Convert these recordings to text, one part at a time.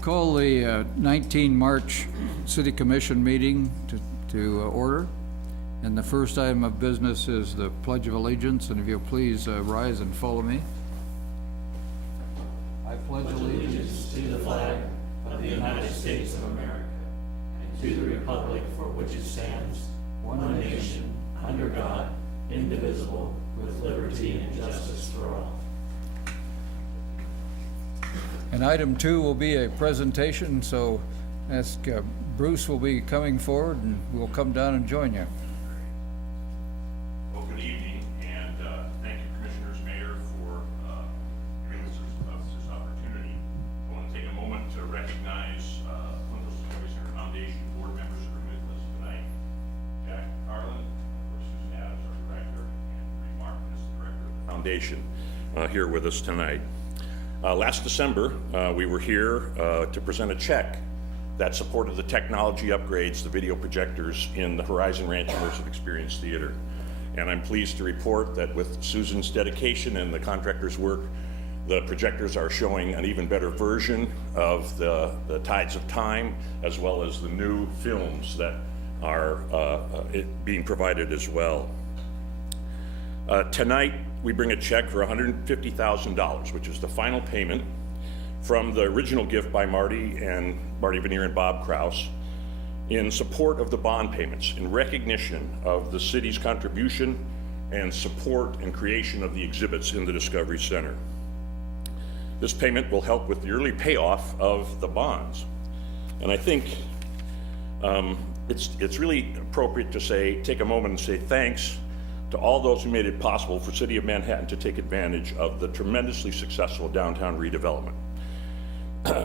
call the 19 March City Commission meeting to order. And the first item of business is the Pledge of Allegiance, and if you'll please rise and follow me. I pledge allegiance to the flag of the United States of America and to the republic for which it stands, one nation, under God, indivisible, with liberty and justice for all. And item 2 will be a presentation, so ask Bruce will be coming forward and we'll come down and join you. Well, good evening, and thank you, Commissioners, Mayor, for giving us this opportunity. I want to take a moment to recognize Flint Hills Discovery Center Foundation board members who are with us tonight. Jack Carlin, of course, Susan Adams, our director, and Ray Martin is the director of the foundation here with us tonight. Last December, we were here to present a check that supported the technology upgrades, the video projectors in the Horizon Ranch Immersive Experience Theater. And I'm pleased to report that with Susan's dedication and the contractor's work, the projectors are showing an even better version of the Tides of Time, as well as the new films that are being provided as well. Tonight, we bring a check for $150,000, which is the final payment from the original gift by Marty Veneer and Bob Kraus in support of the bond payments, in recognition of the city's contribution and support and creation of the exhibits in the Discovery Center. This payment will help with the early payoff of the bonds. And I think it's really appropriate to take a moment and say thanks to all those who made it possible for City of Manhattan to take advantage of the tremendously successful downtown redevelopment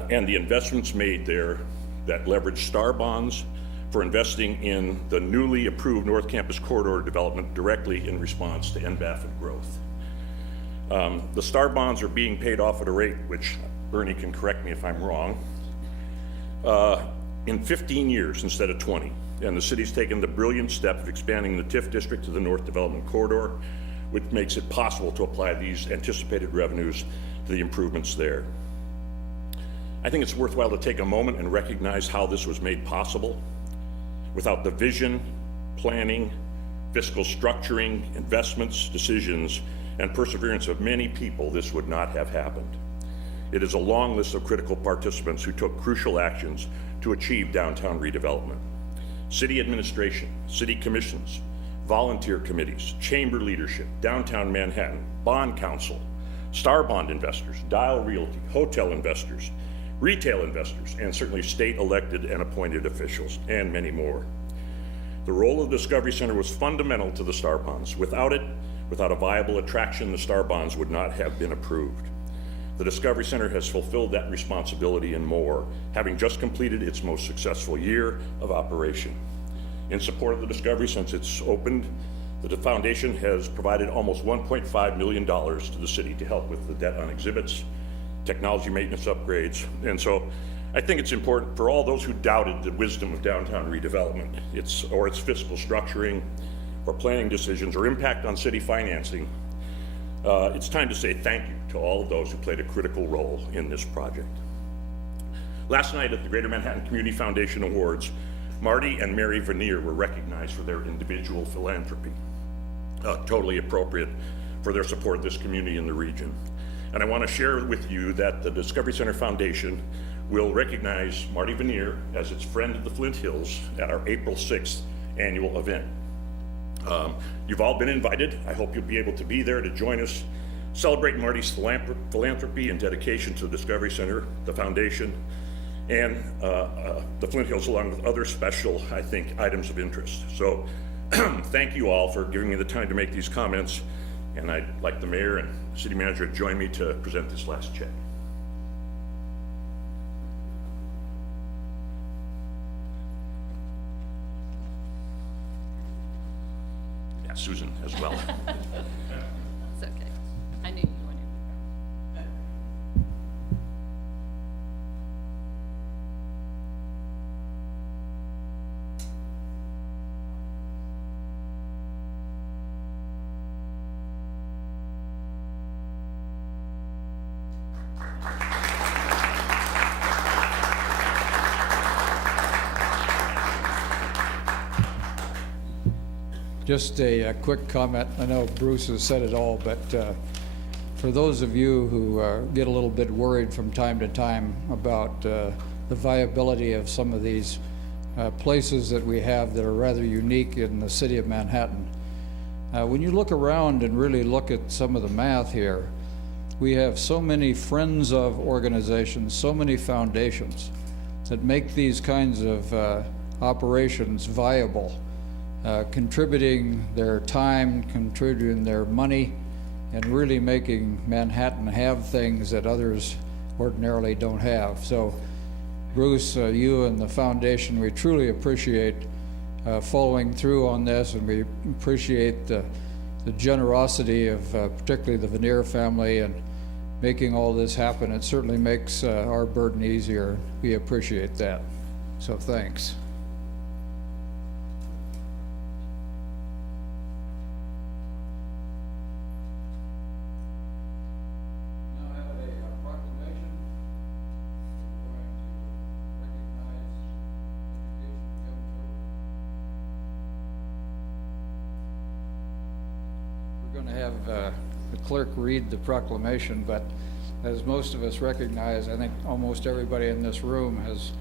and the investments made there that leverage STAR bonds for investing in the newly approved North Campus Corridor development directly in response to NBAF and growth. The STAR bonds are being paid off at a rate, which Bernie can correct me if I'm wrong, in 15 years instead of 20. And the city's taken the brilliant step of expanding the TIF district to the North Development Corridor, which makes it possible to apply these anticipated revenues to the improvements there. I think it's worthwhile to take a moment and recognize how this was made possible. Without the vision, planning, fiscal structuring, investments, decisions, and perseverance of many people, this would not have happened. It is a long list of critical participants who took crucial actions to achieve downtown redevelopment. City administration, city commissions, volunteer committees, chamber leadership, downtown Manhattan, bond council, STAR bond investors, Dial Realty, hotel investors, retail investors, and certainly state elected and appointed officials, and many more. The role of the Discovery Center was fundamental to the STAR bonds. Without it, without a viable attraction, the STAR bonds would not have been approved. The Discovery Center has fulfilled that responsibility and more, having just completed its most successful year of operation. In support of the Discovery, since it's opened, the foundation has provided almost $1.5 million to the city to help with the debt on exhibits, technology maintenance upgrades. And so I think it's important for all those who doubted the wisdom of downtown redevelopment, its fiscal structuring, or planning decisions, or impact on city financing. It's time to say thank you to all of those who played a critical role in this project. Last night at the Greater Manhattan Community Foundation Awards, Marty and Mary Veneer were recognized for their individual philanthropy, totally appropriate for their support of this community in the region. And I want to share with you that the Discovery Center Foundation will recognize Marty Veneer as its friend of the Flint Hills at our April 6th annual event. You've all been invited. I hope you'll be able to be there to join us, celebrate Marty's philanthropy and dedication to the Discovery Center, the foundation, and the Flint Hills, along with other special, I think, items of interest. So thank you all for giving me the time to make these comments, and I'd like the mayor and city manager to join me to present this last check. Susan as well. It's okay. I knew you wanted. Just a quick comment. I know Bruce has said it all, but for those of you who get a little bit worried from time to time about the viability of some of these places that we have that are rather unique in the city of Manhattan, when you look around and really look at some of the math here, we have so many friends of organizations, so many foundations that make these kinds of operations viable, contributing their time, contributing their money, and really making Manhattan have things that others ordinarily don't have. So Bruce, you and the foundation, we truly appreciate following through on this, and we appreciate the generosity of particularly the Veneer family and making all this happen. It certainly makes our burden easier. We appreciate that. So thanks. Now I have a proclamation. We're going to have the clerk read the proclamation, but as most of us recognize, I think almost everybody in this room has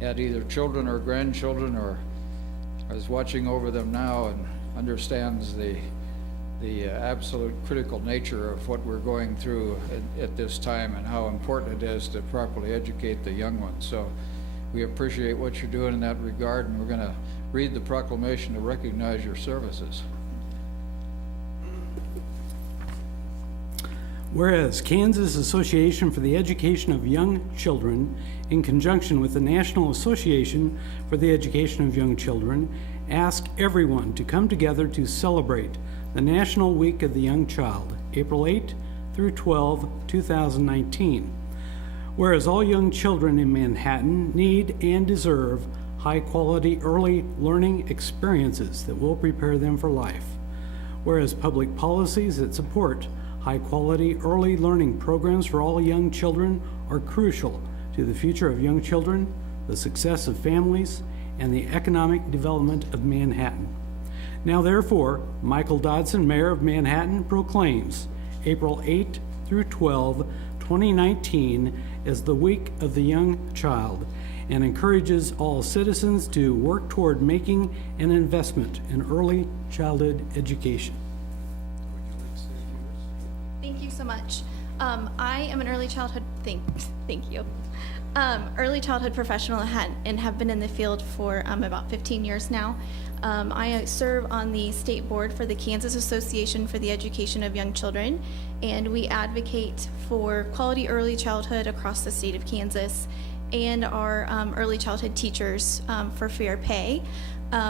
had either children or grandchildren or is watching over them now and understands the absolute critical nature of what we're going through at this time and how important it is to properly educate the young ones. So we appreciate what you're doing in that regard, and we're going to read the proclamation to recognize your services. Whereas Kansas Association for the Education of Young Children, in conjunction with the National Association for the Education of Young Children, ask everyone to come together to celebrate the National Week of the Young Child, April 8 through 12, 2019. Whereas all young children in Manhattan need and deserve high-quality early learning experiences that will prepare them for life. Whereas public policies that support high-quality early learning programs for all young children are crucial to the future of young children, the success of families, and the economic development of Manhattan. Now therefore, Michael Dodson, Mayor of Manhattan, proclaims April 8 through 12, 2019 as the Week of the Young Child, and encourages all citizens to work toward making an investment in early childhood education. Thank you so much. I am an early childhood, thank you. Early childhood professional and have been in the field for about 15 years now. I serve on the state board for the Kansas Association for the Education of Young Children, and we advocate for quality early childhood across the state of Kansas and our early childhood teachers for fair pay.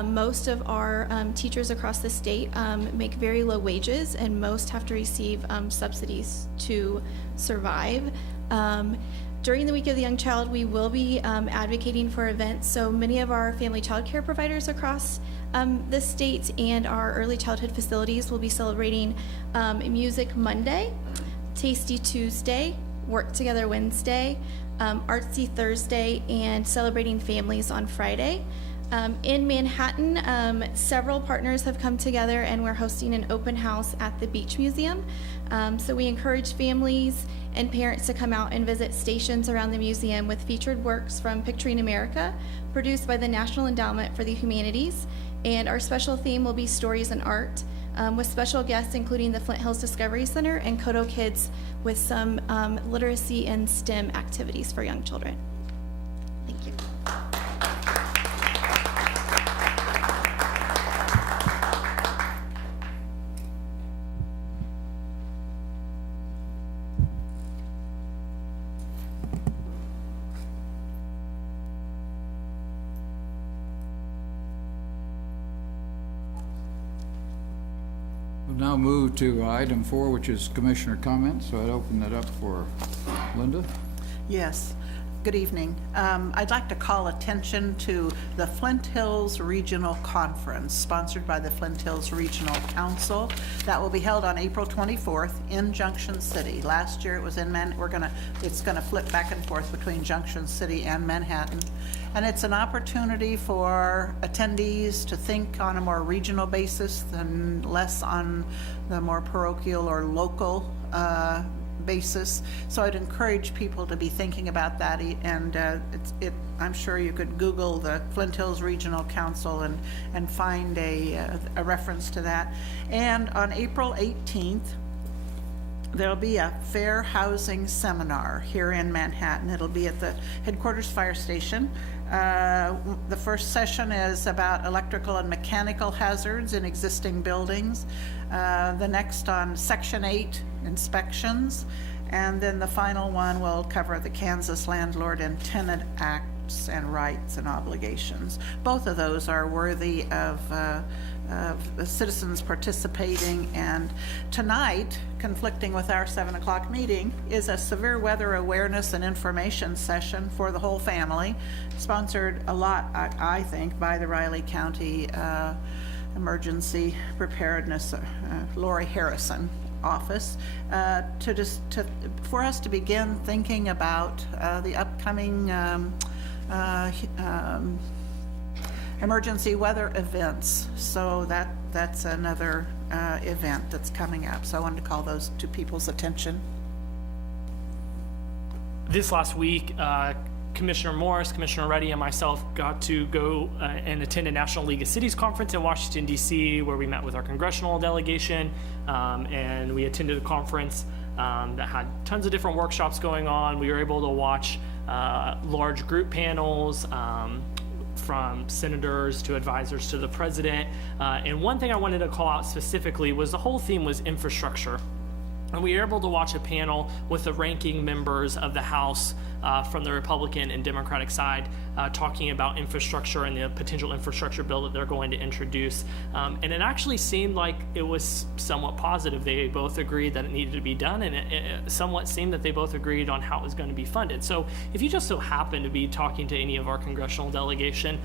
Most of our teachers across the state make very low wages, and most have to receive subsidies to survive. During the Week of the Young Child, we will be advocating for events. So many of our family child care providers across the state and our early childhood facilities will be celebrating Music Monday, Tasty Tuesday, Work Together Wednesday, Artsy Thursday, and Celebrating Families on Friday. In Manhattan, several partners have come together, and we're hosting an open house at the Beach Museum. So we encourage families and parents to come out and visit stations around the museum with featured works from Picturing America, produced by the National Endowment for the Humanities. And our special theme will be Stories and Art, with special guests including the Flint Hills Discovery Center and Kodo Kids, with some literacy and STEM activities for young children. Thank you. We'll now move to item 4, which is commissioner comments. So I'd open that up for Linda. Yes. Good evening. I'd like to call attention to the Flint Hills Regional Conference, sponsored by the Flint Hills Regional Council. That will be held on April 24th in Junction City. Last year it was in it's gonna flip back and forth between Junction City and Manhattan. And it's an opportunity for attendees to think on a more regional basis than less on the more parochial or local basis. So I'd encourage people to be thinking about that, and I'm sure you could Google the Flint Hills Regional Council and find a reference to that. And on April 18th, there'll be a fair housing seminar here in Manhattan. It'll be at the headquarters fire station. The first session is about electrical and mechanical hazards in existing buildings. The next on Section 8 inspections. And then the final one will cover the Kansas Landlord and Tenant Acts and rights and obligations. Both of those are worthy of the citizens participating. And tonight, conflicting with our 7 o'clock meeting, is a severe weather awareness and information session for the whole family, sponsored a lot, I think, by the Riley County Emergency Preparedness Lori Harrison office, for us to begin thinking about the upcoming emergency weather events. So that's another event that's coming up. So I wanted to call those to people's attention. This last week, Commissioner Morris, Commissioner Reddy, and myself got to go and attend a National League of Cities conference in Washington, D.C., where we met with our congressional delegation, and we attended a conference that had tons of different workshops going on. We were able to watch large group panels from senators to advisors to the president. And one thing I wanted to call out specifically was the whole theme was infrastructure. And we were able to watch a panel with the ranking members of the House from the Republican and Democratic side talking about infrastructure and the potential infrastructure bill that they're going to introduce. And it actually seemed like it was somewhat positive. They both agreed that it needed to be done, and it somewhat seemed that they both agreed on how it was going to be funded. So if you just so happen to be talking to any of our congressional delegation,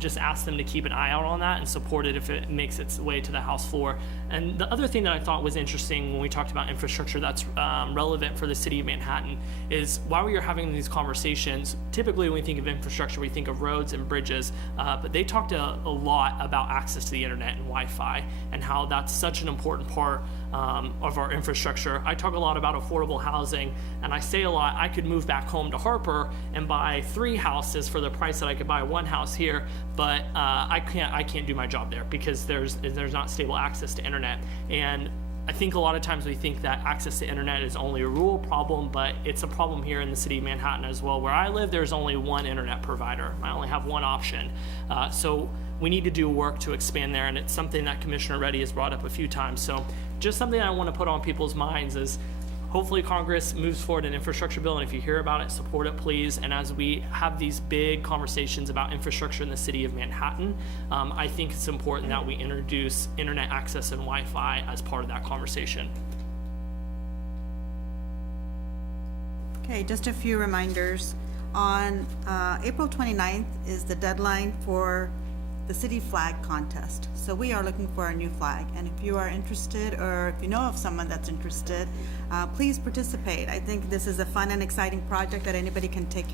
just ask them to keep an eye out on that and support it if it makes its way to the House floor. And the other thing that I thought was interesting when we talked about infrastructure that's relevant for the city of Manhattan is while we were having these conversations, typically when we think of infrastructure, we think of roads and bridges, but they talked a lot about access to the internet and Wi-Fi and how that's such an important part of our infrastructure. I talk a lot about affordable housing, and I say a lot, I could move back home to Harper and buy 3 houses for the price that I could buy 1 house here, but I can't do my job there because there's not stable access to internet. And I think a lot of times we think that access to internet is only a rural problem, but it's a problem here in the city of Manhattan as well. Where I live, there's only one internet provider. I only have one option. So we need to do work to expand there, and it's something that Commissioner Reddy has brought up a few times. So just something I want to put on people's minds is hopefully Congress moves forward an infrastructure bill, and if you hear about it, support it, please. And as we have these big conversations about infrastructure in the city of Manhattan, I think it's important that we introduce internet access and Wi-Fi as part of that conversation. Okay, just a few reminders. On April 29th is the deadline for the city flag contest. So we are looking for a new flag, and if you are interested or if you know of someone that's interested, please participate. I think this is a fun and exciting project that anybody can take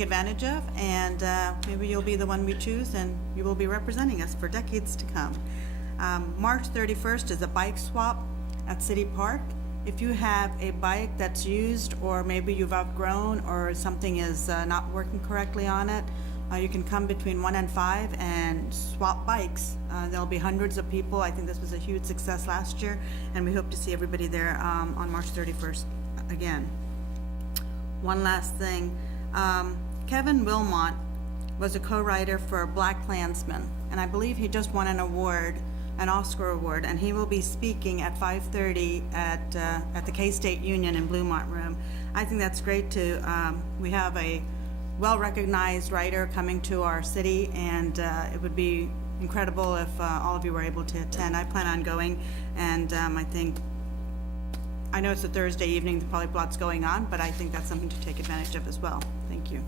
advantage of, and maybe you'll be the one we choose and you will be representing us for decades to come. March 31st is a bike swap at City Park. If you have a bike that's used or maybe you've outgrown or something is not working correctly on it, you can come between 1 and 5 and swap bikes. There'll be hundreds of people. I think this was a huge success last year, and we hope to see everybody there on March 31st again. One last thing. Kevin Wilmot was a co-writer for Black Klansman, and I believe he just won an award, an Oscar award, and he will be speaking at 5:30 at the K-State Union in Bluemont Room. I think that's great to, we have a well-recognized writer coming to our city, and it would be incredible if all of you were able to attend. I plan on going, and I think I know it's a Thursday evening, there's probably lots going on, but I think that's something to take advantage of as well. Thank you.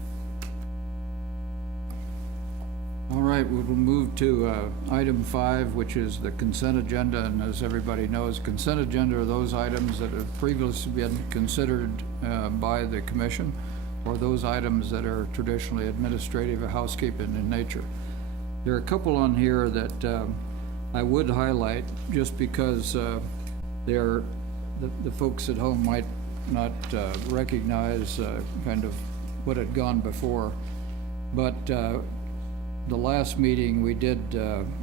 All right, we will move to item 5, which is the consent agenda. And as everybody knows, consent agenda are those items that have previously been considered by the commission, or those items that are traditionally administrative or housekeeping in nature. There are a couple on here that I would highlight just because they're, the folks at home might not recognize kind of what had gone before. But the last meeting, we did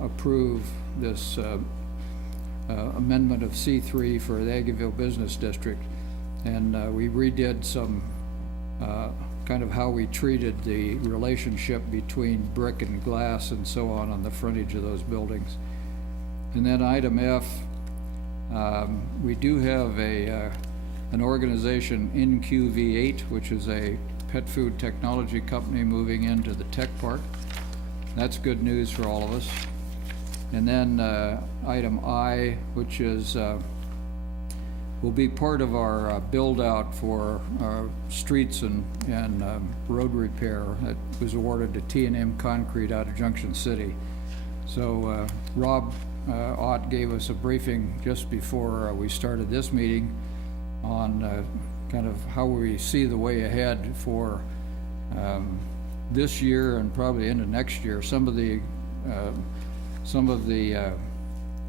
approve this amendment of C3 for the Aggieville Business District, and we redid some kind of how we treated the relationship between brick and glass and so on the frontage of those buildings. And then item F, we do have an organization, NQV8, which is a pet food technology company moving into the tech park. That's good news for all of us. And then item I, which is will be part of our build out for streets and road repair that was awarded to T&M Concrete out of Junction City. So Rob Ott gave us a briefing just before we started this meeting on kind of how we see the way ahead for this year and probably into next year. Some of the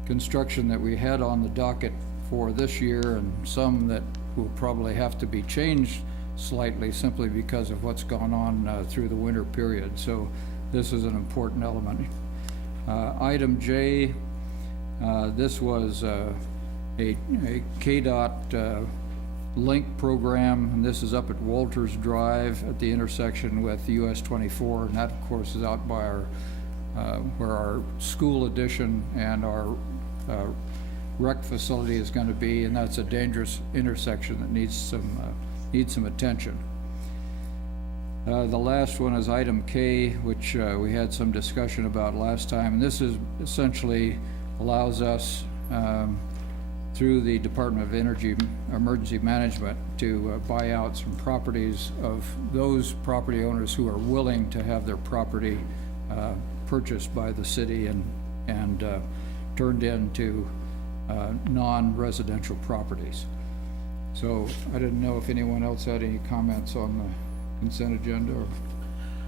construction that we had on the docket for this year, and some that will probably have to be changed slightly simply because of what's gone on through the winter period. So this is an important element. Item J, this was a KDOT link program, and this is up at Walters Drive at the intersection with US 24, and that of course is out by our where our school addition and our rec facility is going to be, and that's a dangerous intersection that needs some attention. The last one is item K, which we had some discussion about last time, and this is essentially allows us through the Department of Energy Emergency Management to buy out some properties of those property owners who are willing to have their property purchased by the city and turned into non-residential properties. So I didn't know if anyone else had any comments on the consent agenda.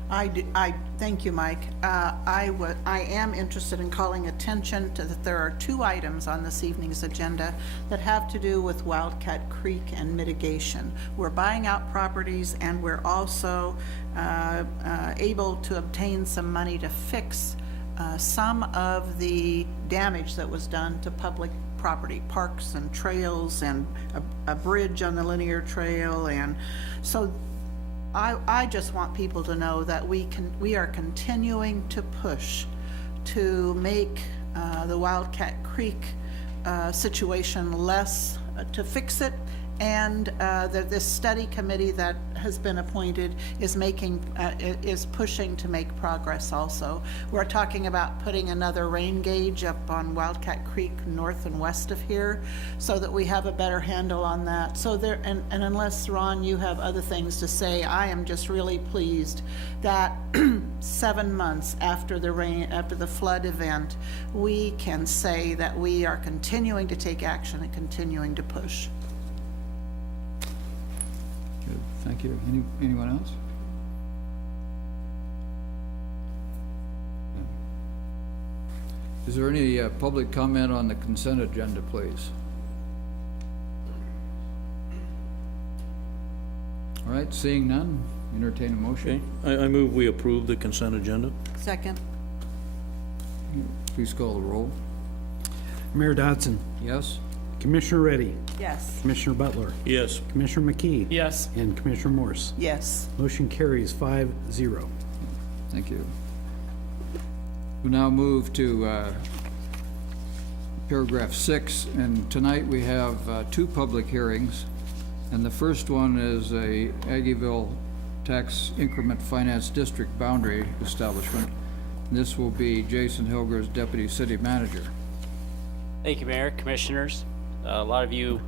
I thank you, Mike. I am interested in calling attention to that there are 2 items on this evening's agenda that have to do with Wildcat Creek and mitigation. We're buying out properties, and we're also able to obtain some money to fix some of the damage that was done to public property, parks and trails, and a bridge on the linear trail. And so I just want people to know that we are continuing to push to make the Wildcat Creek situation less, to fix it, and this study committee that has been appointed is pushing to make progress also. We're talking about putting another rain gauge up on Wildcat Creek north and west of here so that we have a better handle on that. So there, and unless, Ron, you have other things to say, I am just really pleased that 7 months after the flood event, we can say that we are continuing to take action and continuing to push. Good, thank you. Anyone else? Is there any public comment on the consent agenda, please? All right, seeing none, entertain a motion. Okay, I move we approve the consent agenda. Second. Please call the roll. Mayor Dodson, Yes? Commissioner Reddy, Yes. Commissioner Butler, Yes. Commissioner McKee. Yes. And Commissioner Morse. Yes. Motion carries 5-0. Thank you. We now move to paragraph 6, and tonight we have 2 public hearings, and the first one is a Aggieville Tax Increment Finance District Boundary Establishment. This will be Jason Hilger's Deputy City Manager. Thank you, Mayor, Commissioners. A lot of you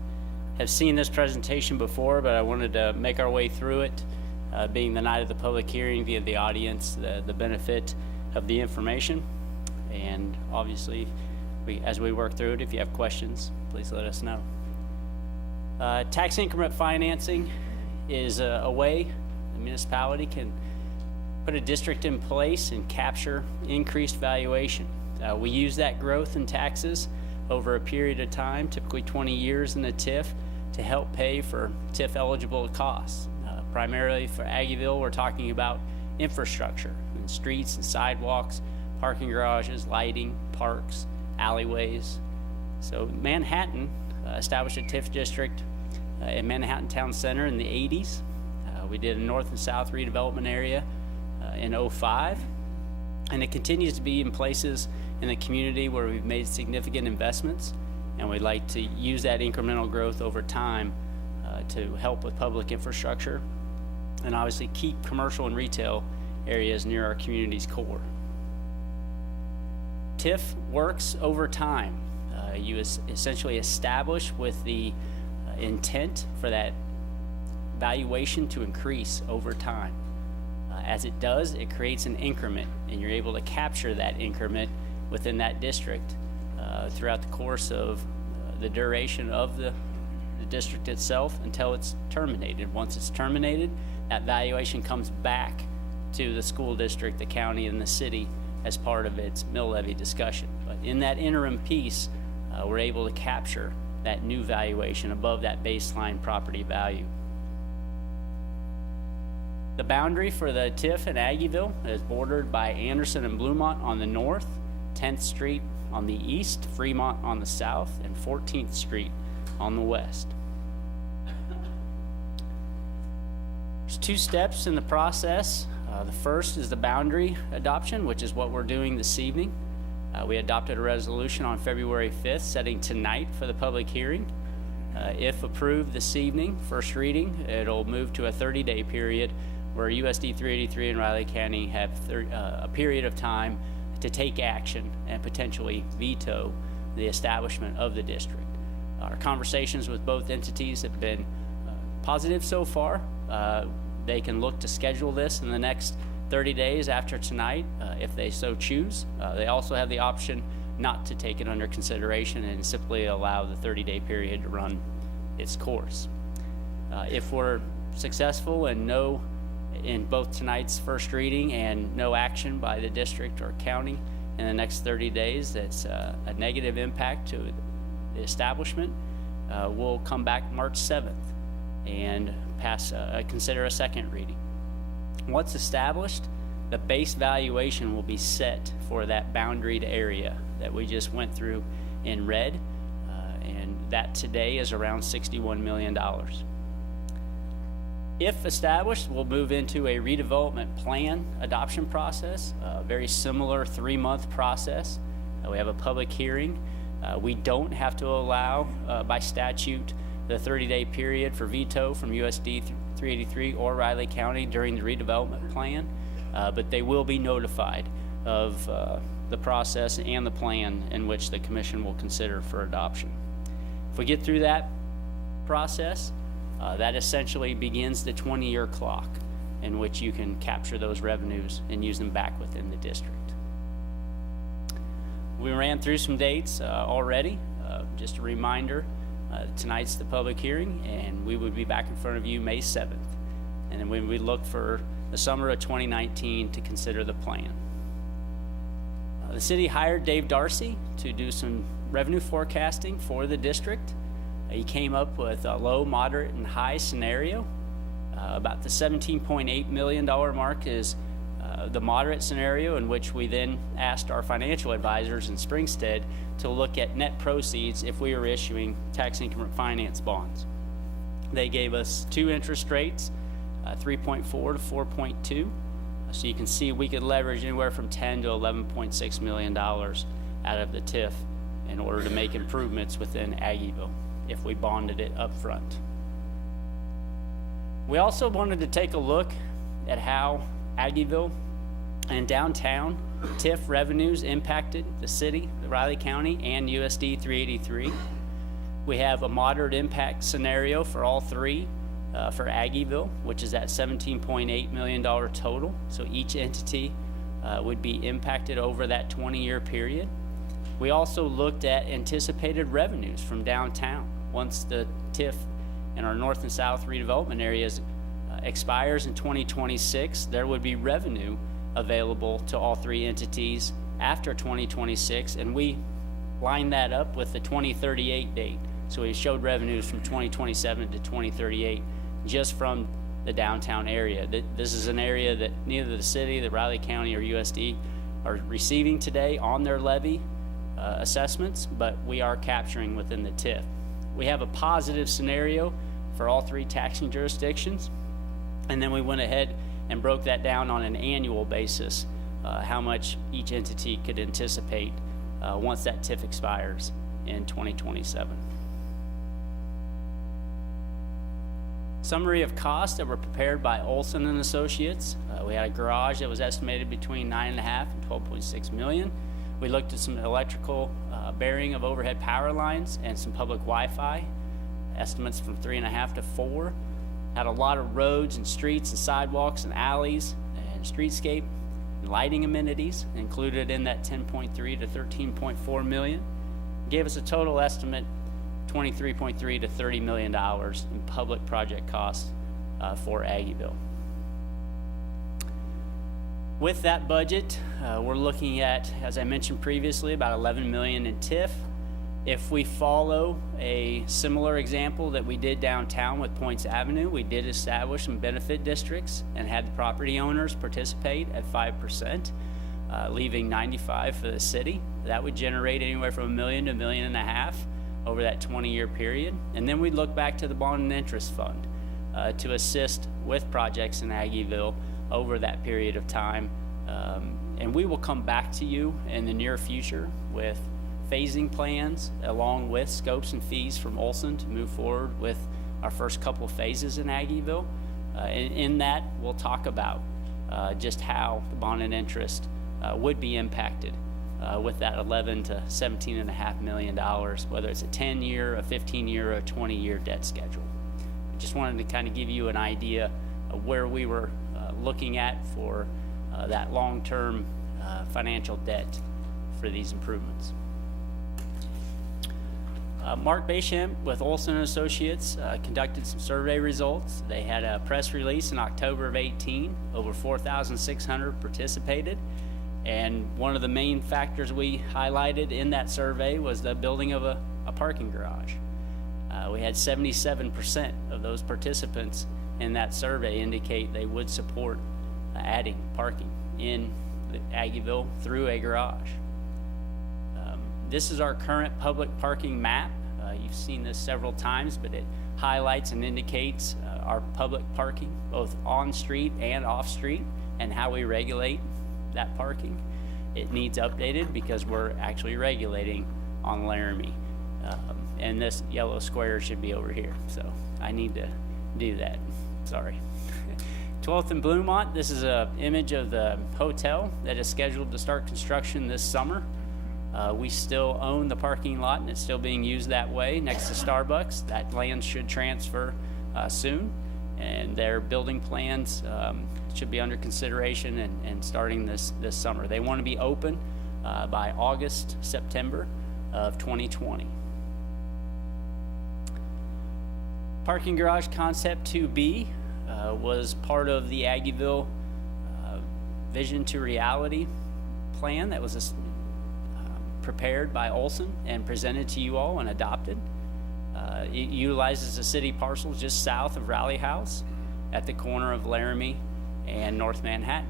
have seen this presentation before, but I wanted to make our way through it, being the night of the public hearing, give the audience the benefit of the information. And obviously, as we work through it, if you have questions, please let us know. Tax increment financing is a way the municipality can put a district in place and capture increased valuation. We use that growth in taxes over a period of time, typically 20 years in a TIF, to help pay for TIF eligible costs. Primarily for Aggieville, we're talking about infrastructure and streets and sidewalks, parking garages, lighting, parks, alleyways. So Manhattan established a TIF district in Manhattan Town Center in the 80s. We did a north and south redevelopment area in 05. And it continues to be in places in the community where we've made significant investments, and we'd like to use that incremental growth over time to help with public infrastructure and obviously keep commercial and retail areas near our community's core. TIF works over time. You essentially establish with the intent for that valuation to increase over time. As it does, it creates an increment, and you're able to capture that increment within that district throughout the course of the duration of the district itself until it's terminated. Once it's terminated, that valuation comes back to the school district, the county, and the city as part of its mill levy discussion. But in that interim piece, we're able to capture that new valuation above that baseline property value. The boundary for the TIF in Aggieville is bordered by Anderson and Bluemont on the north, 10th Street on the east, Fremont on the south, and 14th Street on the west. There's two steps in the process. The first is the boundary adoption, which is what we're doing this evening. We adopted a resolution on February 5th, setting tonight for the public hearing. If approved this evening, first reading, it'll move to a 30-day period where USD 383 and Riley County have a period of time to take action and potentially veto the establishment of the district. Our conversations with both entities have been positive so far. They can look to schedule this in the next 30 days after tonight if they so choose. They also have the option not to take it under consideration and simply allow the 30-day period to run its course. If we're successful and in both tonight's first reading and no action by the district or county in the next 30 days, that's a negative impact to the establishment, we'll come back March 7th and consider a second reading. Once established, the base valuation will be set for that boundaried area that we just went through in red, and that today is around $61 million. If established, we'll move into a redevelopment plan adoption process, a very similar 3-month process. We have a public hearing. We don't have to allow, by statute, the 30-day period for veto from USD 383 or Riley County during the redevelopment plan, but they will be notified of the process and the plan in which the commission will consider for adoption. If we get through that process, that essentially begins the 20-year clock in which you can capture those revenues and use them back within the district. We ran through some dates already. Just a reminder, tonight's the public hearing, and we would be back in front of you May 7th. And then we look for the summer of 2019 to consider the plan. The city hired Dave Darcy to do some revenue forecasting for the district. He came up with a low, moderate, and high scenario. About the $17.8 million mark is the moderate scenario, in which we then asked our financial advisors in Springstead to look at net proceeds if we were issuing tax increment finance bonds. They gave us two interest rates, 3.4 to 4.2. So you can see we could leverage anywhere from $10 to $11.6 million out of the TIF in order to make improvements within Aggieville if we bonded it up front. We also wanted to take a look at how Aggieville and downtown TIF revenues impacted the city, the Riley County, and USD 383. We have a moderate impact scenario for all three for Aggieville, which is at $17.8 million total. So each entity would be impacted over that 20-year period. We also looked at anticipated revenues from downtown. Once the TIF in our north and south redevelopment areas expires in 2026, there would be revenue available to all three entities after 2026, and we lined that up with the 2038 date. So we showed revenues from 2027 to 2038 just from the downtown area. This is an area that neither the city, the Riley County, or USD are receiving today on their levy assessments, but we are capturing within the TIF. We have a positive scenario for all three taxing jurisdictions, and then we went ahead and broke that down on an annual basis, how much each entity could anticipate once that TIF expires in 2027. Summary of costs that were prepared by Olson and Associates. We had a garage that was estimated between $9.5 and $12.6 million. We looked at some electrical bearing of overhead power lines and some public Wi-Fi, estimates from 3.5 to 4. Had a lot of roads and streets and sidewalks and alleys and streetscape and lighting amenities included in that 10.3 to 13.4 million. Gave us a total estimate $23.3 to $30 million in public project costs for Aggieville. With that budget, we're looking at, as I mentioned previously, about $11 million in TIF. If we follow a similar example that we did downtown with Points Avenue, we did establish some benefit districts and had the property owners participate at 5%, leaving 95 for the city. That would generate anywhere from $1 million to $1.5 million over that 20-year period. And then we'd look back to the bond and interest fund to assist with projects in Aggieville over that period of time. And we will come back to you in the near future with phasing plans along with scopes and fees from Olson to move forward with our first couple of phases in Aggieville. In that, we'll talk about just how the bond and interest would be impacted with that $11 to $17.5 million, whether it's a 10-year, a 15-year, or a 20-year debt schedule. I just wanted to kind of give you an idea of where we were looking at for that long-term financial debt for these improvements. Mark Baysham with Olson & Associates conducted some survey results. They had a press release in October of 18. Over 4,600 participated. And one of the main factors we highlighted in that survey was the building of a parking garage. We had 77% of those participants in that survey indicate they would support adding parking in Aggieville through a garage. This is our current public parking map. You've seen this several times, but it highlights and indicates our public parking, both on street and off street, and how we regulate that parking. It needs updated because we're actually regulating on Laramie. And this yellow square should be over here, so I need to do that. Sorry. 12th and Bluemont, this is an image of the hotel that is scheduled to start construction this summer. We still own the parking lot, and it's still being used that way next to Starbucks. That land should transfer soon, and their building plans should be under consideration and starting this summer. They want to be open by August, September of 2020. Parking garage concept 2B was part of the Aggieville Vision to Reality plan that was prepared by Olson and presented to you all and adopted. It utilizes a city parcel just south of Rally House at the corner of Laramie and North Manhattan.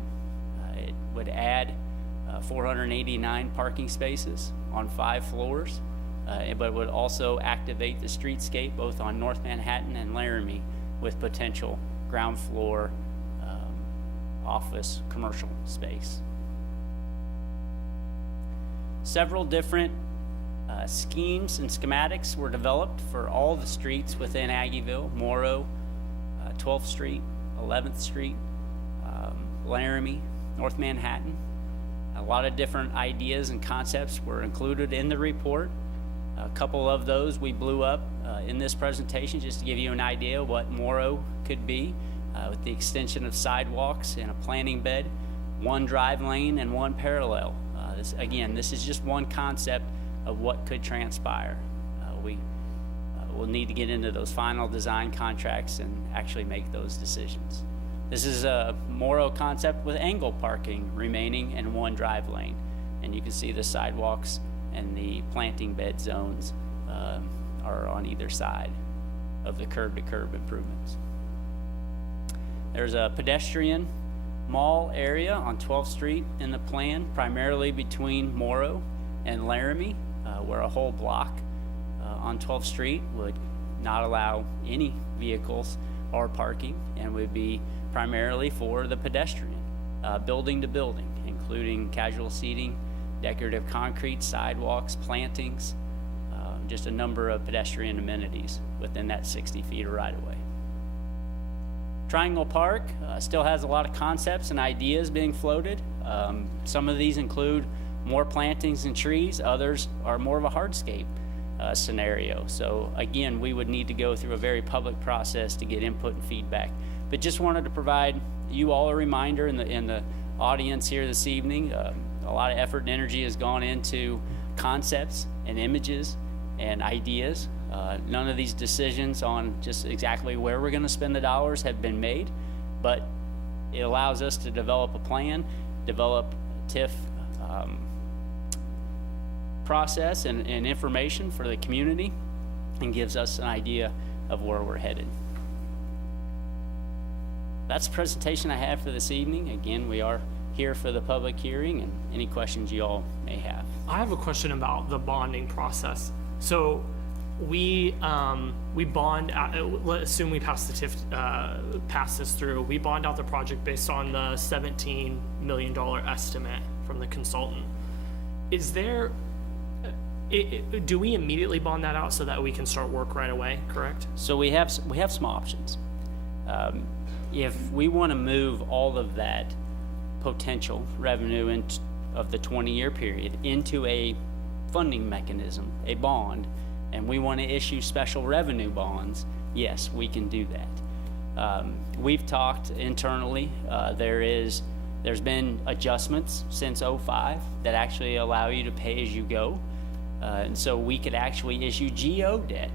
It would add 489 parking spaces on 5 floors, but would also activate the streetscape both on North Manhattan and Laramie with potential ground floor office commercial space. Several different schemes and schematics were developed for all the streets within Aggieville: Morrow, 12th Street, 11th Street, Laramie, North Manhattan. A lot of different ideas and concepts were included in the report. A couple of those we blew up in this presentation just to give you an idea what Morrow could be with the extension of sidewalks and a planting bed, one drive lane and one parallel. This is just one concept of what could transpire. We'll need to get into those final design contracts and actually make those decisions. This is a Morrow concept with angle parking remaining and one drive lane. And you can see the sidewalks and the planting bed zones are on either side of the curb-to-curb improvements. There's a pedestrian mall area on 12th Street in the plan, primarily between Morrow and Laramie, where a whole block on 12th Street would not allow any vehicles or parking and would be primarily for the pedestrian, building to building, including casual seating, decorative concrete, sidewalks, plantings, just a number of pedestrian amenities within that 60 feet of right-of-way. Triangle Park still has a lot of concepts and ideas being floated. Some of these include more plantings and trees. Others are more of a hardscape scenario. So again, we would need to go through a very public process to get input and feedback. But just wanted to provide you all a reminder in the audience here this evening. A lot of effort and energy has gone into concepts and images and ideas. None of these decisions on just exactly where we're going to spend the dollars have been made, but it allows us to develop a plan, develop TIF process and information for the community, and gives us an idea of where we're headed. That's the presentation I have for this evening. Again, we are here for the public hearing and any questions you all may have. I have a question about the bonding process. So we bond out, let's assume we pass the TIF, pass this through. We bond out the project based on the $17 million estimate from the consultant. Is there, do we immediately bond that out so that we can start work right away, correct? So we have some options. If we want to move all of that potential revenue of the 20-year period into a funding mechanism, a bond, and we want to issue special revenue bonds, yes, we can do that. We've talked internally. There's been adjustments since '05 that actually allow you to pay as you go. And so we could actually issue GO debt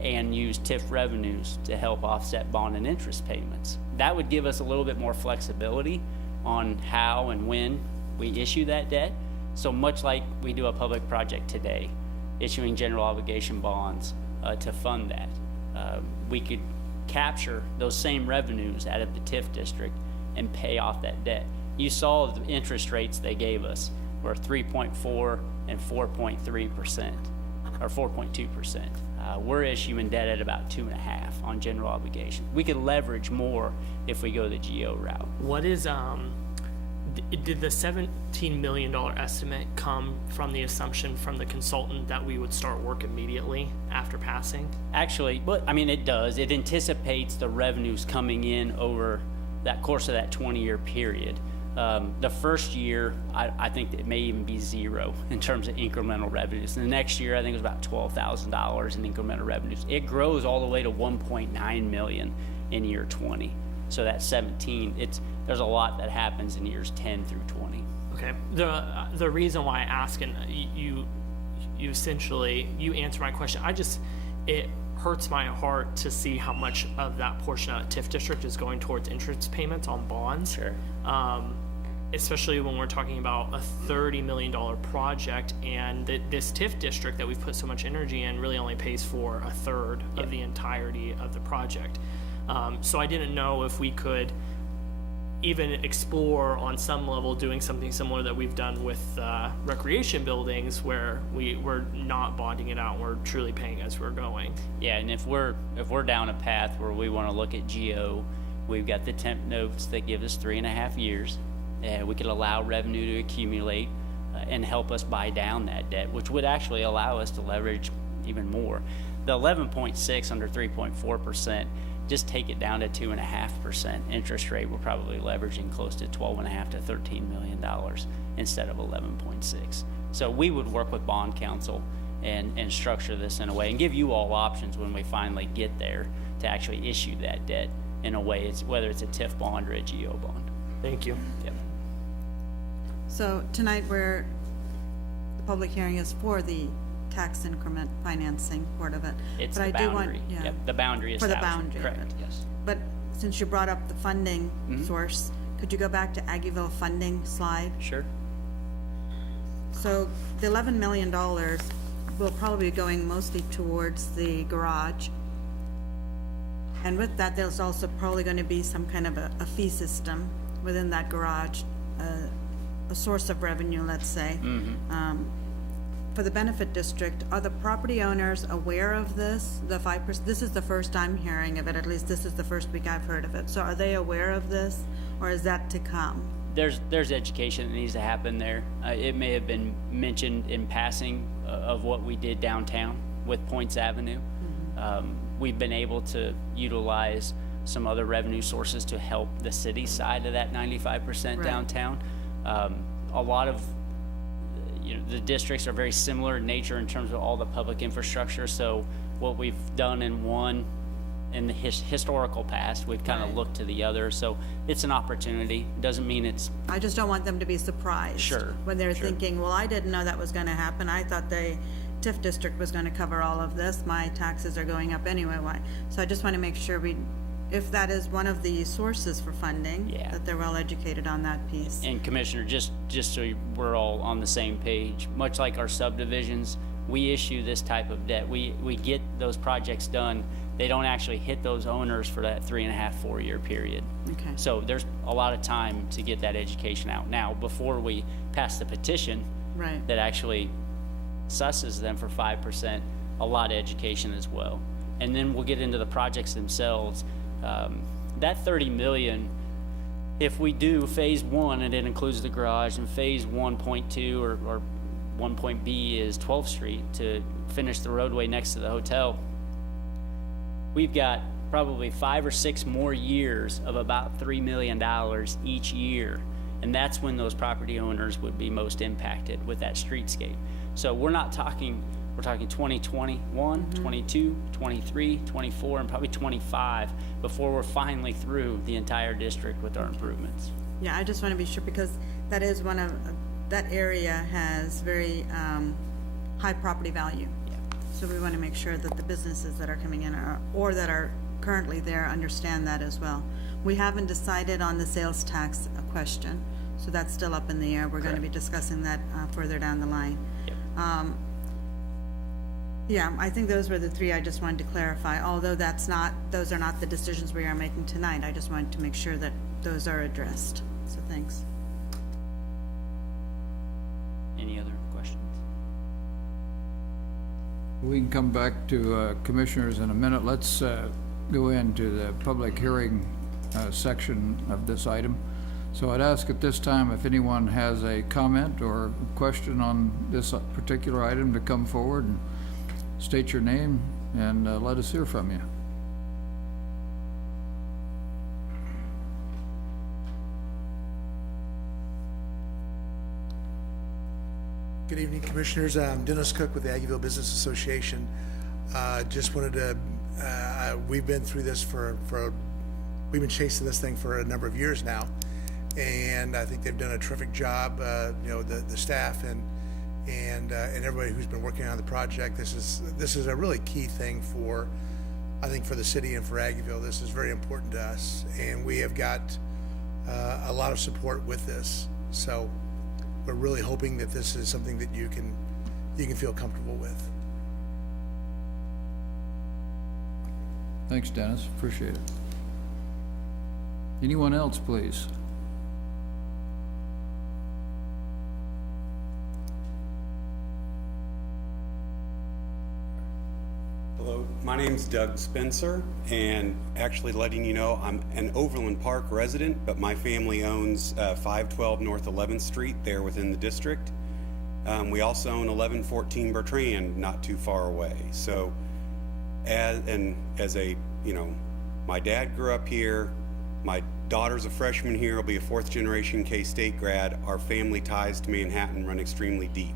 and use TIF revenues to help offset bond and interest payments. That would give us a little bit more flexibility on how and when we issue that debt. So much like we do a public project today, issuing general obligation bonds to fund that. We could capture those same revenues out of the TIF district and pay off that debt. You saw the interest rates they gave us were 3.4 and 4.3%, or 4.2%. We're issuing debt at about 2.5 on general obligation. We could leverage more if we go the GO route. What is, did the $17 million estimate come from the assumption from the consultant that we would start work immediately after passing? Actually, but I mean, it does. It anticipates the revenues coming in over that course of that 20-year period. The first year, I think it may even be zero in terms of incremental revenues. And the next year, I think it was about $12,000 in incremental revenues. It grows all the way to 1.9 million in year 20. So that 17, there's a lot that happens in years 10 through 20. Okay. The reason why I ask, and you essentially, you answer my question. It hurts my heart to see how much of that portion of TIF district is going towards interest payments on bonds. Sure. Especially when we're talking about a $30 million project, and this TIF district that we've put so much energy in really only pays for a third of the entirety of the project. So I didn't know if we could even explore on some level doing something similar that we've done with recreation buildings, where we're not bonding it out, we're truly paying as we're going. Yeah, and if we're down a path where we want to look at GO, we've got the temp notes that give us 3.5 years. We could allow revenue to accumulate and help us buy down that debt, which would actually allow us to leverage even more. The 11.6 under 3.4%, just take it down to 2.5% interest rate. We're probably leveraging close to $12.5 to $13 million instead of 11.6. So we would work with bond counsel and structure this in a way and give you all options when we finally get there to actually issue that debt in a way, whether it's a TIF bond or a GO bond. Thank you. Yep. So tonight, the public hearing is for the tax increment financing part of it. It's But the I do want- boundary. yeah. Yep, the boundary For the establishment. boundary of Correct, it. yes. But since you brought up the funding source, could you go back to Aggieville funding slide? Sure. So the $11 million will probably be going mostly towards the garage. And with that, there's also probably going to be some kind of a fee system within that garage, a source of revenue, let's say. For the benefit district, are the property owners aware of this, the 5%? This is the first I'm hearing of it, at least this is the first week I've heard of it. So are they aware of this, or is that to come? There's education that needs to happen there. It may have been mentioned in passing of what we did downtown with Points Avenue. We've been able to utilize some other revenue sources to help the city side of that 95% Right. downtown. A lot of the districts are very similar in nature in terms of all the public infrastructure. So what we've done in the historical past, we've kind of Right. looked to the other. So it's an opportunity. Doesn't mean it's I just don't want them to be surprised. Sure, When they're sure. thinking, well, I didn't know that was gonna happen. I thought the TIF district was gonna cover all of this. My taxes are going up anyway. Why? So I just wanna make sure if that is one of the sources for funding, Yeah. that they're well educated on that piece. And Commissioner, just so we're all on the same page, much like our subdivisions, we issue this type of debt. We get those projects done. They don't actually hit those owners for that 3.5, 4-year period. Okay. So there's a lot of time to get that education out. Now, before we pass the petition Right. that actually susses them for 5%, a lot of education as well. And then we'll get into the projects themselves. That 30 million, if we do phase 1 and it includes the garage, and phase 1.2 or 1.B is 12th Street to finish the roadway next to the hotel, we've got probably 5 or 6 more years of about $3 million each year. And that's when those property owners would be most impacted with that streetscape. So we're talking 2021, 22, 23, 24, and probably 25 before we're finally through the entire district with our improvements. Yeah, I just wanna be sure, because that is that area has very, high property value. Yeah. So we wanna make sure that the businesses that are coming in or that are currently there understand that as well. We haven't decided on the sales tax question, so that's still up in the air. We're gonna be discussing that, further down the line. Yep. Yeah, I think those were the three I just wanted to clarify, although those are not the decisions we are making tonight. I just wanted to make sure that those are addressed, so thanks. Any other questions? We can come back to commissioners in a minute. Let's go into the public hearing section of this item. So I'd ask at this time if anyone has a comment or question on this particular item to come forward and state your name and let us hear from you. Good evening, Commissioners. I'm Dennis Cook with the Aggieville Business Association. Just wanted to, we've been through this we've been chasing this thing for a number of years now, and I think they've done a terrific job, the staff and everybody who's been working on the project. This is a really key thing I think for the city and for Aggieville. This is very important to us, and we have got a lot of support with this. So we're really hoping that this is something that you can feel comfortable with. Thanks, Dennis. Appreciate it. Anyone else, please? Hello, my name's Doug Spencer, and actually letting you know, I'm an Overland Park resident, but my family owns 512 North 11th Street there within the district. We also own 1114 Bertrand, not too far away. So, my dad grew up here. My daughter's a freshman here, will be a 4th generation K-State grad. Our family ties to Manhattan run extremely deep.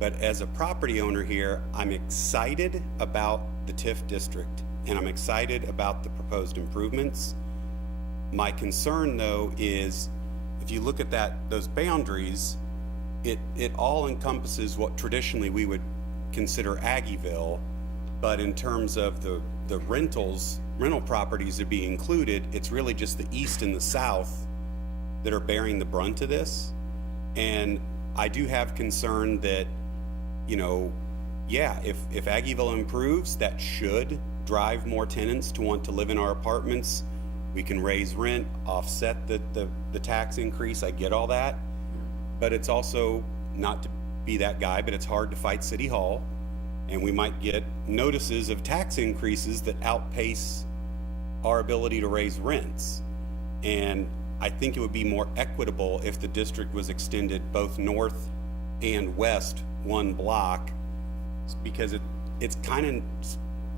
But as a property owner here, I'm excited about the TIF district, and I'm excited about the proposed improvements. My concern, though, is if you look at those boundaries, it all encompasses what traditionally we would consider Aggieville, but in terms of the rental properties to be included, it's really just the east and the south that are bearing the brunt of this. And I do have concern that, you know, yeah, if Aggieville improves, that should drive more tenants to want to live in our apartments. We can raise rent, offset the tax increase. I get all that. But it's also, not to be that guy, but it's hard to fight City Hall. And we might get notices of tax increases that outpace our ability to raise rents. And I think it would be more equitable if the district was extended both north and west one block, because it's kind of,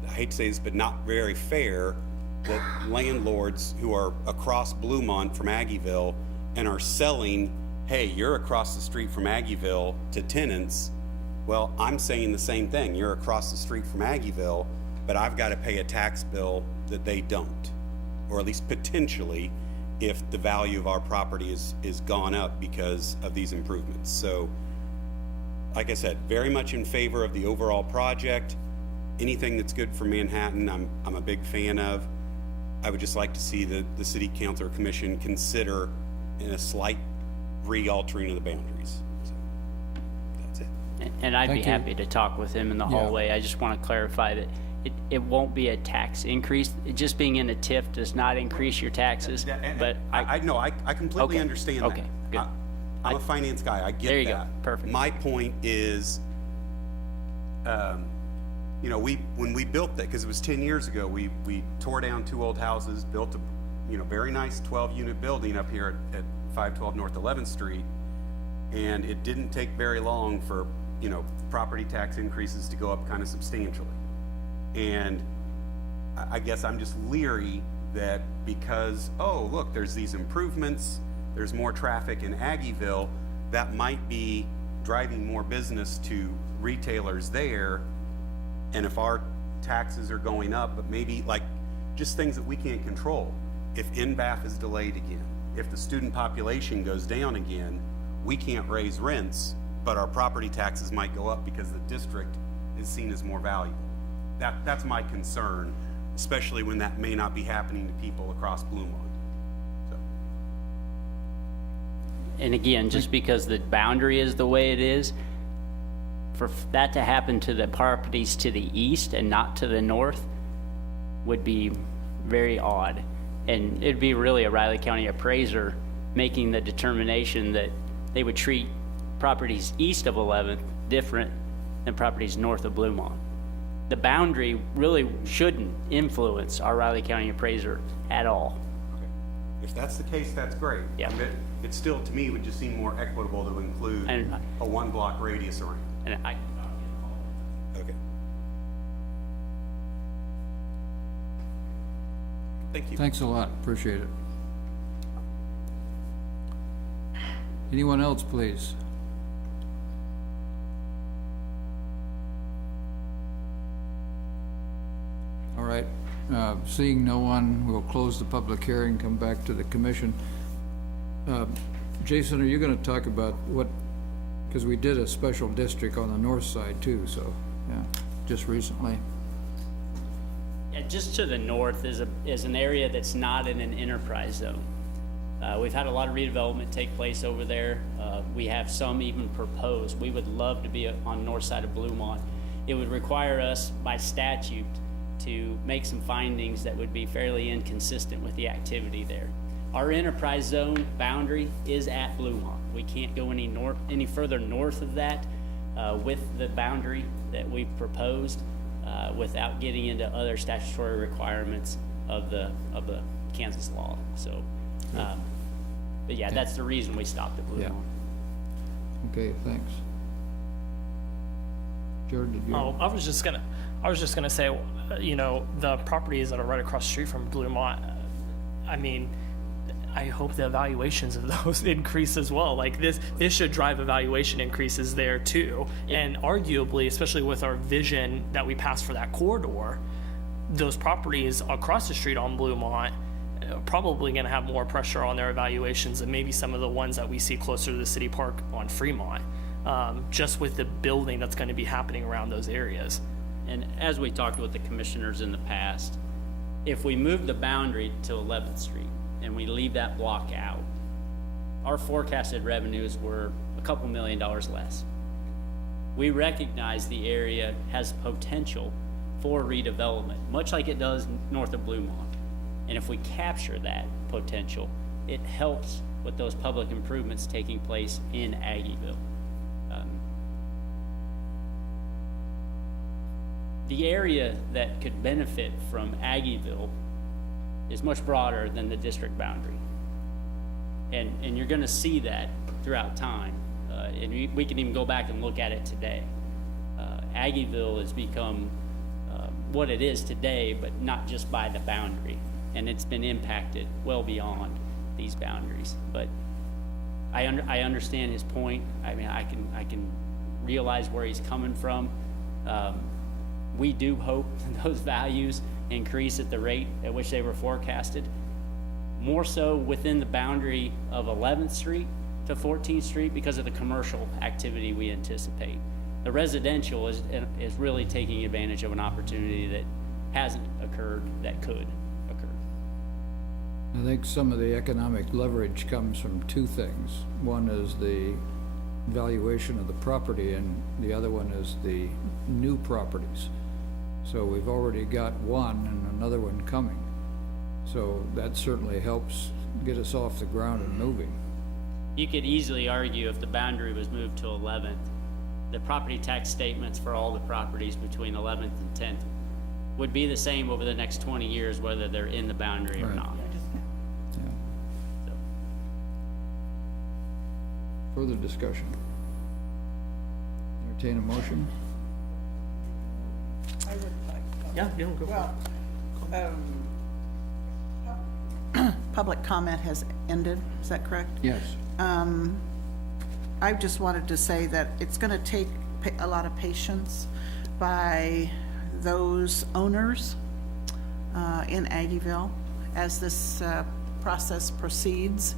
I hate to say this, but not very fair that landlords who are across Bluemont from Aggieville and are selling, hey, you're across the street from Aggieville, to tenants. Well, I'm saying the same thing. You're across the street from Aggieville, but I've got to pay a tax bill that they don't, or at least potentially, if the value of our property is gone up because of these improvements. So, like I said, very much in favor of the overall project. Anything that's good for Manhattan, I'm a big fan of. I would just like to see the City Council or Commission consider in a slight re-altering of the boundaries. So, that's it. And I'd be Thank you. happy to talk with him in the hallway. I just want to clarify that it won't be a tax increase. Just being in a TIF does not increase your taxes, but I know, I completely Okay. understand that. Okay, good. I'm a finance guy, I get that. There you go. Perfect. My point is, you know, when we built that, because it was 10 years ago, we tore down 2 old houses, built a, very nice 12-unit building up here at 512 North 11th Street, and it didn't take very long for, property tax increases to go up kind of substantially. And I guess I'm just leery that because, oh, look, there's these improvements, there's more traffic in Aggieville, that might be driving more business to retailers there. And if our taxes are going up, but maybe like just things that we can't control. If NBAF is delayed again, if the student population goes down again, we can't raise rents, but our property taxes might go up because the district is seen as more valuable. That's my concern, especially when that may not be happening to people across Bluemont. So. And again, just because the boundary is the way it is, for that to happen to the properties to the east and not to the north would be very odd. And it'd be really a Riley County appraiser making the determination that they would treat properties east of 11th different than properties north of Bluemont. The boundary really shouldn't influence our Riley County appraiser at all. Okay. If that's the case, that's great. Yeah. And it still, to me, would just seem more equitable to include And- a 1-block radius around. And Okay. Thank you. Thanks a lot, appreciate it. Anyone else, please? All right, seeing no one, we'll close the public hearing, come back to the commission. Jason, are you gonna talk about what, because we did a special district on the north side too, so, yeah, just recently. Yeah, just to the north is an area that's not in an enterprise zone. We've had a lot of redevelopment take place over there. We have some even proposed. We would love to be on north side of Bluemont. It would require us by statute to make some findings that would be fairly inconsistent with the activity there. Our enterprise zone boundary is at Bluemont. We can't go any further north of that with the boundary that we've proposed without getting into other statutory requirements of the Kansas law. So, but yeah, that's the reason we stopped at Bluemont. Okay, thanks. Jared, did you? Oh, I was just gonna say, the properties that are right across the street from Bluemont, I mean, I hope the evaluations of those increase as well. Like this should drive evaluation increases there too. And arguably, especially with our vision that we passed for that corridor, those properties across the street on Bluemont are probably going to have more pressure on their evaluations than maybe some of the ones that we see closer to the city park on Fremont, just with the building that's going to be happening around those areas. And as we talked with the commissioners in the past, if we move the boundary to 11th Street and we leave that block out, our forecasted revenues were a couple $1 million less. We recognize the area has potential for redevelopment, much like it does north of Bluemont. And if we capture that potential, it helps with those public improvements taking place in Aggieville. The area that could benefit from Aggieville is much broader than the district boundary. And you're gonna see that throughout time. And we can even go back and look at it today. Aggieville has become what it is today, but not just by the boundary. And it's been impacted well beyond these boundaries. But I understand his point. I mean, I can realize where he's coming from. We do hope those values increase at the rate at which they were forecasted, more so within the boundary of 11th Street to 14th Street because of the commercial activity we anticipate. The residential is really taking advantage of an opportunity that hasn't occurred that could occur. I think some of the economic leverage comes from two things. One is the valuation of the property, and the other one is the new properties. So we've already got one and another one coming. So that certainly helps get us off the ground and moving. You could easily argue if the boundary was moved to 11th, the property tax statements for all the properties between 11th and 10th would be the same over the next 20 years, whether they're in the boundary or Right. not. Yeah. So, Further discussion. Entertain a motion? I would like, Yeah, go for it. well, public comment has ended, is that correct? Yes. I just wanted to say that it's going to take a lot of patience by those owners in Aggieville as this process proceeds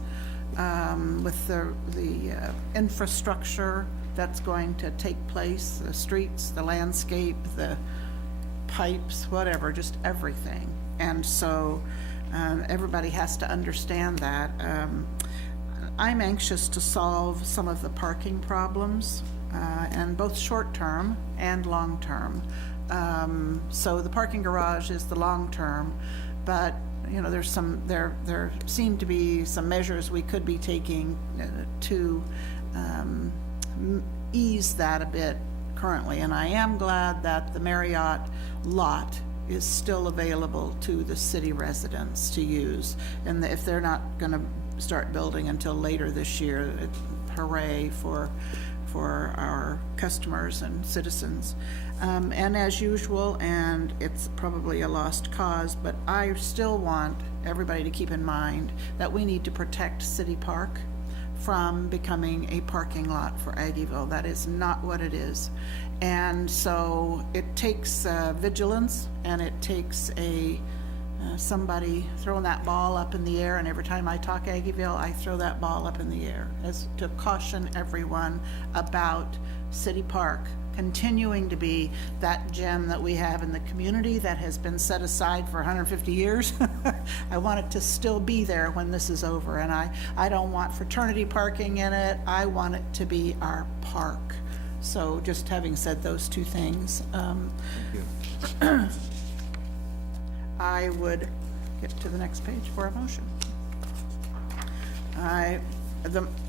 with the infrastructure that's going to take place, the streets, the landscape, the pipes, whatever, just everything. And so everybody has to understand that. I'm anxious to solve some of the parking problems, and both short-term and long-term. So the parking garage is the long-term, but you know, there seem to be some measures we could be taking to ease that a bit currently. And I am glad that the Marriott lot is still available to the city residents to use. And if they're not gonna start building until later this year, hooray for our customers and citizens. And as usual, and it's probably a lost cause, but I still want everybody to keep in mind that we need to protect City Park from becoming a parking lot for Aggieville. That is not what it is. And so it takes vigilance, and it takes somebody throwing that ball up in the air, and every time I talk Aggieville, I throw that ball up in the air as to caution everyone about City Park continuing to be that gem that we have in the community that has been set aside for 150 years. I want it to still be there when this is over, and I don't want fraternity parking in it. I want it to be our park. So just having said those two things, I would get to the next page for a motion.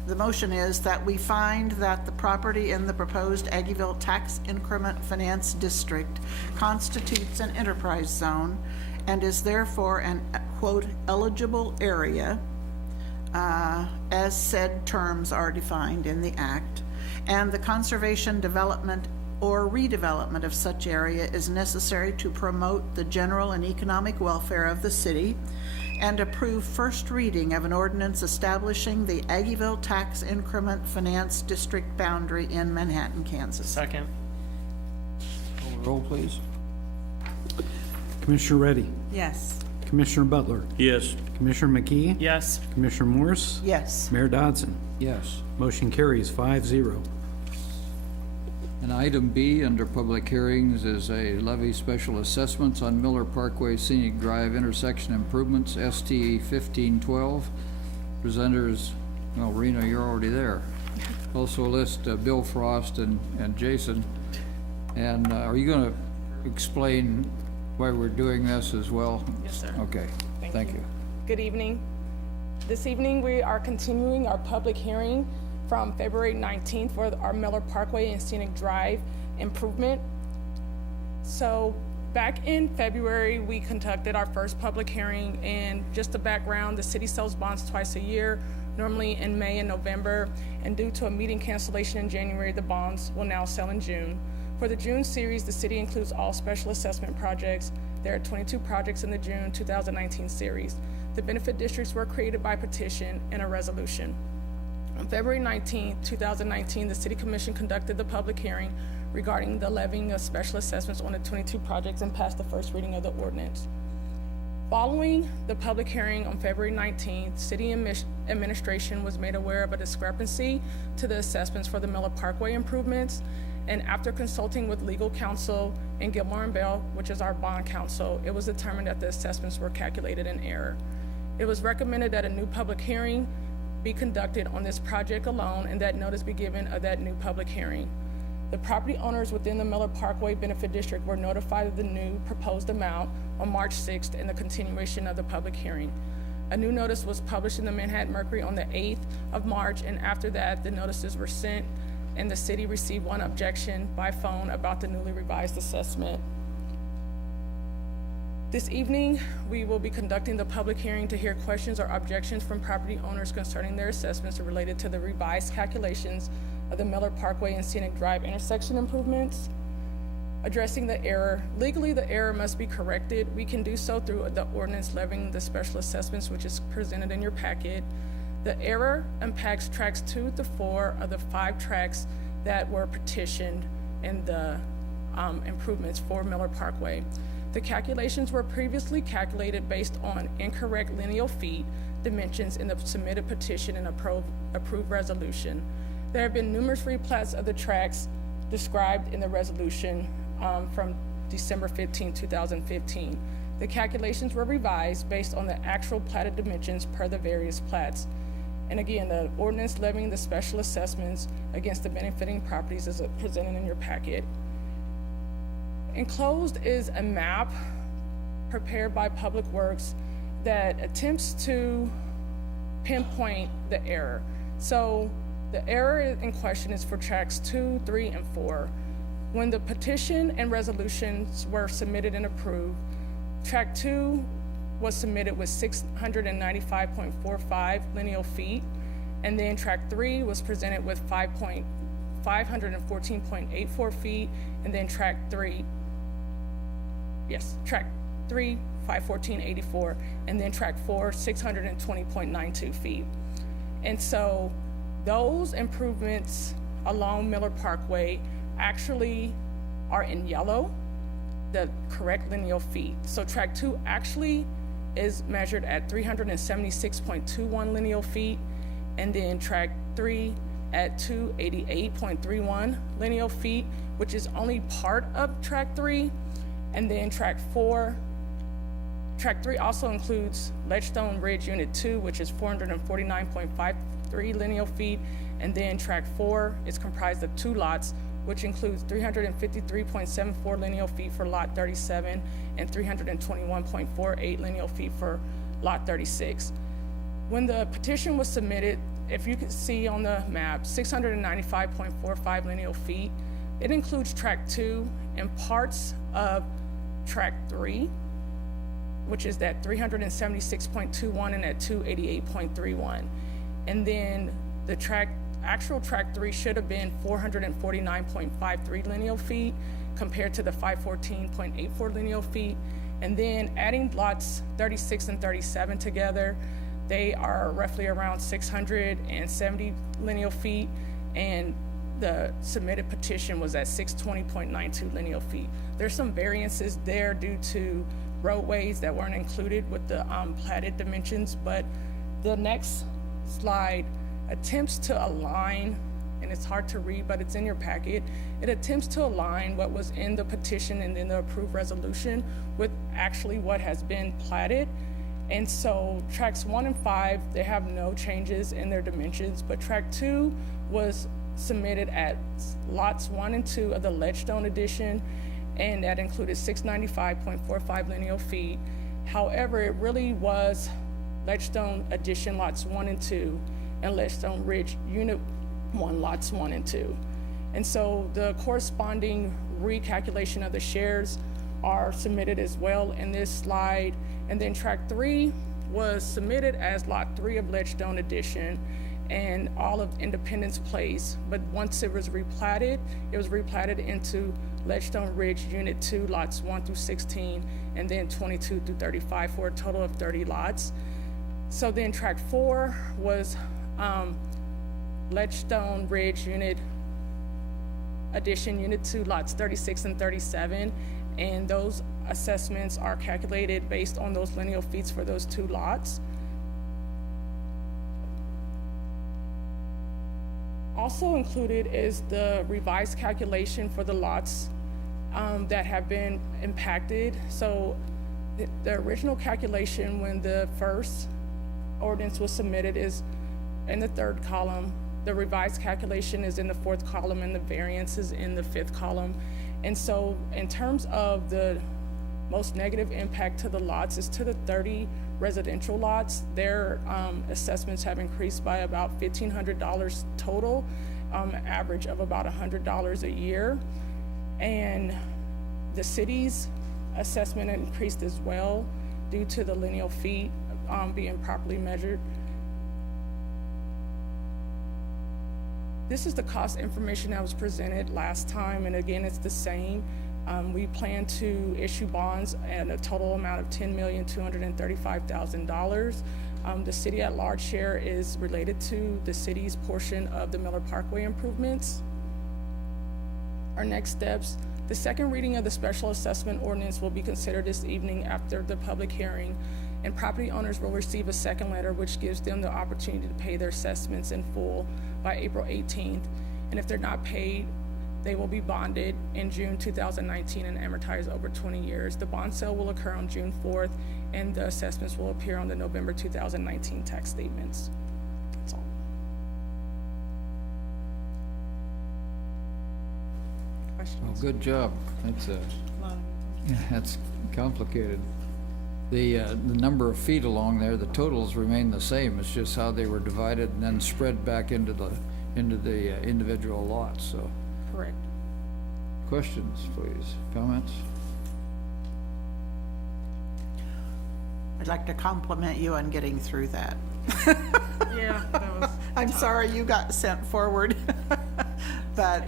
The motion is that we find that the property in the proposed Aggieville Tax Increment Finance District constitutes an enterprise zone and is therefore an, quote, eligible area, as said terms are defined in the act, and the Conservation Development or redevelopment of such area is necessary to promote the general and economic welfare of the city, and approve first reading of an ordinance establishing the Aggieville Tax Increment Finance District boundary in Manhattan, Kansas. Second. Call the roll, please. Commissioner Reddy, Yes. Commissioner Butler, Yes. Commissioner McKee, Yes. Commissioner Morse, Yes. Mayor Dodson. Yes. Motion carries 5-0. And item B, under public hearings, is a levy special assessments on Miller Parkway Scenic Drive intersection improvements, ST 1512. Presenters, well, Rena, you're already there. Also list Bill Frost and Jason. And are you going to explain why we're doing this as well? Yes, sir. Okay, thank you. Good evening. This evening, we are continuing our public hearing from February 19th for our Miller Parkway and Scenic Drive improvement. So back in February, we conducted our first public hearing, and just the background, the city sells bonds twice a year, normally in May and November, and due to a meeting cancellation in January, the bonds will now sell in June. For the June series, the city includes all special assessment projects. There are 22 projects in the June 2019 series. The benefit districts were created by petition and a resolution. On February 19, 2019, the City Commission conducted the public hearing regarding the levying of special assessments on the 22 projects and passed the first reading of the ordinance. Following the public hearing on February 19th, City Administration was made aware of a discrepancy to the assessments for the Miller Parkway improvements, and after consulting with legal counsel and Gilmore & Bell, which is our bond counsel, it was determined that the assessments were calculated in error. It was recommended that a new public hearing be conducted on this project alone, and that notice be given of that new public hearing. The property owners within the Miller Parkway Benefit District were notified of the new proposed amount on March 6th and the continuation of the public hearing. A new notice was published in the Manhattan Mercury on the 8th of March, and after that, the notices were sent, and the city received one objection by phone about the newly revised assessment. This evening, we will be conducting the public hearing to hear questions or objections from property owners concerning their assessments related to the revised calculations of the Miller Parkway and Scenic Drive intersection improvements. Addressing the error. Legally, the error must be corrected. We can do so through the ordinance levying the special assessments, which is presented in your packet. The error impacts tracks 2 to 4 of the 5 tracks that were petitioned in the improvements for Miller Parkway. The calculations were previously calculated based on incorrect lineal feet dimensions in the submitted petition and approved resolution. There have been numerous replats of the tracks described in the resolution from December 15, 2015. The calculations were revised based on the actual platted dimensions per the various plats. And again, the ordinance levying the special assessments against the benefiting properties is presented in your packet. Enclosed is a map prepared by Public Works that attempts to pinpoint the error. So the error in question is for tracks 2, 3, and 4. When the petition and resolutions were submitted and approved, track 2 was submitted with 695.45 lineal feet, and then track 3 was presented with 514.84 feet, and then track 3, 514.84, and then track 4, 620.92 feet. And so those improvements along Miller Parkway actually are in yellow, the correct lineal feet. So track 2 actually is measured at 376.21 lineal feet, and then track 3 at 288.31 lineal feet, which is only part of track 3. And then track 3 also includes Ledgestone Ridge Unit 2, which is 449.53 lineal feet. And then track 4 is comprised of 2 lots, which includes 353.74 lineal feet for lot 37 and 321.48 lineal feet for lot 36. When the petition was submitted, if you can see on the map, 695.45 lineal feet, it includes track 2 and parts of track 3, which is that 376.21 and at 288.31. And then the track actual track 3 should have been 449.53 lineal feet compared to the 514.84 lineal feet. And then adding lots 36 and 37 together, they are roughly around 670 lineal feet, and the submitted petition was at 620.92 lineal feet. There's some variances there due to roadways that weren't included with the platted dimensions, but the next slide attempts to align, and it's hard to read, but it's in your packet. It attempts to align what was in the petition and in the approved resolution with actually what has been platted. And so tracks 1 and 5, they have no changes in their dimensions, but track 2 was submitted at lots 1 and 2 of the Ledgestone addition, and that included 695.45 lineal feet. However, it really was Ledgestone addition lots 1 and 2 and Ledgestone Ridge Unit 1 lots 1 and 2. And so the corresponding recalculation of the shares are submitted as well in this slide. And then track 3 was submitted as lot 3 of Ledgestone addition and all of Independence Place. But once it was replatted into Ledgestone Ridge Unit 2 lots 1 through 16 and then 22 through 35 for a total of 30 lots. So then track 4 was Ledgestone Ridge Unit Addition Unit 2 lots 36 and 37, and those assessments are calculated based on those lineal feet for those 2 lots. Also included is the revised calculation for the lots that have been impacted. So the original calculation when the first ordinance was submitted is in the 3rd column. The revised calculation is in the 4th column, and the variance is in the 5th column. And so in terms of the most negative impact to the lots is to the 30 residential lots. Their assessments have increased by about $1,500 total, average of about $100 a year. And the city's assessment increased as well due to the lineal feet being properly measured. This is the cost information that was presented last time, and again, it's the same. We plan to issue bonds at a total amount of $10,235,000. The city at large share is related to the city's portion of the Miller Parkway improvements. Our next steps, the second reading of the special assessment ordinance will be considered this evening after the public hearing, and property owners will receive a second letter which gives them the opportunity to pay their assessments in full by April 18th. And if they're not paid, they will be bonded in June 2019 and amortized over 20 years. The bond sale will occur on June 4th, and the assessments will appear on the November 2019 tax statements. That's all. Questions? Well, good job. That's complicated. The number of feet along there, the totals remain the same. It's just how they were divided and then spread back into the individual lots. So, Correct. questions, please, comments? I'd like to compliment you on getting through that. Yeah, that was. I'm sorry you got sent forward, but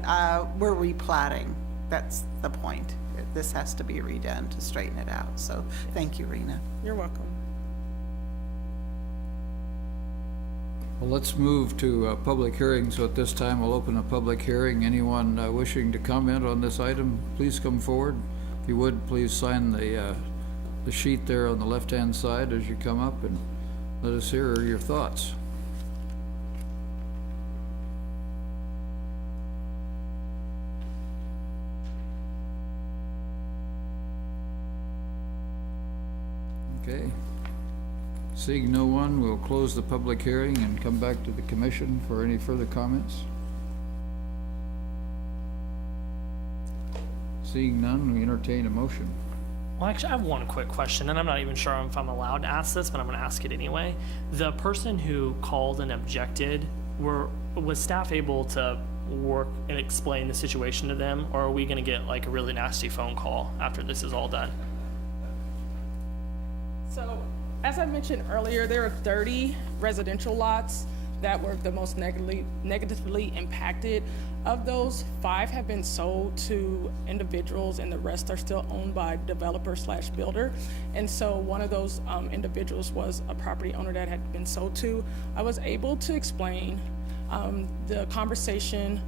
we're replatting. That's the point. This has to be redone to straighten it out. So thank you, Rena. You're welcome. Well, let's move to public hearing. So at this time, we'll open a public hearing. Anyone wishing to comment on this item, please come forward. If you would, please sign the sheet there on the left-hand side as you come up, and let us hear your thoughts. Okay. Seeing no one, we'll close the public hearing and come back to the commission for any further comments. Seeing none, we entertain a motion. Well, actually, I have one quick question, and I'm not even sure if I'm allowed to ask this, but I'm going to ask it anyway. The person who called and objected, was staff able to work and explain the situation to them, or are we going to get like a really nasty phone call after this is all done? So, as I mentioned earlier, there are 30 residential lots. that were the most negatively impacted. Of those, 5 have been sold to individuals, and the rest are still owned by developer/builder. And so one of those individuals was a property owner that had been sold to. I was able to explain the conversation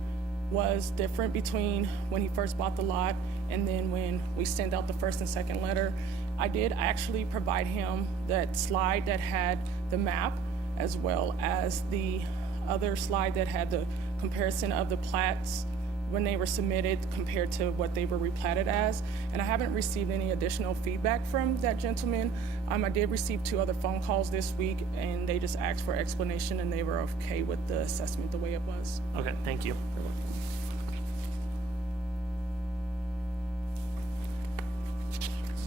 was different between when he first bought the lot and then when we sent out the first and second letter. I did actually provide him that slide that had the map, as well as the other slide that had the comparison of the plats when they were submitted compared to what they were replatted as. And I haven't received any additional feedback from that gentleman. I did receive 2 other phone calls this week, and they just asked for explanation, and they were okay with the assessment the way it was. Okay, thank you.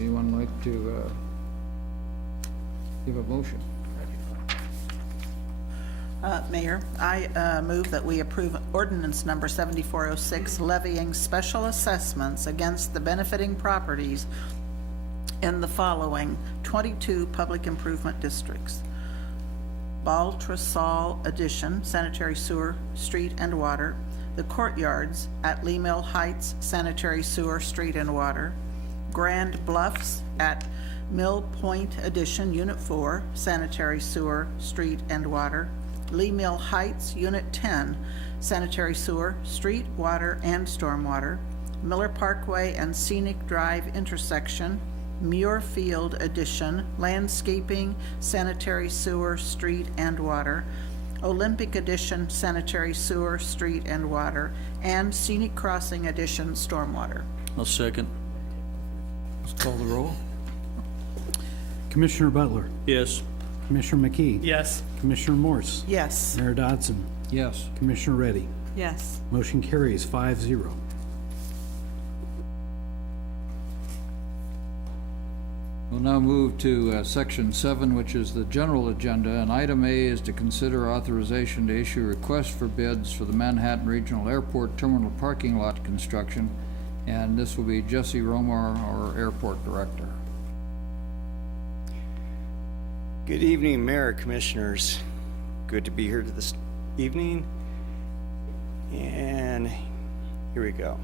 Anyone like to give a motion? Mayor, I move that we approve ordinance number 7406, levying special assessments against the benefiting properties in the following 22 public improvement districts: Baltrasol Addition, sanitary sewer, street and water; the Courtyards at Lee Mill Heights, sanitary sewer, street and water; Grand Bluffs at Mill Point Addition, Unit 4, sanitary sewer, street and water; Lee Mill Heights, Unit 10, sanitary sewer, street, water, and stormwater; Miller Parkway and Scenic Drive intersection, Muirfield Addition, landscaping, sanitary sewer, street and water; Olympic Addition, sanitary sewer, street and water; and Scenic Crossing Addition, stormwater. I'll second. Let's call the roll. Commissioner Butler, Yes. Commissioner McKee, Yes. Commissioner Morse, Yes. Mayor Dodson, Yes. Commissioner Reddy. Yes. Motion carries 5-0. We'll now move to Section 7, which is the general agenda, and item A is to consider authorization to issue requests for bids for the Manhattan Regional Airport Terminal Parking Lot construction, and this will be Jesse Romar, our Airport Director. Good evening, Mayor, Commissioners. Good to be here this evening. And here we go.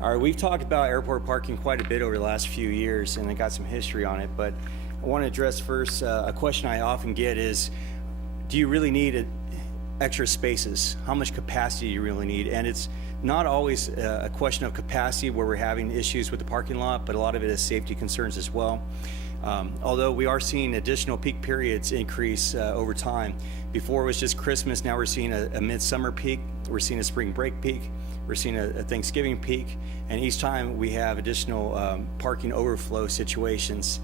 All right, we've talked about airport parking quite a bit over the last few years, and I got some history on it, but I want to address first a question I often get is, do you really need extra spaces? How much capacity do you really need? And it's not always a question of capacity where we're having issues with the parking lot, but a lot of it is safety concerns as well. Although we are seeing additional peak periods increase over time. Before it was just Christmas, now we're seeing a midsummer peak, we're seeing a spring break peak, we're seeing a Thanksgiving peak, and each time we have additional parking overflow situations.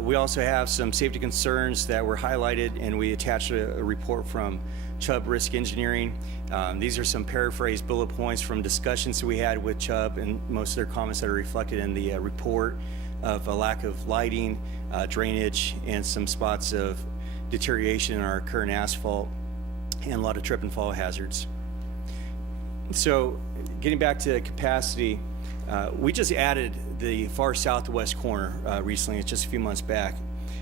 We also have some safety concerns that were highlighted, and we attached a report from Chubb Risk Engineering. These are some paraphrased bullet points from discussions that we had with Chubb, and most of their comments that are reflected in the report of a lack of lighting, drainage, and some spots of deterioration in our current asphalt, and a lot of trip and fall hazards. So getting back to capacity, we just added the far southwest corner recently, it's just a few months back.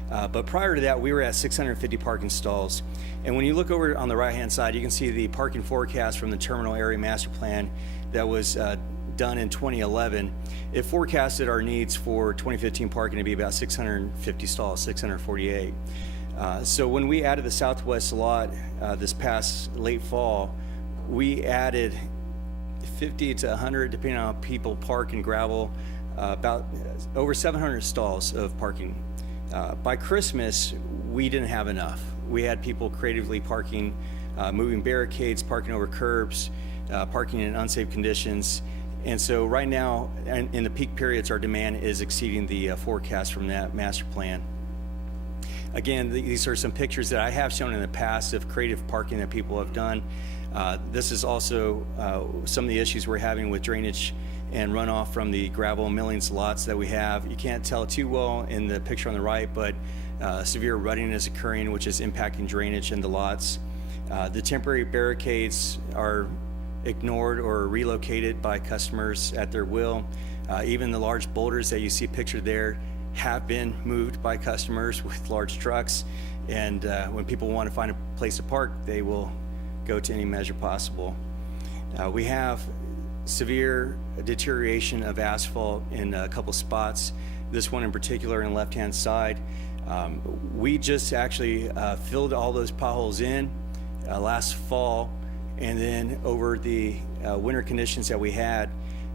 But prior to that, we were at 650 parking stalls. And when you look over on the right-hand side, you can see the parking forecast from the Terminal Area Master Plan that was done in 2011. It forecasted our needs for 2015 parking to be about 650 stalls, 648. So when we added the southwest lot this past late fall, we added 50 to 100, depending on how people park and gravel, about over 700 stalls of parking. By Christmas, we didn't have enough. We had people creatively parking, moving barricades, parking over curbs, parking in unsafe conditions. And so right now, in the peak periods, our demand is exceeding the forecast from that master plan. Again, these are some pictures that I have shown in the past of creative parking that people have done. This is also some of the issues we're having with drainage and runoff from the gravel milling lots that we have. You can't tell too well in the picture on the right, but severe rutting is occurring, which is impacting drainage in the lots. The temporary barricades are ignored or relocated by customers at their will. Even the large boulders that you see pictured there have been moved by customers with large trucks, and when people want to find a place to park, they will go to any measure possible. We have severe deterioration of asphalt in a couple spots. This one in particular on the left-hand side. We just actually filled all those potholes in last fall, and then over the winter conditions that we had,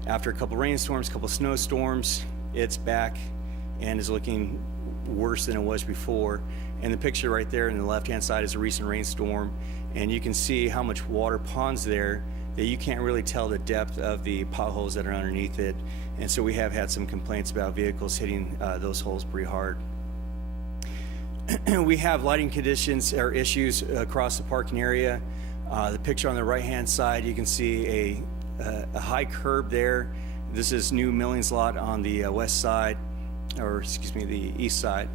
after a couple rainstorms, a couple snowstorms, it's back and is looking worse than it was before. And the picture right there on the left-hand side is a recent rainstorm, and you can see how much water ponds there that you can't really tell the depth of the potholes that are underneath it. And so we have had some complaints about vehicles hitting those holes pretty hard. We have lighting conditions or issues across the parking area. The picture on the right-hand side, you can see a high curb there. This is new Millings lot on the west side, or excuse me, the east side.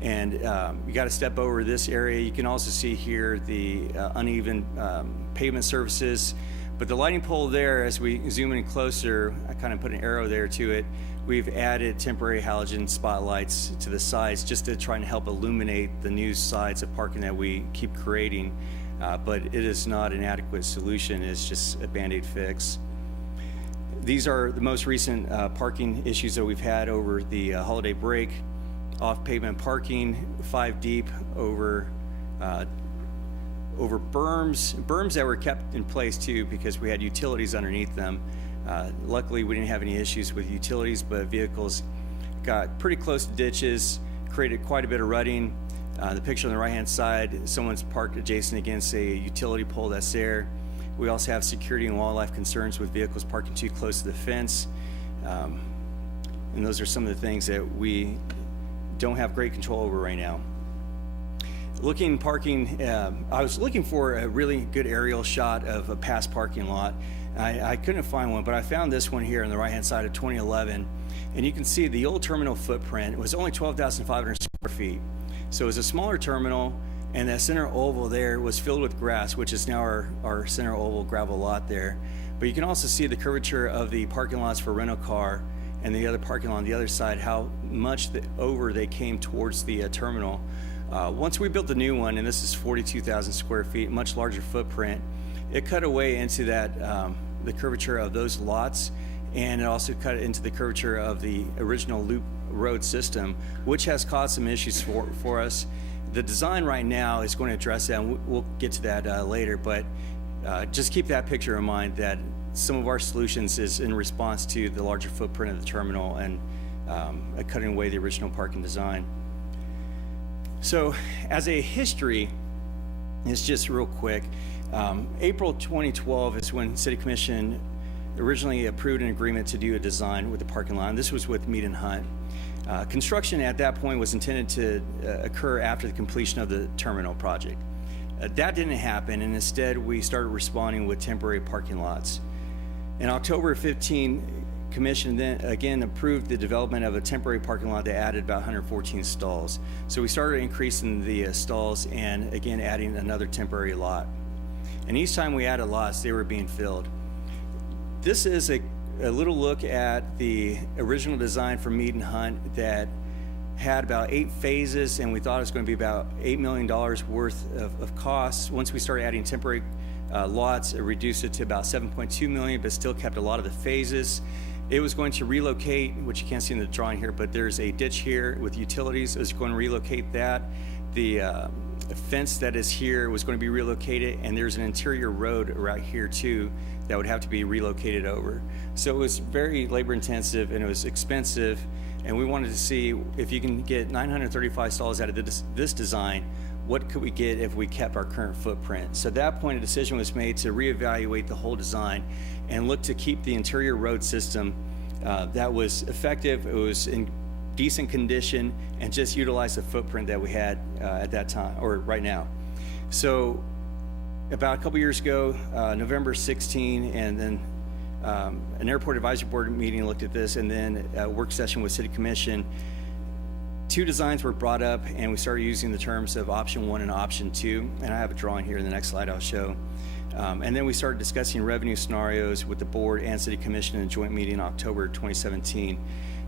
And you got to step over this area. You can also see here the uneven pavement surfaces. But the lighting pole there, as we zoom in closer, I kind of put an arrow there to it. We've added temporary halogen spotlights to the sides just to try and help illuminate the new sides of parking that we keep creating. But it is not an adequate solution. It's just a Band-Aid fix. These are the most recent parking issues that we've had over the holiday break. Off-pavement parking, 5 deep over berms that were kept in place too because we had utilities underneath them. Luckily, we didn't have any issues with utilities, but vehicles got pretty close to ditches, created quite a bit of rutting. The picture on the right-hand side, someone's parked adjacent against a utility pole that's there. We also have security and wildlife concerns with vehicles parking too close to the fence. And those are some of the things that we don't have great control over right now. Looking parking, I was looking for a really good aerial shot of a past parking lot. I couldn't find one, but I found this one here on the right-hand side of 2011. And you can see the old terminal footprint. It was only 12,500 square feet. So it was a smaller terminal, and that center oval there was filled with grass, which is now our center oval gravel lot there. But you can also see the curvature of the parking lots for rental car and the other parking lot on the other side, how much over they came towards the terminal. Once we built the new one, and this is 42,000 square feet, much larger footprint, it cut away into that the curvature of those lots, and it also cut into the curvature of the original loop road system, which has caused some issues for us. The design right now is going to address that, and we'll get to that later, but just keep that picture in mind that some of our solutions is in response to the larger footprint of the terminal and cutting away the original parking design. So as a history, it's just real quick. April 2012 is when City Commission originally approved an agreement to do a design with the parking lot. This was with Mead and Hunt. Construction at that point was intended to occur after the completion of the terminal project. That didn't happen, and instead we started responding with temporary parking lots. In October 15, Commission then again approved the development of a temporary parking lot that added about 114 stalls. So we started increasing the stalls and again adding another temporary lot. And each time we added lots, they were being filled. This is a little look at the original design from Mead and Hunt that had about 8 phases, and we thought it was going to be about $8 million worth of costs. Once we started adding temporary lots, it reduced it to about $7.2 million, but still kept a lot of the phases. It was going to relocate, which you can't see in the drawing here, but there's a ditch here with utilities. It was going to relocate that. The fence that is here was going to be relocated, and there's an interior road right here too that would have to be relocated over. So it was very labor intensive and it was expensive, and we wanted to see if you can get 935 stalls out of this design, what could we get if we kept our current footprint? So at that point, a decision was made to reevaluate the whole design and look to keep the interior road system that was effective, it was in decent condition, and just utilize the footprint that we had at that time, or right now. So about a couple years ago, November 16, and then an airport advisory board meeting looked at this, and then a work session with City Commission. 2 designs were brought up, and we started using the terms of option 1 and option 2, and I have a drawing here in the next slide I'll show. And then we started discussing revenue scenarios with the board and City Commission in a joint meeting in October 2017.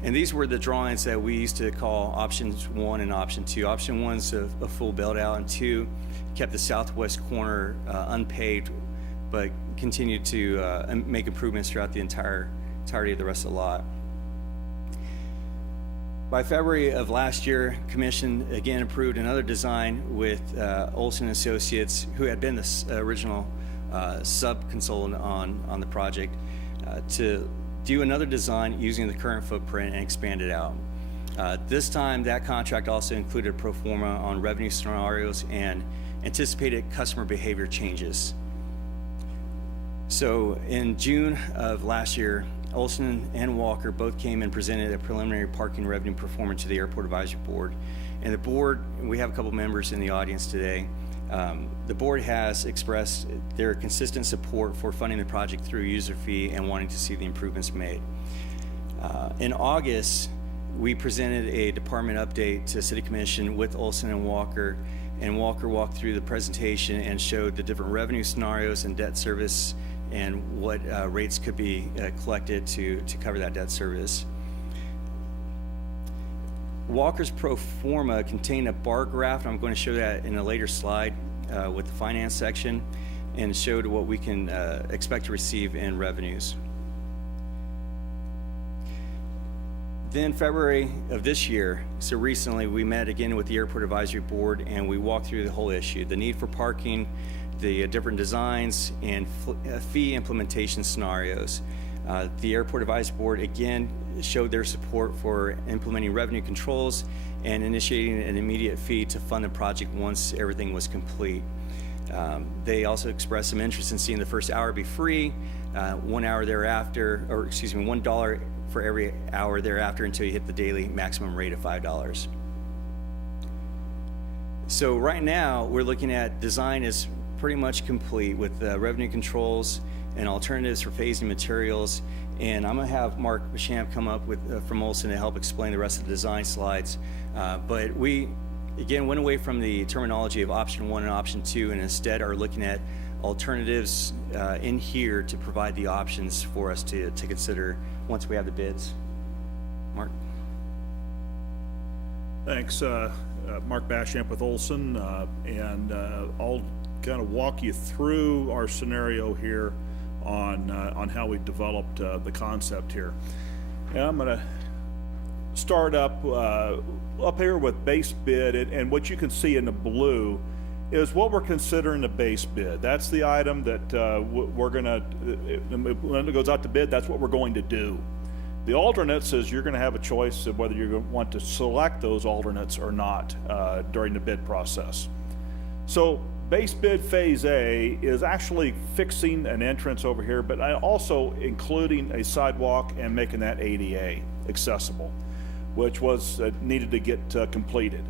And these were the drawings that we used to call options 1 and option 2. Option 1's a full build out, and 2 kept the southwest corner unpaved, but continued to make improvements throughout the entirety of the rest of the lot. By February of last year, Commission again approved another design with Olson Associates, who had been the original sub-consultant on the project, to do another design using the current footprint and expand it out. This time, that contract also included pro forma on revenue scenarios and anticipated customer behavior changes. So in June of last year, Olson and Walker both came and presented a preliminary parking revenue performance to the Airport Advisory Board. And the board, we have a couple members in the audience today, the board has expressed their consistent support for funding the project through user fee and wanting to see the improvements made. In August, we presented a department update to City Commission with Olson and Walker walked through the presentation and showed the different revenue scenarios and debt service and what rates could be collected to cover that debt service. Walker's pro forma contained a bar graph, and I'm going to show that in a later slide with the finance section, and showed what we can expect to receive in revenues. Then February of this year, so recently, we met again with the Airport Advisory Board and we walked through the whole issue, the need for parking, the different designs, and fee implementation scenarios. The Airport Advisory Board again showed their support for implementing revenue controls and initiating an immediate fee to fund the project once everything was complete. They also expressed some interest in seeing the first hour be free, 1 hour thereafter, or excuse me, $1 for every hour thereafter until you hit the daily maximum rate of $5. So right now, we're looking at design is pretty much complete with revenue controls and alternatives for phasing materials. And I'm gonna have Mark Bachamp come up with from Olson to help explain the rest of the design slides. But we, again, went away from the terminology of option 1 and option 2 and instead are looking at alternatives in here to provide the options for us to consider once we have the bids. Mark. Thanks. Mark Bachamp with Olson, and I'll kind of walk you through our scenario here on how we developed the concept here. And I'm going to start up here with base bid, and what you can see in the blue is what we're considering a base bid. That's the item that we're going to, when it goes out to bid, that's what we're going to do. The alternates is you're going to have a choice of whether you want to select those alternates or not during the bid process. So base bid phase A is actually fixing an entrance over here, but also including a sidewalk and making that ADA accessible, which was needed to get completed.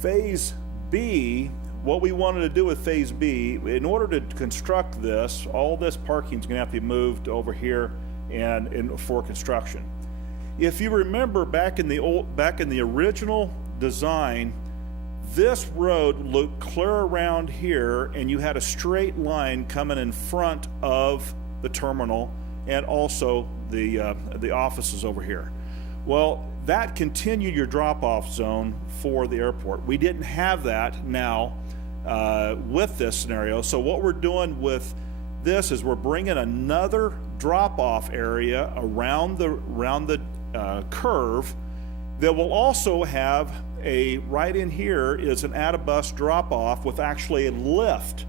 Phase B, what we wanted to do with phase B, in order to construct this, all this parking is going to have to be moved over here and for construction. If you remember back in the original design, this road looped clear around here, and you had a straight line coming in front of the terminal and also the offices over here. Well, that continued your drop-off zone for the airport. We didn't have that now with this scenario. So what we're doing with this is we're bringing another drop-off area around the curve that will also have right in here is an at-a-bus drop-off with actually a lift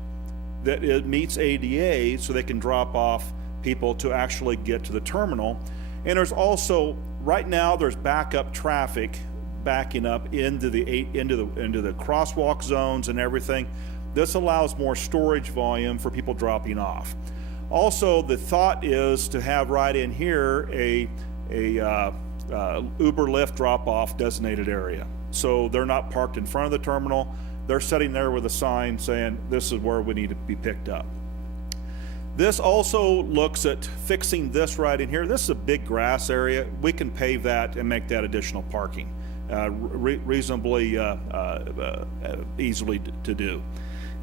that it meets ADA so they can drop off people to actually get to the terminal. And there's also, right now there's backup traffic backing up into the crosswalk zones and everything. This allows more storage volume for people dropping off. Also, the thought is to have right in here a Uber Lyft drop-off designated area. So they're not parked in front of the terminal. They're sitting there with a sign saying this is where we need to be picked up. This also looks at fixing this right in here. This is a big grass area. We can pave that and make that additional parking reasonably easily to do.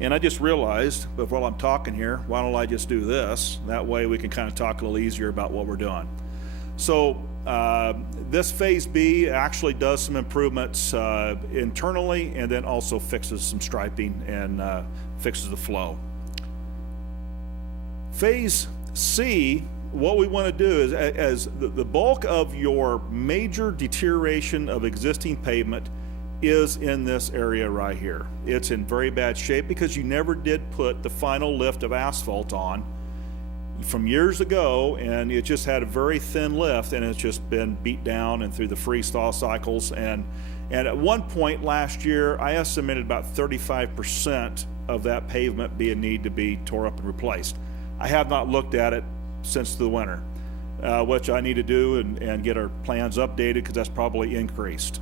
And I just realized, but while I'm talking here, why don't I just do this? That way we can kind of talk a little easier about what we're doing. So this Phase B actually does some improvements internally, and then also fixes some striping and fixes the flow. Phase C, what we want to do is, as the bulk of your major deterioration of existing pavement is in this area right here. It's in very bad shape because you never did put the final lift of asphalt on from years ago, and it just had a very thin lift, and it's just been beat down and through the freeze-thaw cycles. And at one point last year, I estimated about 35% of that pavement being need to be tore up and replaced. I have not looked at it since the winter, which I need to do and get our plans updated, because that's probably increased.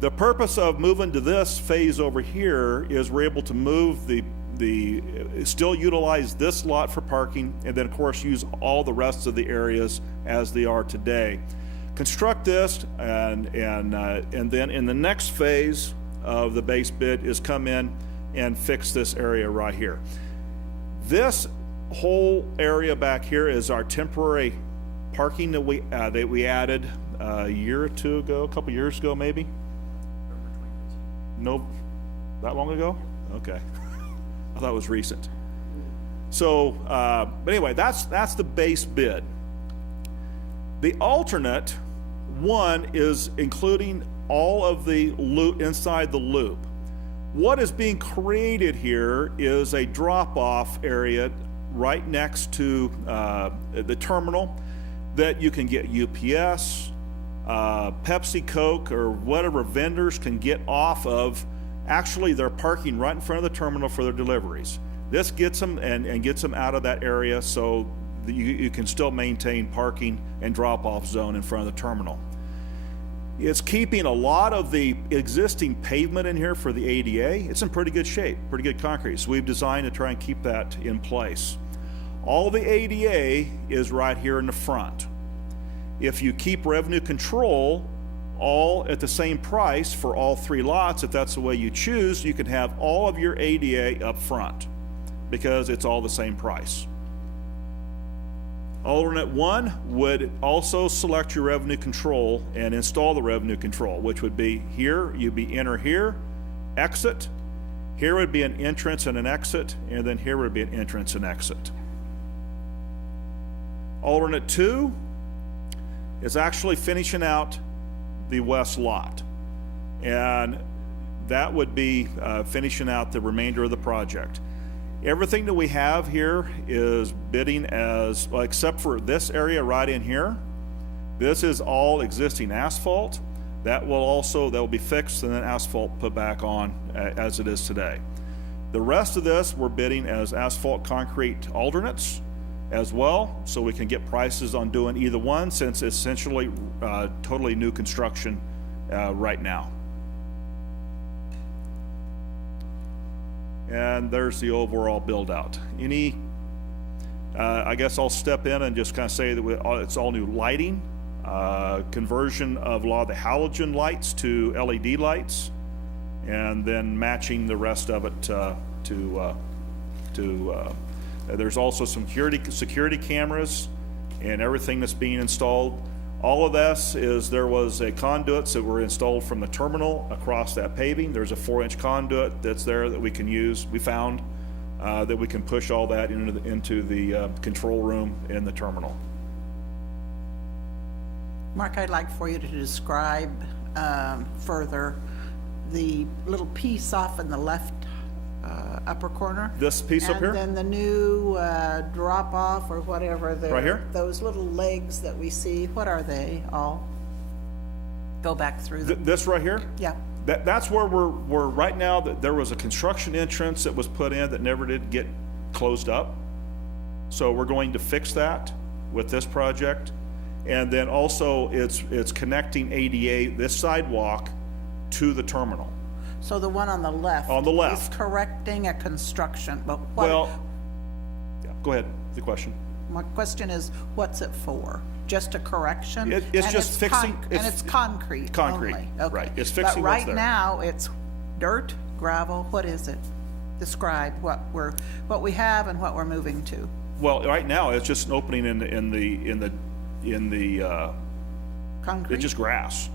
The purpose of moving to this phase over here is we're able to move still utilize this lot for parking, and then of course use all the rest of the areas as they are today. Construct this, and then in the next phase of the base bid is come in and fix this area right here. This whole area back here is our temporary parking that we added a year or two ago, a couple years ago maybe. No, that long ago? Okay. I thought it was recent. So, but anyway, that's the base bid. The alternate one is including all of the loop inside the loop. What is being created here is a drop-off area right next to the terminal that you can get UPS, Pepsi, Coke, or whatever vendors can get off of. Actually, they're parking right in front of the terminal for their deliveries. This gets them and gets them out of that area, so that you can still maintain parking and drop-off zone in front of the terminal. It's keeping a lot of the existing pavement in here for the ADA. It's in pretty good shape, pretty good concrete. So we've designed to try and keep that in place. All the ADA is right here in the front. If you keep revenue control all at the same price for all three lots, if that's the way you choose, you can have all of your ADA up front because it's all the same price. Alternate one would also select your revenue control and install the revenue control, which would be here, you'd be enter here, exit. Here would be an entrance and an exit, and then here would be an entrance and exit. Alternate two is actually finishing out the west lot, and that would be finishing out the remainder of the project. Everything that we have here is bidding as, well, except for this area right in here. This is all existing asphalt. That will be fixed and then asphalt put back on as it is today. The rest of this we're bidding as asphalt concrete alternates as well, so we can get prices on doing either one, since it's essentially totally new construction right now. And there's the overall build out. I guess I'll step in and just kind of say that it's all new lighting, conversion of a lot of the halogen lights to LED lights, and then matching the rest of it there's also some security cameras and everything that's being installed. All of this is, there was a conduits that were installed from the terminal across that paving. There's a 4-inch conduit that's there that we can use. We found that we can push all that into the control room in the terminal. Mark, I'd like for you to describe further the little piece off in the left upper corner. This piece up here? And then the new drop off or whatever. Right here? Those little legs that we see, what are they all? Go back through them. This right here? Yeah. That's where we're right now. That there was a construction entrance that was put in that never did get closed up. So we're going to fix that with this project. And then also it's connecting ADA, this sidewalk, to the terminal. So the one on the left. On the left. Is correcting a construction, but what? Well, yeah, go ahead, the question. My question is, what's it for? Just a correction? It's just fixing. And it's concrete Concrete, only. Okay. right. It's fixing what's there. But right now, it's dirt, gravel, what is it? Describe what we have and what we're moving to. Well, right now, it's just an opening in the, Concrete? it's just grass.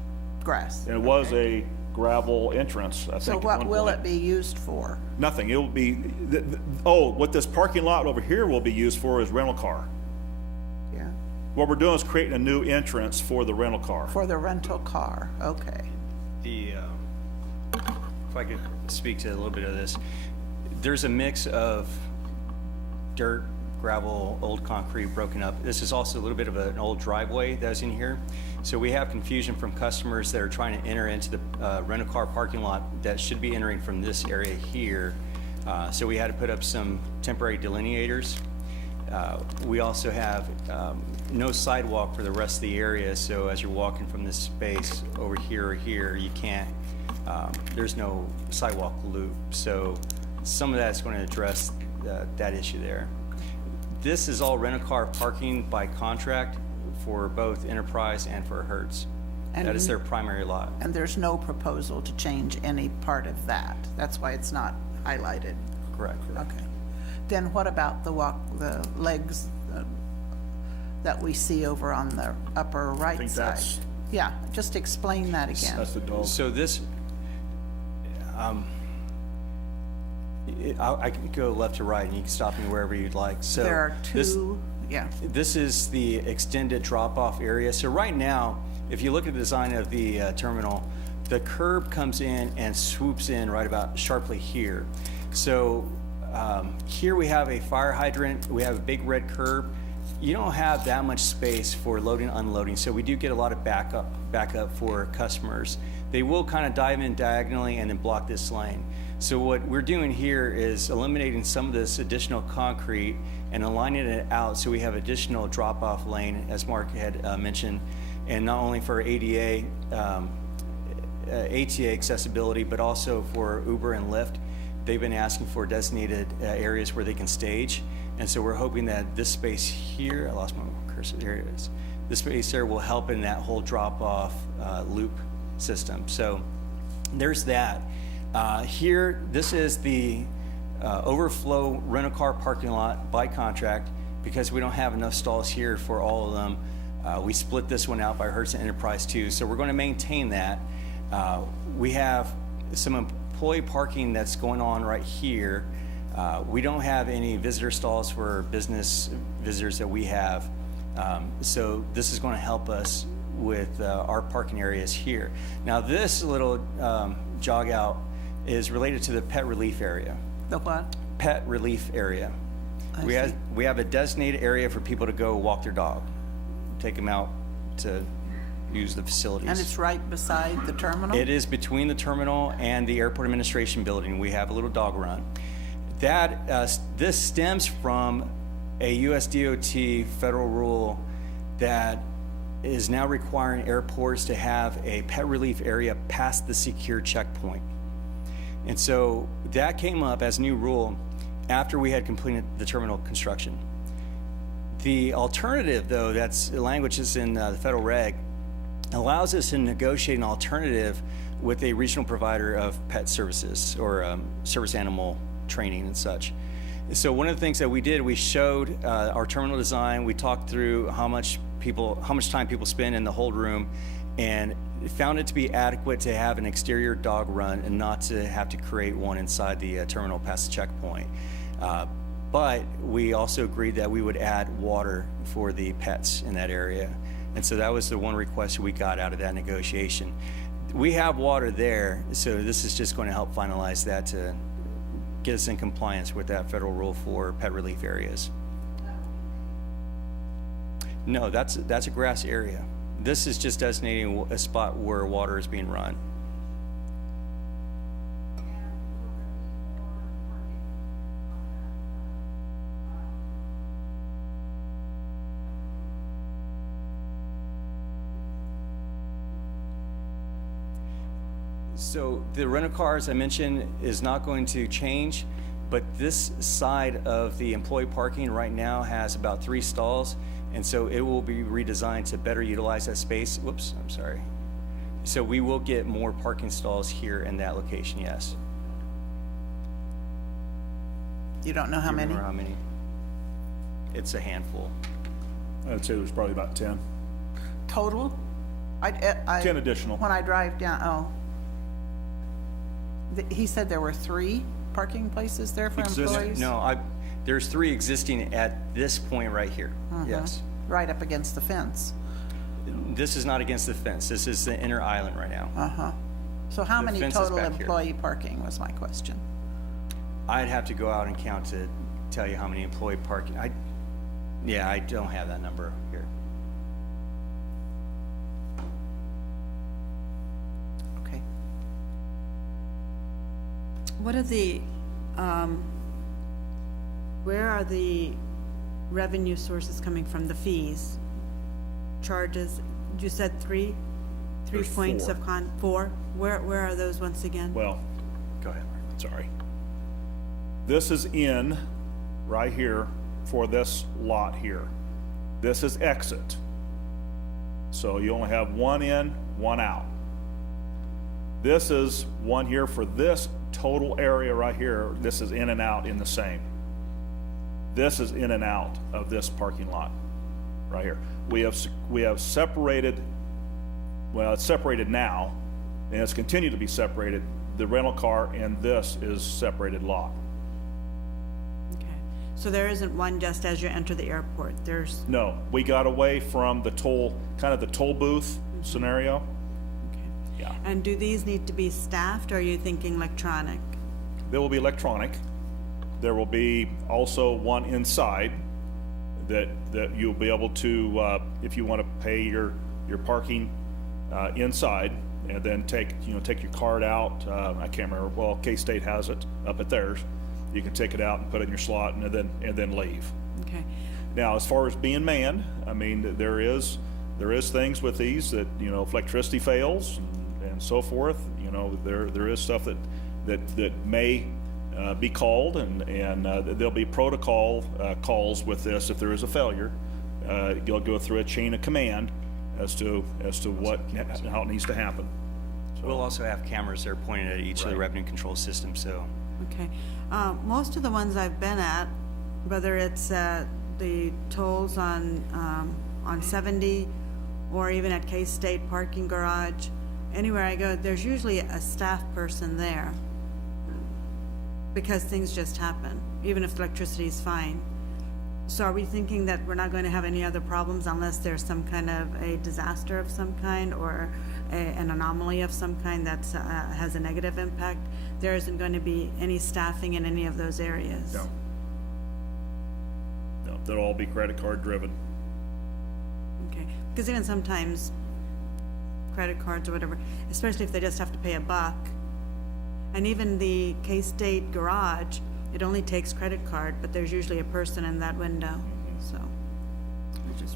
Grass. And it was a gravel entrance, I think. So at what one will point. it be used for? Nothing, it'll be, what this parking lot over here will be used for is rental car. Yeah, What we're doing is creating a new entrance for the rental car. for the rental car, okay. If I could speak to a little bit of this, there's a mix of dirt, gravel, old concrete broken up. This is also a little bit of an old driveway that's in here. So we have confusion from customers that are trying to enter into the rental car parking lot that should be entering from this area here. So we had to put up some temporary delineators. We also have no sidewalk for the rest of the area, so as you're walking from this space over here or here, you can't, there's no sidewalk loop. So some of that's going to address that issue there. This is all rental-car parking by contract for both Enterprise and for Hertz. That is their primary lot. And there's no proposal to change any part of that? That's why it's not highlighted? Correct. Okay. Then what about the legs that we see over on the upper right think side? that's- Yeah, just explain that again. That's the dog. So this, I can go left to right and you can stop me wherever you'd like. So There are this- two, yeah. This is the extended drop-off area. So right now, if you look at the design of the terminal, the curb comes in and swoops in right about sharply here. So here we have a fire hydrant, we have a big red curb. You don't have that much space for loading, unloading, so we do get a lot of backup for customers. They will kind of dive in diagonally and then block this lane. So what we're doing here is eliminating some of this additional concrete and aligning it out so we have additional drop-off lane, as Mark had mentioned, and not only for ADA, ATA accessibility, but also for Uber and Lyft. They've been asking for designated areas where they can stage, and so we're hoping that this space here, I lost my cursor, there it is. This space there will help in that whole drop-off loop system. So there's that. Here, this is the overflow rental-car parking lot by contract. Because we don't have enough stalls here for all of them, we split this one out by Hertz and Enterprise too. So we're going to maintain that. We have some employee parking that's going on right here. We don't have any visitor stalls for business visitors that we have. So this is going to help us with our parking areas here. Now this little jog out is related to the pet relief area. The what? Pet relief area. I We see. have a designated area for people to go walk their dog, take them out to use the facilities. And it's right beside the terminal? It is between the terminal and the airport administration building. We have a little dog run. That this stems from a US DOT federal rule that is now requiring airports to have a pet relief area past the secure checkpoint. And so that came up as a new rule after we had completed the terminal construction. The alternative, though, that's the language that's in the federal reg, allows us to negotiate an alternative with a regional provider of pet services or service animal training and such. So one of the things that we did, we showed our terminal design. We talked through how much time people spend in the hold room, and found it to be adequate to have an exterior dog run and not to have to create one inside the terminal past the checkpoint. But we also agreed that we would add water for the pets in that area. And so that was the one request we got out of that negotiation. We have water there, so this is just going to help finalize that to get us in compliance with that federal rule for pet relief areas. No, that's a grass area. This is just designating a spot where water is being run. So the rental car, as I mentioned, is not going to change, but this side of the employee parking right now has about 3 stalls, and so it will be redesigned to better utilize that space. Whoops, I'm sorry. So we will get more parking stalls here in that location, yes. You don't know how Do you many? remember how many? It's a handful. I'd say there's probably about 10. total? 10 additional. When I drive down, he said there were 3 parking places there for employees? No, there's 3 existing at this point right here. Yes. Right up against the fence. This is not against the fence. This is the inner island right now. So how many fence is total back here. employee parking was my question? I'd have to go out and count to tell you how many employee parking. I don't have that number here. Okay. What are the, where are the revenue sources coming from, the fees? Charges, you said 3 There's points 4. of 4? Where are those once again? Well, Go ahead, Mark. sorry. This is in right here for this lot here. This is exit. So you only have 1 in, 1 out. This is 1 here for this total area right here. This is in and out in the same. This is in and out of this parking lot right here. We have separated, well, it's separated now, and it's continued to be separated. The rental car and this is separated lot. Okay, so there isn't one just as you enter the airport, there's, No, we got away from the toll, kind of the toll booth scenario. okay. Yeah. And do these need to be staffed, or are you thinking electronic? There will be electronic. There will be also one inside that you'll be able to, if you want to pay your parking inside, and then take your card out. I can't remember. Well, K-State has it up at theirs. You can take it out and put it in your slot, and then leave. Okay, Now, as far as being manned, I mean, there is things with these that, if electricity fails and so forth, there is stuff that may be called, and there'll be protocol calls with this if there is a failure. You'll go through a chain of command as to how it needs to happen. We'll also have cameras that are pointed at each of the revenue control systems, so. okay. Most of the ones I've been at, whether it's the tolls on 70 or even at K-State parking garage, anywhere I go, there's usually a staff person there because things just happen, even if electricity is fine. So are we thinking that we're not going to have any other problems unless there's some kind of a disaster of some kind or an anomaly of some kind that has a negative impact? There isn't going to be any staffing in any of those areas? No, they'll all be credit card driven. Okay, because even sometimes credit cards or whatever, especially if they just have to pay $1, and even the K-State garage, it only takes credit card, but there's usually a person in that window, so.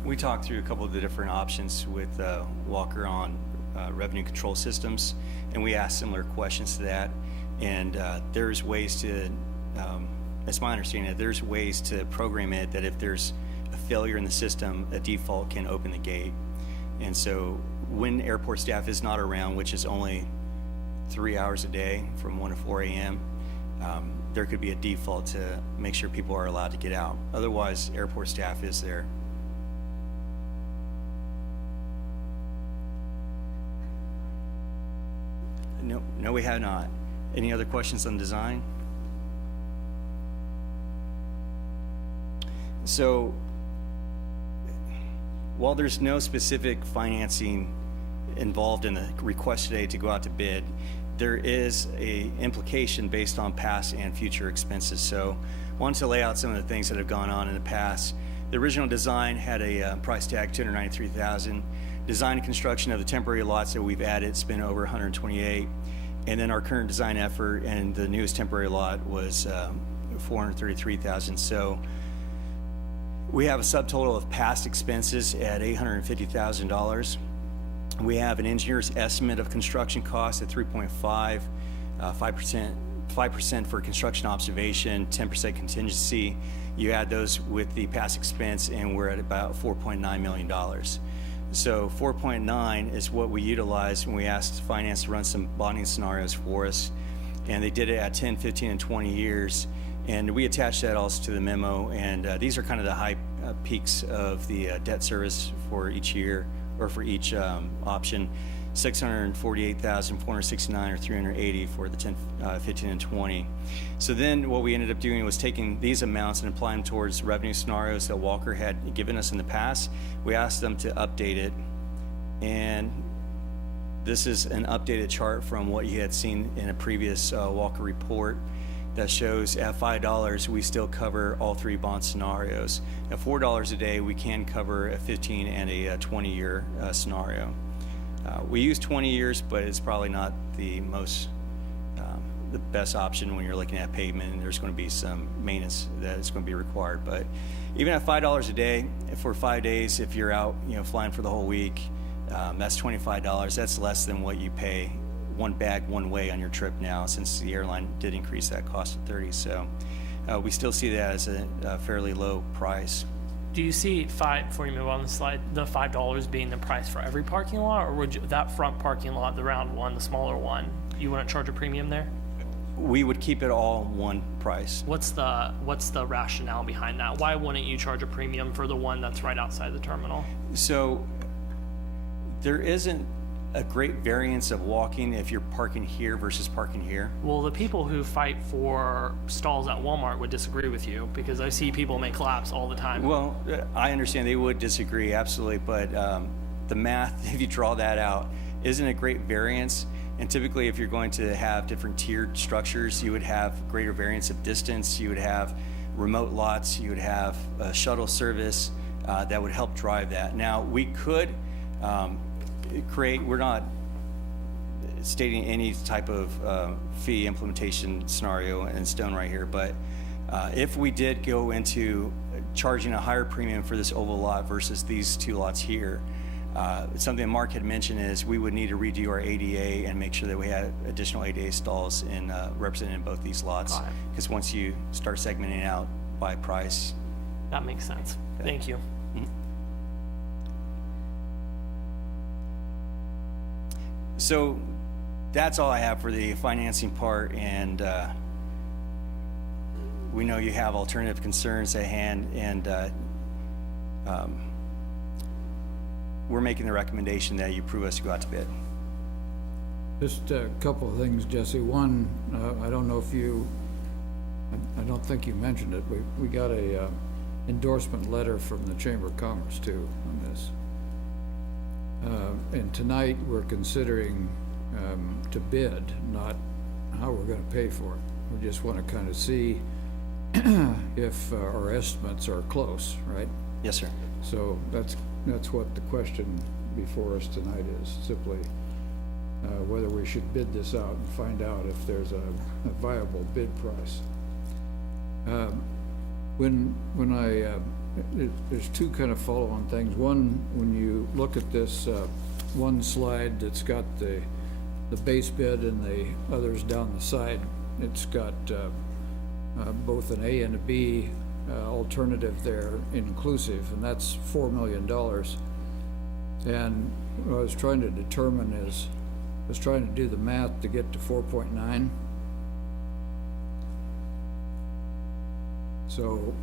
We talked through a couple of the different options with Walker on revenue control systems, and we asked similar questions to that. And there's ways to, it's my understanding that there's ways to program it that if there's a failure in the system, a default can open the gate. And so when airport staff is not around, which is only 3 hours a day from 1 to 4 a.m., there could be a default to make sure people are allowed to get out. Otherwise, airport staff is there. No, we have not. Any other questions on design? So, while there's no specific financing involved in the request today to go out to bid, there is a implication based on past and future expenses. So I wanted to lay out some of the things that have gone on in the past. The original design had a price tag, $293,000. Design and construction of the temporary lots that we've added spent over $128,000. And then our current design effort and the newest temporary lot was $433,000. So we have a subtotal of past expenses at $850,000. We have an engineer's estimate of construction costs at 3.5, 5% for construction observation, 10% contingency. You add those with the past expense, and we're at about $4.9 million. So 4.9 is what we utilized when we asked finance to run some bonding scenarios for us, and they did it at 10, 15, and 20 years. And we attached that also to the memo, and these are kind of the high peaks of the debt service for each year or for each option, 648,469 or 380 for the 10, 15, and 20. So then what we ended up doing was taking these amounts and applying them towards revenue scenarios that Walker had given us in the past. We asked them to update it, and this is an updated chart from what you had seen in a previous Walker report that shows at $5 we still cover all three bond scenarios. At $4 a day we can cover a 15 and a 20-year scenario. We use 20 years, but it's probably not the most the best option when you're looking at pavement, and there's going to be some maintenance that is going to be required. But even at $5 a day for 5 days, if you're out, flying for the whole week, that's $25. That's less than what you pay one bag one way on your trip now, since the airline did increase that cost to $30. So we still see that as a fairly low price. Do you see before you move on the slide, the $5 being the price for every parking lot, or would you, that front parking lot, the round one, the smaller one, you wouldn't charge a premium there? We would keep it all one price. What's the rationale behind that? Why wouldn't you charge a premium for the one that's right outside the terminal? So there isn't a great variance of walking if you're parking here versus parking here. Well, the people who fight for stalls at Walmart would disagree with you, because I see people make laps all the time. Well, I understand they would disagree, absolutely, but the math, if you draw that out, isn't a great variance. And typically, if you're going to have different tiered structures, you would have greater variance of distance, you would have remote lots, you would have a shuttle service that would help drive that. Now, we could we're not stating any type of fee implementation scenario in stone right here, but if we did go into charging a higher premium for this oval lot versus these two lots here, something Mark had mentioned is we would need to redo our ADA and make sure that we had additional ADA stalls represented in both these lots, because once you start segmenting out by price. That makes sense. Okay. Thank you. So that's all I have for the financing part, and we know you have alternative concerns at hand, and we're making the recommendation that you approve us to go out to bid. Just a couple of things, Jesse. One, I don't know if I don't think you mentioned it. We got a endorsement letter from the Chamber of Commerce too on this. And tonight we're considering to bid, not how we're going to pay for it. We just want to kind of see if our estimates are close, right? Yes, sir. So that's what the question before us tonight is, simply whether we should bid this out and find out if there's a viable bid price. There's two kind of follow-on things. One, when you look at this one slide that's got the base bid and the others down the side, it's got both an A and a B alternative there inclusive, and that's $4 million. And what I was trying to determine is, I was trying to do the math to get to 4.9. So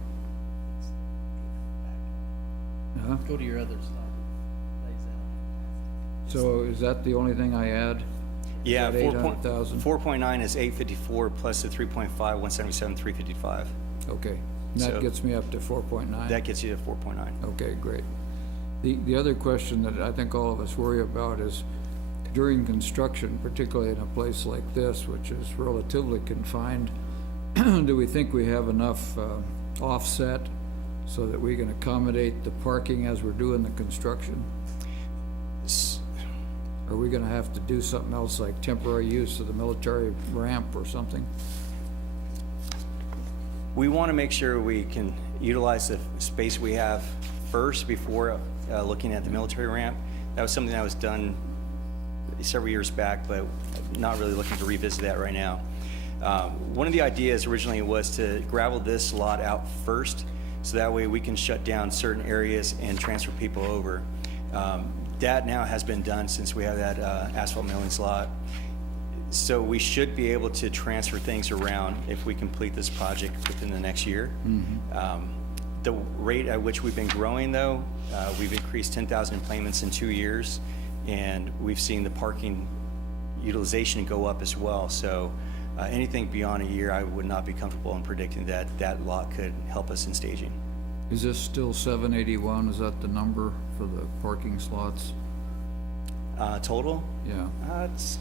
Go to your other slide. so is that the only thing I add? Yeah, 800,000? 4.9 is 854 plus the 3.5, 177, 355. Okay, and that So- gets me up to 4.9? That gets you to 4.9. Okay, great. The other question that I think all of us worry about is during construction, particularly in a place like this, which is relatively confined, do we think we have enough offset so that we can accommodate the parking as we're doing the construction? Are we gonna have to do something else like temporary use of the military ramp or something? We want to make sure we can utilize the space we have first before looking at the military ramp. That was something that was done several years back, but not really looking to revisit that right now. One of the ideas originally was to gravel this lot out first, so that way we can shut down certain areas and transfer people over. That now has been done since we have that asphalt millings lot. So we should be able to transfer things around if we complete this project within the next year. The rate at which we've been growing, though, we've increased 10,000 employments in 2 years, and we've seen the parking utilization go up as well. So anything beyond a year, I would not be comfortable in predicting that that lot could help us in staging. Is this still 781? Is that the number for the parking slots? Total? Yeah. It's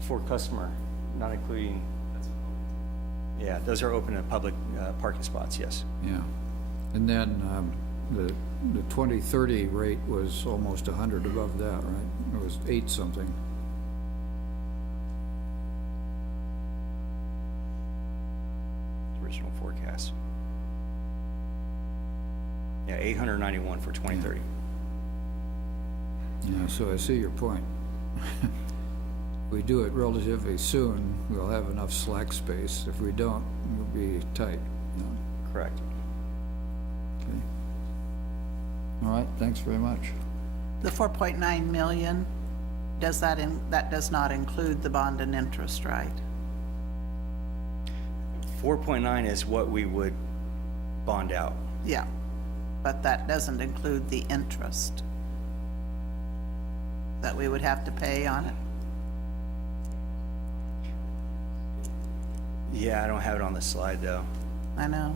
for customer, not including, yeah, those are open to public parking spots, yes. Yeah. And then the 2030 rate was almost 100 above that, right? It was 8 something. Original forecast. Yeah, 891 for 2030. Yeah, so I see your point. If we do it relatively soon, we'll have enough slack space. If we don't, we'll be tight. You know? Correct. Okay. All right, thanks very much. The 4.9 million, that does not include the bond and interest, right? 4.9 is what we would bond out. Yeah, but that doesn't include the interest that we would have to pay on it? Yeah, I don't have it on the slide, though. I know.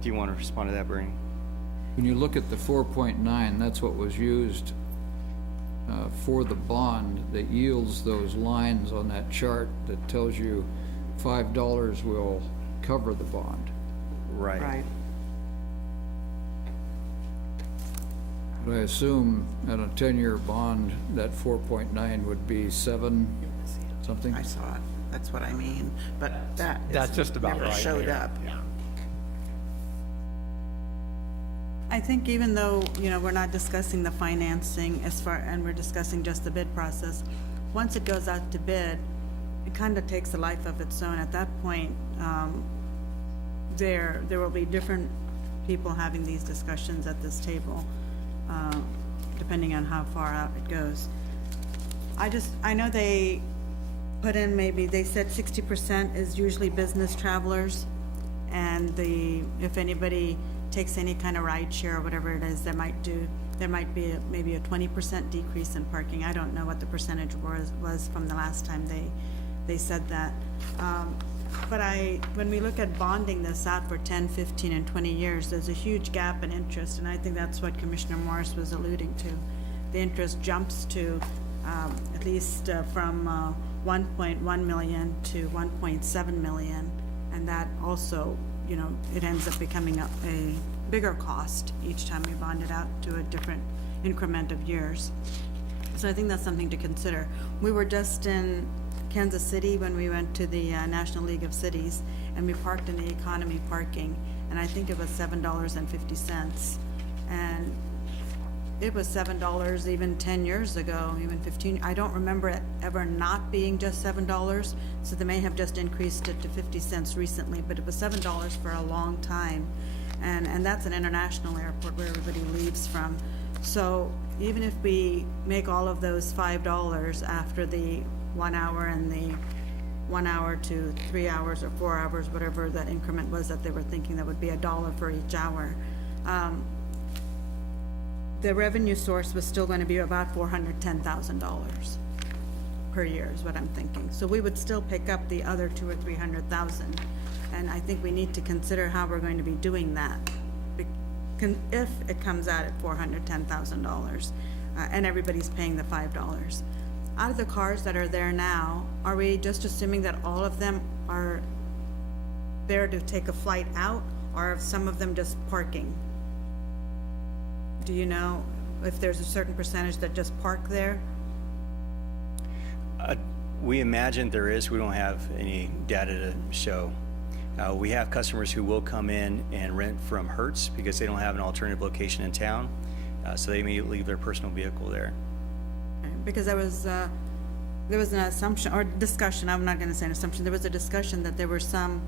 Do you want to respond to that, Bernie? When you look at the 4.9, that's what was used for the bond that yields those lines on that chart that tells you $5 will cover the bond. Right. But I assume at a 10-year bond, that 4.9 would be 7 something? I saw it. That's what I mean. But That's just about never right showed there. up. I think even though, we're not discussing the financing and we're discussing just the bid process, once it goes out to bid, it kind of takes a life of its own. At that point, there will be different people having these discussions at this table, depending on how far out it goes. I know they put in they said 60% is usually business travelers, and if anybody takes any kind of ride share or whatever it is, there might be maybe a 20% decrease in parking. I don't know what the percentage was from the last time they said that. But when we look at bonding this out for 10, 15, and 20 years, there's a huge gap in interest, and I think that's what Commissioner Morris was alluding to. The interest jumps to at least from 1.1 million to 1.7 million, and that also, it ends up becoming a bigger cost each time we bond it out to a different increment of years. So I think that's something to consider. We were just in Kansas City when we went to the National League of Cities, and we parked in the economy parking, and I think it was $7.50. And it was $7 even 10 years ago, even 15. I don't remember it ever not being just $7, so they may have just increased it to 50 cents recently, but it was $7 for a long time. And that's an international airport where everybody leaves from. So even if we make all of those $5 after the 1 hour and the 1 hour to 3 hours or 4 hours, whatever that increment was that they were thinking that would be $1 for each hour, the revenue source was still going to be about $410,000 per year is what I'm thinking. So we would still pick up the other $200,000 or $300,000. And I think we need to consider how we're going to be doing that. If it comes out at $410,000 and everybody's paying the $5. Out of the cars that are there now, are we just assuming that all of them are there to take a flight out, or are some of them just parking? Do you know if there's a certain percentage that just park there? We imagine there is. We don't have any data to show. We have customers who will come in and rent from Hertz because they don't have an alternative location in town, so they may leave their personal vehicle there. Because there was an assumption or discussion, I'm not going to say an assumption, there was a discussion that there were some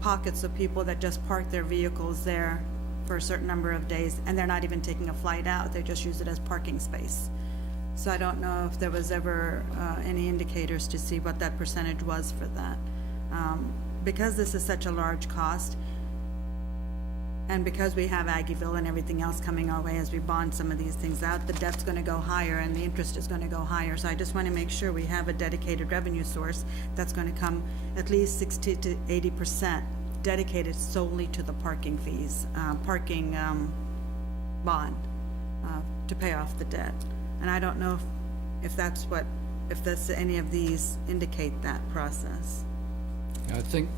pockets of people that just park their vehicles there for a certain number of days, and they're not even taking a flight out, they just use it as parking space. So I don't know if there was ever any indicators to see what that percentage was for that. Because this is such a large cost, and because we have Aggieville and everything else coming our way as we bond some of these things out, the debt's gonna go higher and the interest is gonna go higher. So I just wanna make sure we have a dedicated revenue source that's gonna come at least 60 to 80% dedicated solely to the parking fees, bond, to pay off the debt. And I don't know if that's any of these indicate that process. I think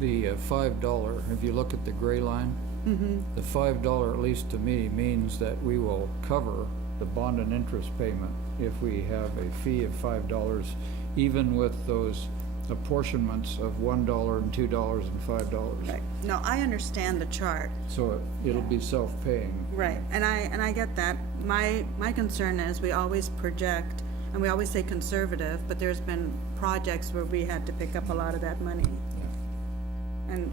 the $5, if you look at the gray line, the $5, at least to me, means that we will cover the bond and interest payment if we have a fee of $5, even with those apportionments of $1 and $2 and $5. Right. No, I understand the chart. So it'll be self-paying. Right, and I get that. My concern is we always project, and we always say conservative, but there's been projects where we had to pick up a lot of that money. And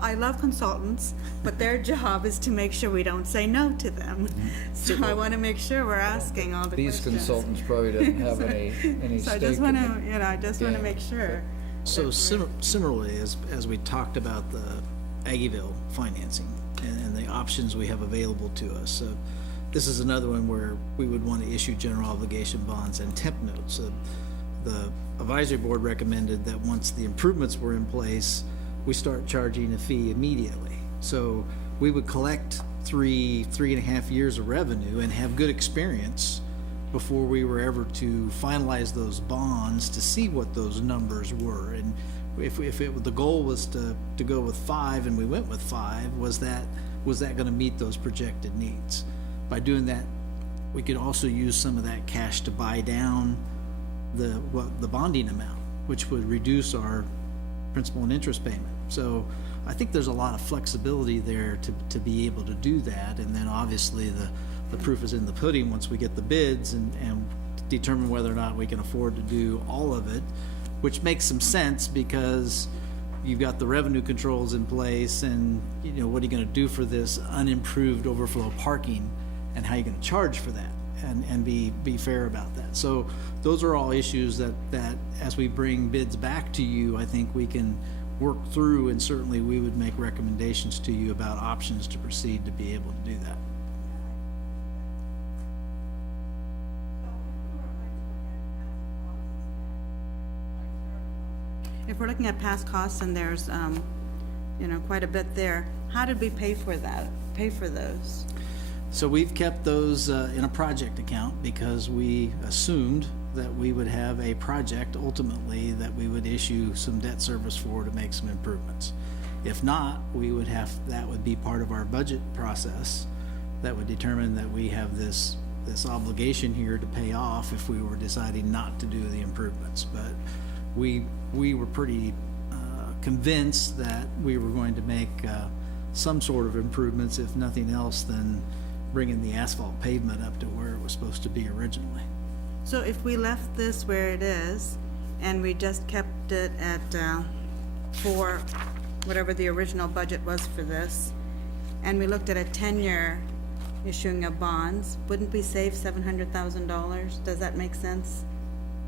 I love consultants, but their job is to make sure we don't say no to them. So I want to make sure we're asking all the These questions. consultants probably didn't have any So I stake just in want it. to, I just want to make sure. So similarly, as we talked about the Aggieville financing and the options we have available to us, so this is another one where we would want to issue general obligation bonds and temp notes. The advisory board recommended that once the improvements were in place, we start charging a fee immediately. So we would collect 3.5 years of revenue and have good experience before we were ever to finalize those bonds to see what those numbers were. And if the goal was to go with 5 and we went with 5, was that going to meet those projected needs? By doing that, we could also use some of that cash to buy down the bonding amount, which would reduce our principal and interest payment. So I think there's a lot of flexibility there to be able to do that. And then obviously the proof is in the pudding once we get the bids and determine whether or not we can afford to do all of it, which makes some sense because you've got the revenue controls in place and, you know, what are you going to do for this unimproved overflow parking and how are you going to charge for that and be fair about that. So those are all issues that as we bring bids back to you, I think we can work through, and certainly we would make recommendations to you about options to proceed to be able to do that. If we're looking at past costs and there's, quite a bit there, how did we pay for those? So we've kept those in a project account because we assumed that we would have a project ultimately that we would issue some debt service for to make some improvements. If not, that would be part of our budget process that would determine that we have this obligation here to pay off if we were deciding not to do the improvements. But we were pretty convinced that we were going to make some sort of improvements, if nothing else, than bringing the asphalt pavement up to where it was supposed to be originally. So if we left this where it is and we just kept it at for whatever the original budget was for this, and we looked at a 10-year issuing of bonds, wouldn't we save $700,000? Does that make sense?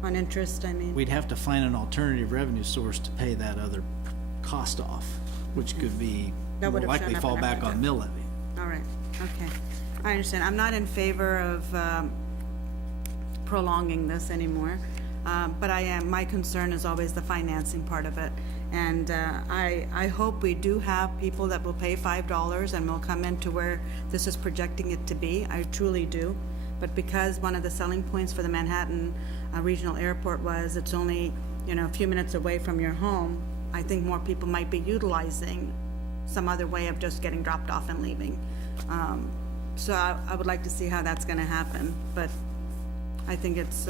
On interest, I mean? We'd have to find an alternative revenue source to pay that other cost off, which could be That more would have shown likely up fall in our back on budget. mill levy. All right, okay. I understand. I'm not in favor of prolonging this anymore, but my concern is always the financing part of it. And I hope we do have people that will pay $5 and will come into where this is projecting it to be. I truly do. But because one of the selling points for the Manhattan Regional Airport was it's only, a few minutes away from your home, I think more people might be utilizing some other way of just getting dropped off and leaving. So I would like to see how that's going to happen, but I think it's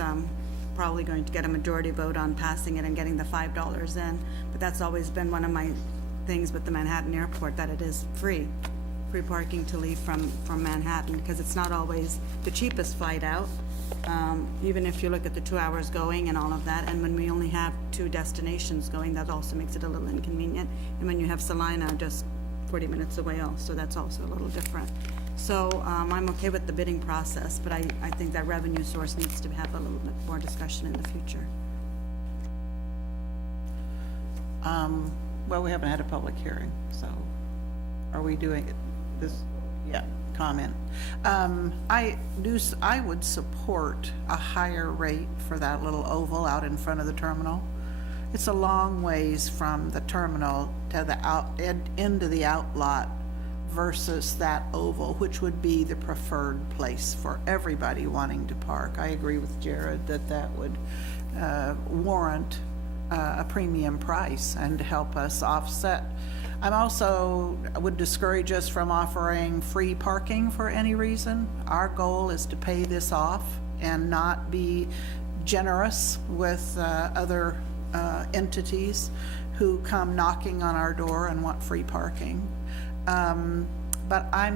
probably going to get a majority vote on passing it and getting the $5 in. But that's always been one of my things with the Manhattan Airport, that it is free parking to leave from Manhattan, because it's not always the cheapest flight out, even if you look at the 2 hours going and all of that. And when we only have 2 destinations going, that also makes it a little inconvenient. And when you have Salina just 40 minutes away also, that's also a little different. So I'm okay with the bidding process, but I think that revenue source needs to have a little bit more discussion in the future. Well, we haven't had a public hearing, so are we doing it this, yeah, comment. I would support a higher rate for that little oval out in front of the terminal. It's a long ways from the terminal to the end of the outlot versus that oval, which would be the preferred place for everybody wanting to park. I agree with Jared that that would warrant a premium price and help us offset. I would discourage us from offering free parking for any reason. Our goal is to pay this off and not be generous with other entities who come knocking on our door and want free parking. But I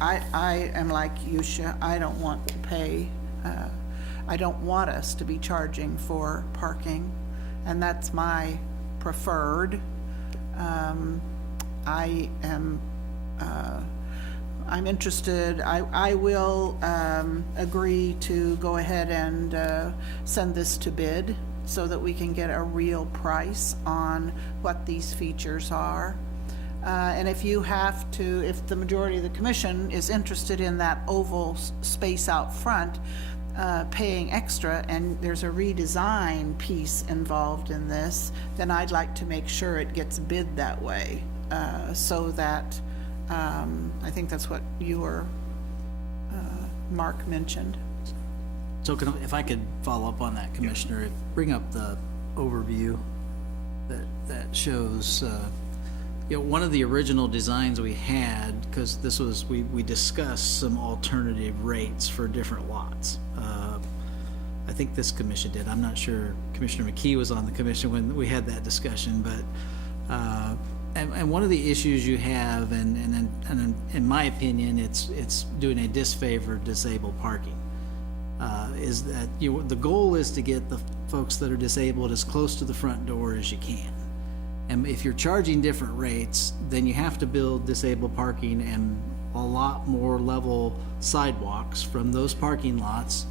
am like Yusha. I don't want to pay. I don't want us to be charging for parking, and that's my preferred. I'm interested. I will agree to go ahead and send this to bid so that we can get a real price on what these features are. And if the majority of the commission is interested in that oval space out front, paying extra, and there's a redesign piece involved in this, then I'd like to make sure it gets bid that way, so that, I think that's what Mark mentioned. So if I could follow up on that, Commissioner, bring up the overview that shows, one of the original designs we had, because this was, we discussed some alternative rates for different lots. I think this commission did. I'm not sure Commissioner McKee was on the commission when we had that discussion, but and one of the issues you have, and in my opinion, it's doing a disfavor of disabled parking. Is that the goal is to get the folks that are disabled as close to the front door as you can. And if you're charging different rates, then you have to build disabled parking and a lot more level sidewalks from those parking lots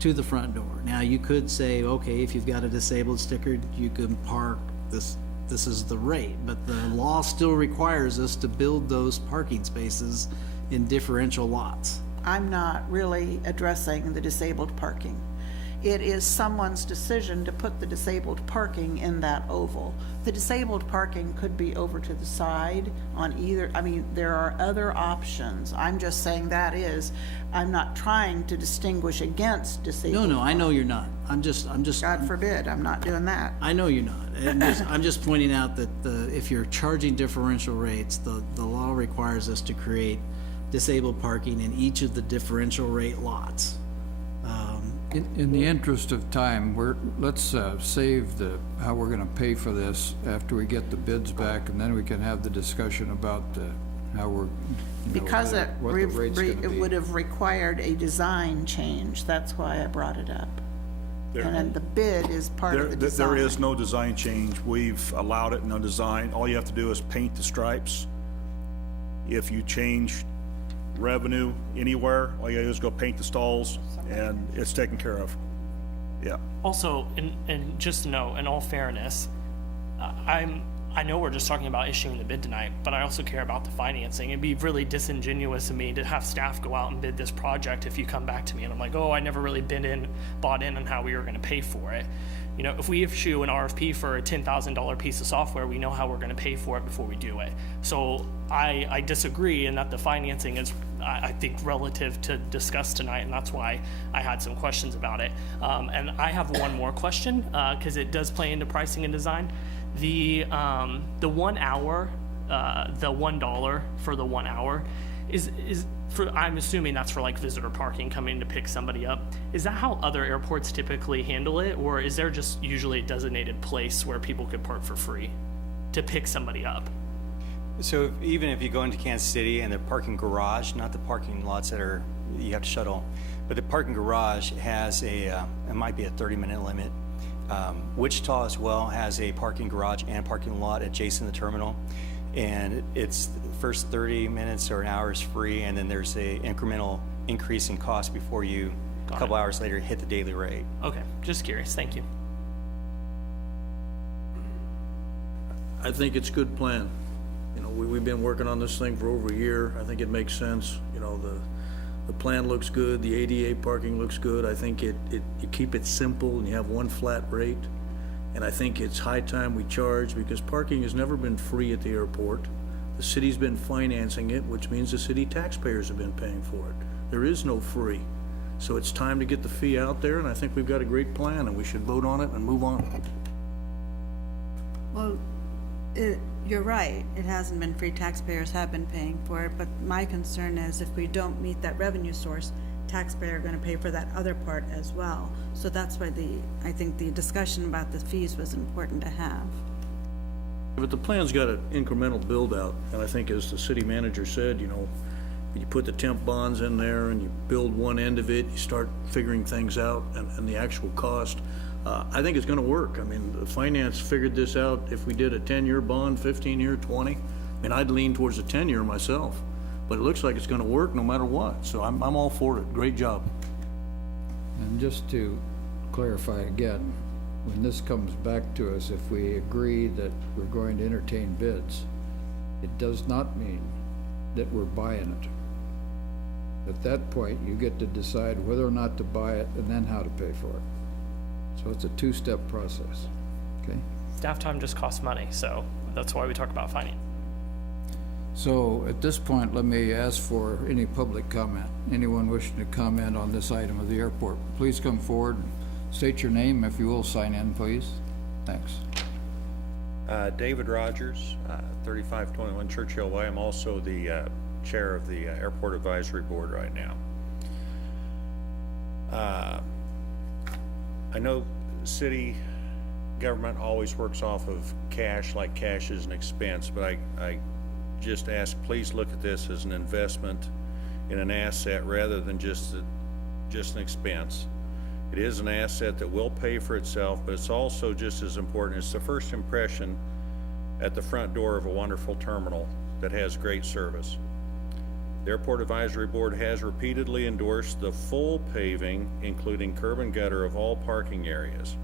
to the front door. Now, you could say, okay, if you've got a disabled sticker, you can park this is the rate, but the law still requires us to build those parking spaces in differential lots. I'm not really addressing the disabled parking. It is someone's decision to put the disabled parking in that oval. The disabled parking could be over to the side on either, there are other options. I'm just saying I'm not trying to distinguish against disabled. No, I know you're not. I'm just. God forbid, I'm not doing that. I know you're not. I'm just pointing out that if you're charging differential rates, the law requires us to create disabled parking in each of the differential rate lots. In the interest of time, let's save how we're gonna pay for this after we get the bids back, and then we can have the discussion about how we're, Because what the rate's gonna it be. would have required a design change, that's why I brought it up. And then the bid is part of the design. There is no design change. We've allowed it, no design. All you have to do is paint the stripes. If you change revenue anywhere, all you gotta do is go paint the stalls, and it's taken care of. Yeah. Also, and just to know, in all fairness, I know we're just talking about issuing the bid tonight, but I also care about the financing. It'd be really disingenuous of me to have staff go out and bid this project if you come back to me and I'm like, oh, I never really bought in on how we were gonna pay for it. If we issue an RFP for a $10,000 piece of software, we know how we're gonna pay for it before we do it. So I disagree in that the financing is, I think, relative to discuss tonight, and that's why I had some questions about it. And I have one more question, because it does play into pricing and design. The 1 hour, the $1 for the 1 hour is for, I'm assuming that's for like visitor parking, coming to pick somebody up. Is that how other airports typically handle it, or is there just usually a designated place where people could park for free to pick somebody up? So even if you go into Kansas City and the parking garage, not the parking lots that you have to shuttle, but the parking garage has it might be a 30-minute limit. Wichita as well has a parking garage and parking lot adjacent to the terminal. And it's the first 30 minutes or an hour is free, and then there's a incremental increase in cost before you, a couple hours later, hit the daily rate. Okay, just curious, thank you. I think it's a good plan. You know, we've been working on this thing for over a year. I think it makes sense. You know, the plan looks good, the ADA parking looks good. I think you keep it simple and you have one flat rate. And I think it's high time we charge, because parking has never been free at the airport. The city's been financing it, which means the city taxpayers have been paying for it. There is no free. So it's time to get the fee out there, and I think we've got a great plan, and we should vote on it and move on. Well, you're right, it hasn't been free, taxpayers have been paying for it, but my concern is if we don't meet that revenue source, taxpayer are gonna pay for that other part as well. So that's why I think the discussion about the fees was important to have. But the plan's got an incremental build out, and I think as the city manager said, you know, you put the temp bonds in there and you build one end of it, you start figuring things out and the actual cost. I think it's gonna work. I mean, the finance figured this out. If we did a 10-year bond, 15-year, 20, I mean, I'd lean towards a 10-year myself, but it looks like it's gonna work no matter what. So I'm all for it. Great job. And just to clarify again, when this comes back to us, if we agree that we're going to entertain bids, it does not mean that we're buying it. At that point, you get to decide whether or not to buy it and then how to pay for it. So it's a two-step process, okay? Staff time just costs money, so that's why we talk about finance. So at this point, let me ask for any public comment. Anyone wishing to comment on this item of the airport, please come forward and state your name. If you will, sign in, please. Thanks. David Rogers, 3521 Churchill Way. I'm also the chair of the Airport Advisory Board right now. I know city government always works off of cash, like cash is an expense, but I just ask, please look at this as an investment in an asset rather than just an expense. It is an asset that will pay for itself, but it's also just as important. It's the first impression at the front door of a wonderful terminal that has great service. The Airport Advisory Board has repeatedly endorsed the full paving, including curb and gutter, of all parking areas.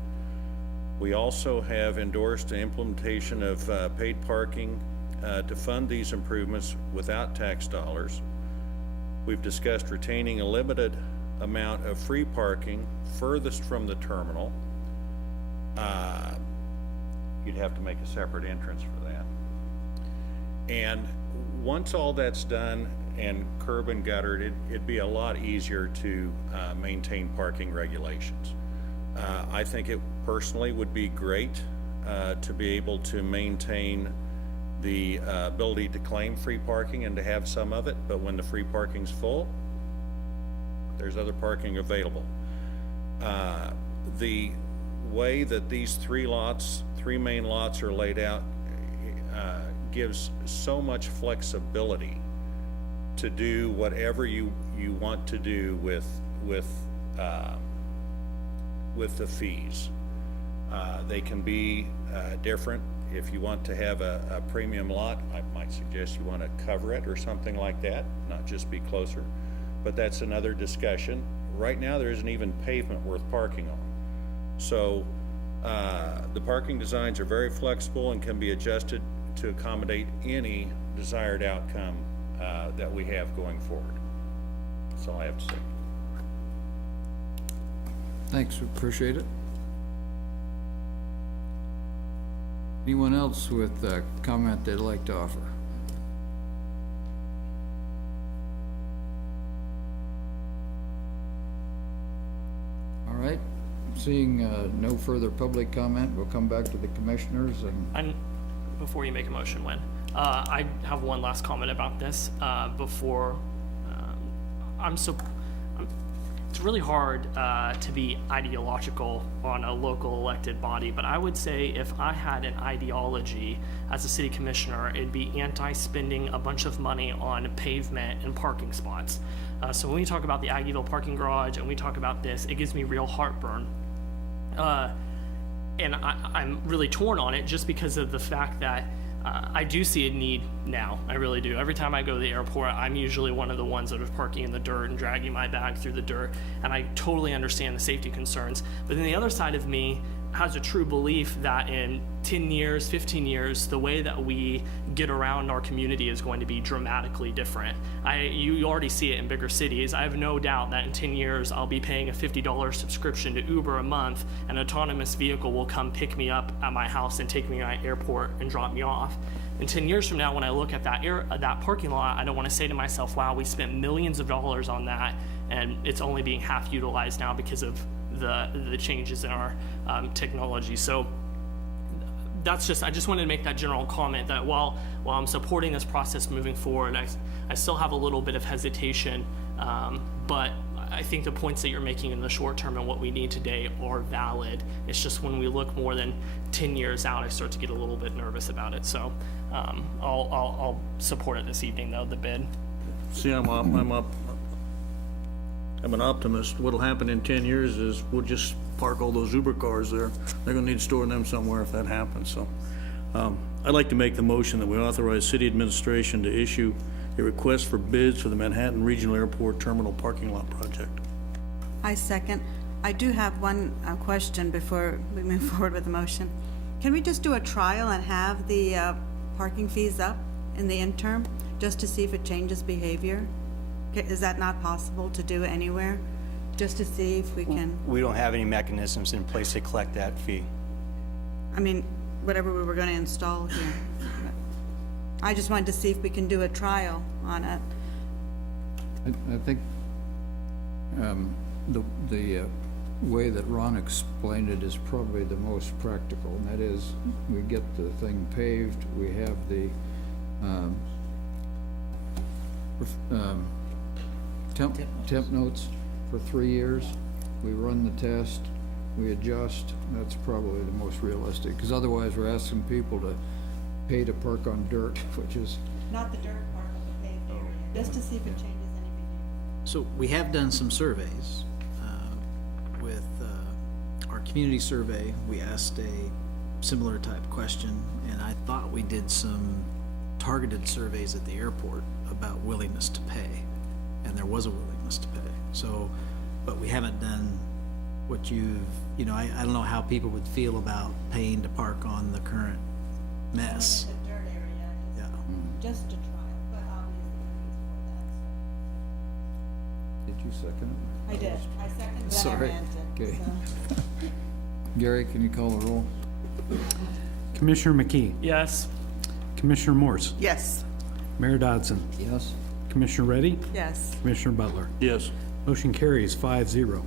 We also have endorsed the implementation of paid parking to fund these improvements without tax dollars. We've discussed retaining a limited amount of free parking furthest from the terminal. You'd have to make a separate entrance for that. And once all that's done and curb and guttered, it'd be a lot easier to maintain parking regulations. I think it personally would be great to be able to maintain the ability to claim free parking and to have some of it, but when the free parking's full, there's other parking available. The way that these three main lots are laid out gives so much flexibility to do whatever you want to do with the fees. They can be different. If you want to have a premium lot, I might suggest you want to cover it or something like that, not just be closer. But that's another discussion. Right now, there isn't even pavement worth parking on. So the parking designs are very flexible and can be adjusted to accommodate any desired outcome that we have going forward. That's all I have to say. Thanks, we appreciate it. Anyone else with a comment they'd like to offer? All right, seeing no further public comment, we'll come back to the commissioners and Before you make a motion, Wynn, I have one last comment about this before. It's really hard to be ideological on a local elected body, but I would say if I had an ideology as a city commissioner, it'd be anti-spending a bunch of money on pavement and parking spots. So when we talk about the Aggieville parking garage and we talk about this, it gives me real heartburn. And I'm really torn on it just because of the fact that I do see a need now. I really do. Every time I go to the airport, I'm usually one of the ones that is parking in the dirt and dragging my bag through the dirt. And I totally understand the safety concerns. But then the other side of me has a true belief that in 10 years, 15 years, the way that we get around our community is going to be dramatically different. You already see it in bigger cities. I have no doubt that in 10 years, I'll be paying a $50 subscription to Uber a month. An autonomous vehicle will come pick me up at my house and take me to my airport and drop me off. And 10 years from now, when I look at that parking lot, I don't want to say to myself, wow, we spent millions of dollars on that, and it's only being half utilized now because of the changes in our technology. So I just wanted to make that general comment that while I'm supporting this process moving forward, I still have a little bit of hesitation, but I think the points that you're making in the short term and what we need today are valid. It's just when we look more than 10 years out, I start to get a little bit nervous about it. So I'll support it this evening, though, the bid. See, I'm an optimist. What'll happen in 10 years is we'll just park all those Uber cars there. They're gonna need to store them somewhere if that happens, so. I'd like to make the motion that we authorize city administration to issue a request for bids for the Manhattan Regional Airport Terminal Parking Lot Project. I second. I do have one question before we move forward with the motion. Can we just do a trial and have the parking fees up in the interim, just to see if it changes behavior? Is that not possible to do anywhere, just to see if we can? We don't have any mechanisms in place to collect that fee. I mean, whatever we were going to install here. I just wanted to see if we can do a trial on it. I think the way that Ron explained it is probably the most practical, and that is we get the thing paved, we have the temp notes for 3 years, we run the test, we adjust. That's probably the most realistic, because otherwise we're asking people to pay to park on dirt, which is... Not the dirt part of the paved area, just to see if it changes any behavior. So we have done some surveys. With our community survey, we asked a similar type question, and I thought we did some targeted surveys at the airport about willingness to pay, and there was a willingness to pay. So, but we haven't done what I don't know how people would feel about paying to park on the current mess. The dirt area, just a trial, but obviously Did you second it? I did. I seconded that. Sorry. Okay. Gary, can you call the roll? Commissioner McKee, Yes. Commissioner Morse, Yes. Mayor Dodson, Yes. Commissioner Reddy, Yes. Commissioner Butler. Yes. Motion carries 5-0.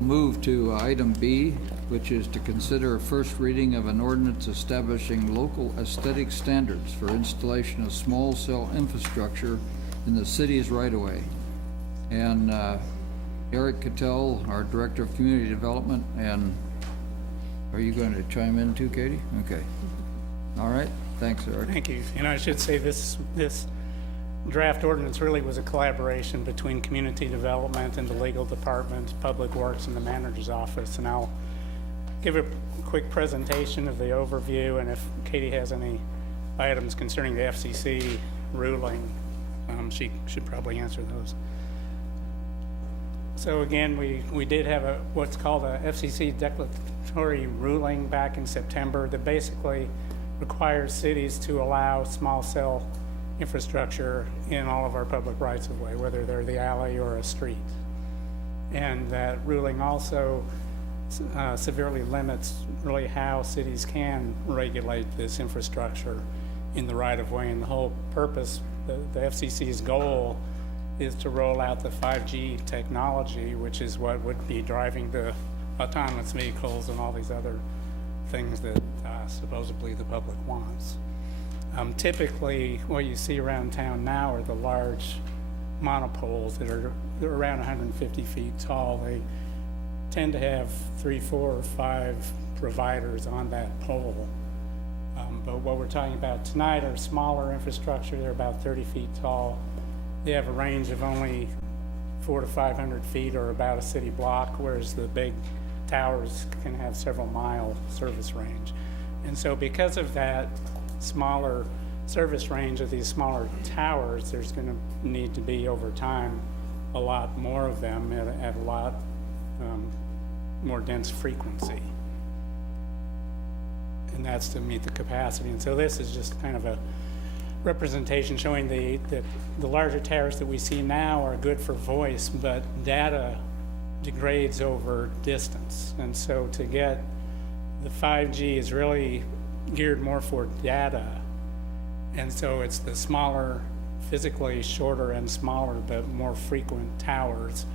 Move to item B, which is to consider a first reading of an ordinance establishing local aesthetic standards for installation of small cell infrastructure in the city's right-of-way. And Eric Cattell, our Director of Community Development, and are you going to chime in too, Katie? Okay. All right, thanks, Eric. Thank you. And I should say this draft ordinance really was a collaboration between community development and the legal department, public works, and the manager's office. And I'll give a quick presentation of the overview, and if Katie has any items concerning the FCC ruling, she should probably answer those. So again, we did have what's called a FCC declaratory ruling back in September that basically requires cities to allow small cell infrastructure in all of our public rights of way, whether they're the alley or a street. And that ruling also severely limits really how cities can regulate this infrastructure in the right of way. And the whole purpose, the FCC's goal, is to roll out the 5G technology, which is what would be driving the autonomous vehicles and all these other things that supposedly the public wants. Typically, what you see around town now are the large monopoles that are around 150 feet tall. They tend to have 3, 4, or 5 providers on that pole. But what we're talking about tonight are smaller infrastructure. They're about 30 feet tall. They have a range of only 400 to 500 feet, or about a city block, whereas the big towers can have several mile service range. And so because of that smaller service range of these smaller towers, there's going to need to be over time a lot more of them at a lot more dense frequency. And that's to meet the capacity. And so this is just kind of a representation showing that the larger towers that we see now are good for voice, but data degrades over distance. And so to get the 5G is really geared more for data. And so it's the smaller, physically shorter and smaller, but more frequent towers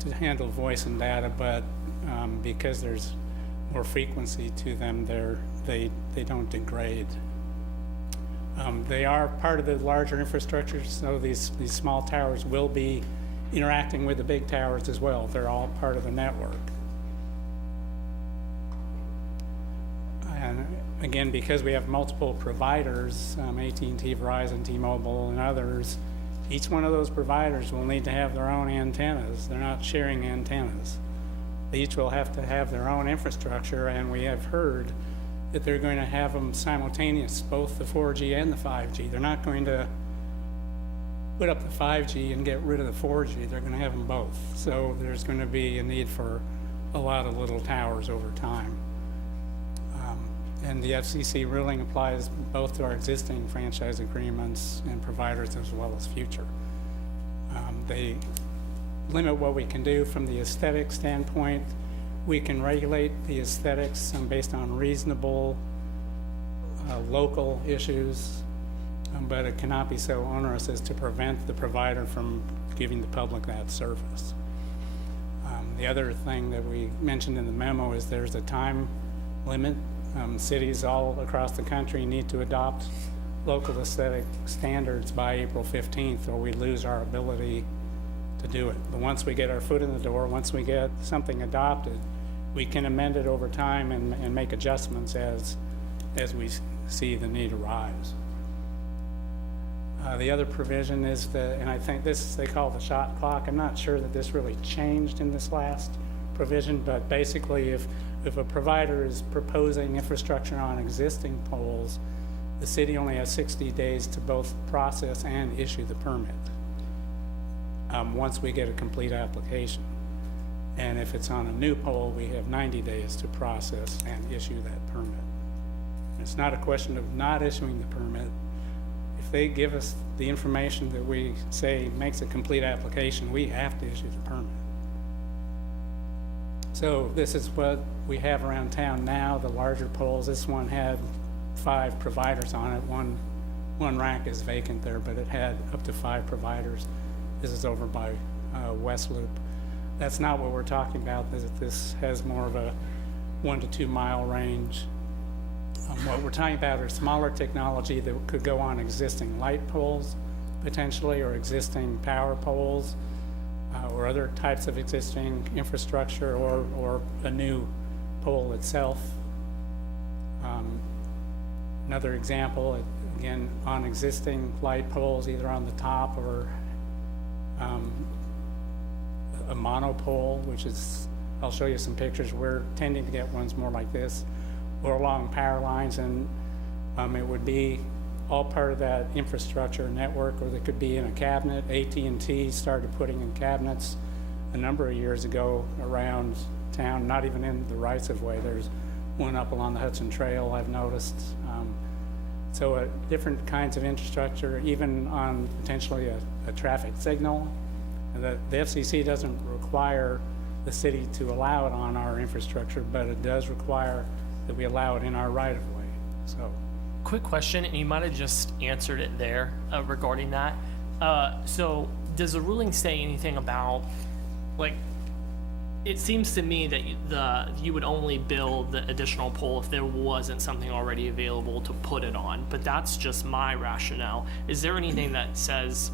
to handle voice and data. But because there's more frequency to them, they don't degrade. They are part of the larger infrastructure, so these small towers will be interacting with the big towers as well. They're all part of the network. And again, because we have multiple providers, AT&T, Verizon, T-Mobile, and others, each one of those providers will need to have their own antennas. They're not sharing antennas. They each will have to have their own infrastructure, and we have heard that they're going to have them simultaneous, both the 4G and the 5G. They're not going to put up the 5G and get rid of the 4G. They're going to have them both. So there's going to be a need for a lot of little towers over time. And the FCC ruling applies both to our existing franchise agreements and providers as well as future. They limit what we can do from the aesthetic standpoint. We can regulate the aesthetics based on reasonable local issues, but it cannot be so onerous as to prevent the provider from giving the public that service. The other thing that we mentioned in the memo is there's a time limit. Cities all across the country need to adopt local aesthetic standards by April 15th, or we lose our ability to do it. But once we get our foot in the door, once we get something adopted, we can amend it over time and make adjustments as we see the need arise. The other provision is and I think this they call the shot clock. I'm not sure that this really changed in this last provision, but basically if a provider is proposing infrastructure on existing poles, the city only has 60 days to both process and issue the permit once we get a complete application. And if it's on a new pole, we have 90 days to process and issue that permit. It's not a question of not issuing the permit. If they give us the information that we say makes a complete application, we have to issue the permit. So this is what we have around town now, the larger poles. This one had 5 providers on it. One rack is vacant there, but it had up to 5 providers. This is over by West Loop. That's not what we're talking about. This has more of a 1 to 2 mile range. What we're talking about are smaller technology that could go on existing light poles, potentially, or existing power poles, or other types of existing infrastructure, or a new pole itself. Another example, again, on existing light poles, either on the top or a monopole, which is, I'll show you some pictures. We're tending to get ones more like this, or along power lines, and it would be all part of that infrastructure network, or they could be in a cabinet. AT&T started putting in cabinets a number of years ago around town, not even in the rights of way. There's one up along the Hudson Trail, I've noticed. So different kinds of infrastructure, even on potentially a traffic signal. And the FCC doesn't require the city to allow it on our infrastructure, but it does require that we allow it in our right of way. So, Quick question, and you might have just answered it there regarding that. So does the ruling say anything about, like, it seems to me that you would only build the additional pole if there wasn't something already available to put it on, but that's just my rationale. Is there anything that says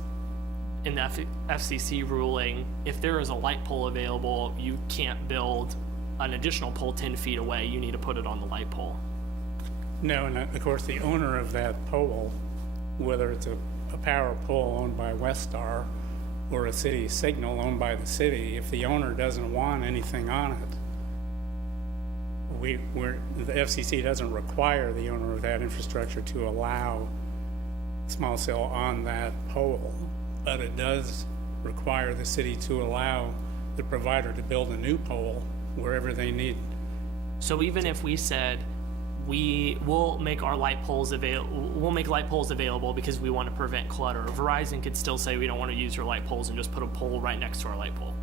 in the FCC ruling, if there is a light pole available, you can't build an additional pole 10 feet away, you need to put it on the light pole? no, and of course the owner of that pole, whether it's a power pole owned by Westar or a city signal owned by the city, if the owner doesn't want anything on it, the FCC doesn't require the owner of that infrastructure to allow small cell on that pole, but it does require the city to allow the provider to build a new pole wherever they need. So even if we said we'll make our light poles available because we want to prevent clutter, Verizon could still say we don't want to use your light poles and just put a pole right next to our light pole.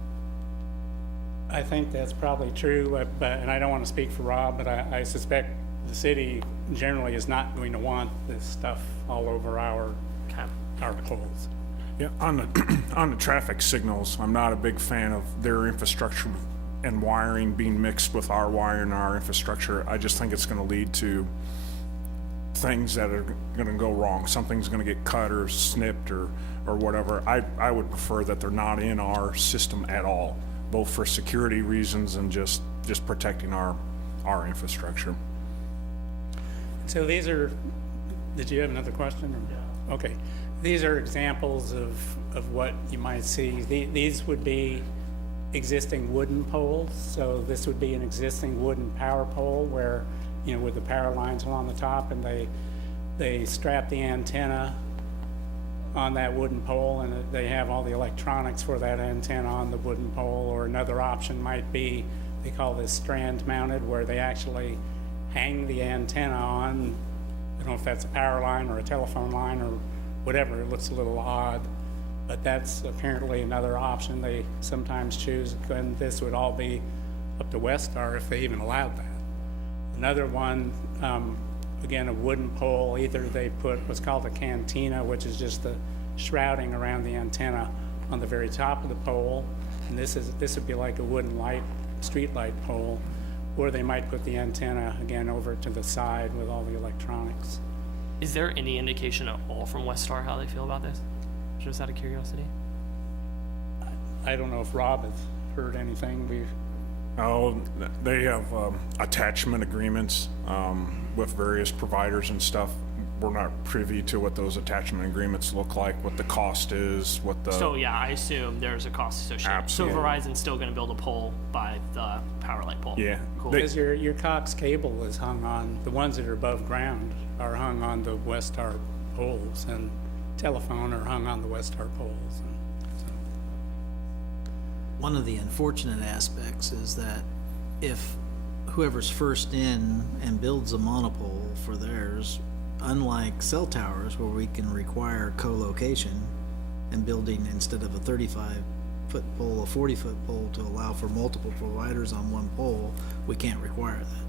I think that's probably true, and I don't want to speak for Rob, but I suspect the city generally is not going to want this stuff all over our poles. Yeah, on the traffic signals, I'm not a big fan of their infrastructure and wiring being mixed with our wire and our infrastructure. I just think it's going to lead to things that are going to go wrong. Something's going to get cut or snipped or whatever. I would prefer that they're not in our system at all, both for security reasons and just protecting our infrastructure. So these are, did you have another question? Or? Okay. These are examples of what you might see. These would be existing wooden poles. So this would be an existing wooden power pole where, with the power lines along the top, and they strap the antenna on that wooden pole, and they have all the electronics for that antenna on the wooden pole. Or another option might be, they call this strand mounted, where they actually hang the antenna on, I don't know if that's a power line or a telephone line or whatever. It looks a little odd, but that's apparently another option they sometimes choose, and this would all be up to Westar if they even allowed that. Another one, again, a wooden pole, either they put what's called a cantina, which is just the shrouding around the antenna on the very top of the pole, and this would be like a wooden street light pole, or they might put the antenna again over to the side with all the electronics. Is there any indication at all from Westar how they feel about this? Just out of curiosity. I don't know if Rob has heard anything. Oh, they have attachment agreements with various providers and stuff. We're not privy to what those attachment agreements look like, what the cost is, what the... So yeah, I assume there's a cost associated. Absolutely. So Verizon's still going to build a pole by the power light pole. Yeah. Cool. Because your Cox cable is hung on, the ones that are above ground are hung on the Westar poles, and telephone are hung on the Westar poles. One of the unfortunate aspects is that if whoever's first in and builds a monopole for theirs, unlike cell towers where we can require co-location and building instead of a 35-foot pole, a 40-foot pole to allow for multiple providers on one pole, we can't require that.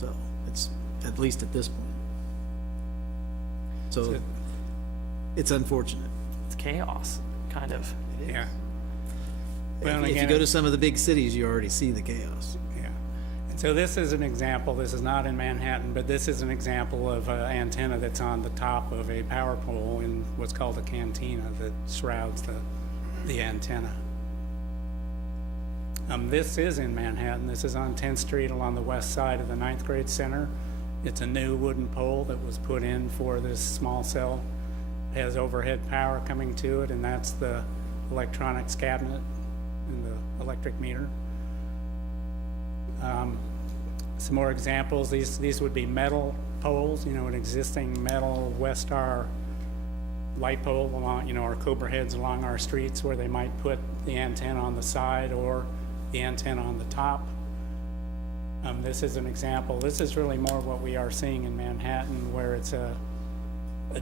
So it's, at least at this point. So it's unfortunate. It's chaos, kind of. Yeah. Well, if you go to some of the big cities, you already see the chaos. Yeah. And so this is an example, this is not in Manhattan, but this is an example of an antenna that's on the top of a power pole in what's called a cantina that shrouds the antenna. This is in Manhattan. This is on 10th Street along the west side of the 9th grade center. It's a new wooden pole that was put in for this small cell. It has overhead power coming to it, and that's the electronics cabinet and the electric meter. Some more examples. These would be metal poles, an existing metal Westar light pole along, our Cobra heads along our streets where they might put the antenna on the side or the antenna on the top. This is an example. This is really more what we are seeing in Manhattan, where it's a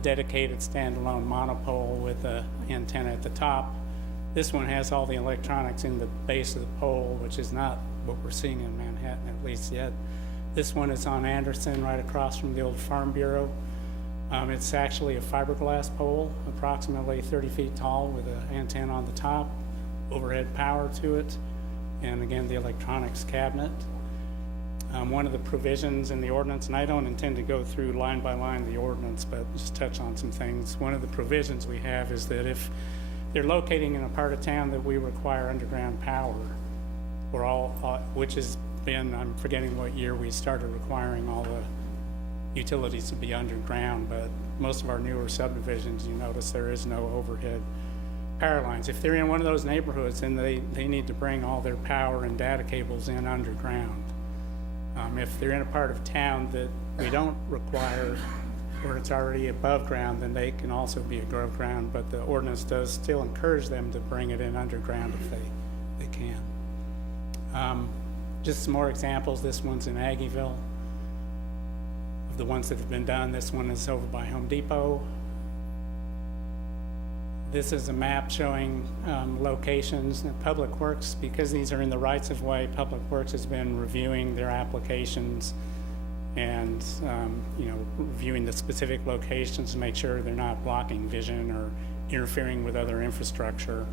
dedicated standalone monopole with an antenna at the top. This one has all the electronics in the base of the pole, which is not what we're seeing in Manhattan, at least yet. This one is on Anderson, right across from the old Farm Bureau. It's actually a fiberglass pole, approximately 30 feet tall, with an antenna on the top, overhead power to it, and again, the electronics cabinet. One of the provisions in the ordinance, and I don't intend to go through line by line the ordinance, but just touch on some things. One of the provisions we have is that if they're locating in a part of town that we require underground power, or which has been, I'm forgetting what year we started requiring all the utilities to be underground, but most of our newer subdivisions, you notice there is no overhead power lines. If they're in one of those neighborhoods, then they need to bring all their power and data cables in underground. If they're in a part of town that we don't require, or it's already above ground, then they can also be above ground, but the ordinance does still encourage them to bring it in underground if they can. Just some more examples. This one's in Aggieville. Of the ones that have been done, this one is over by Home Depot. This is a map showing locations in Public Works. Because these are in the rights of way, Public Works has been reviewing their applications and reviewing the specific locations to make sure they're not blocking vision or interfering with other infrastructure.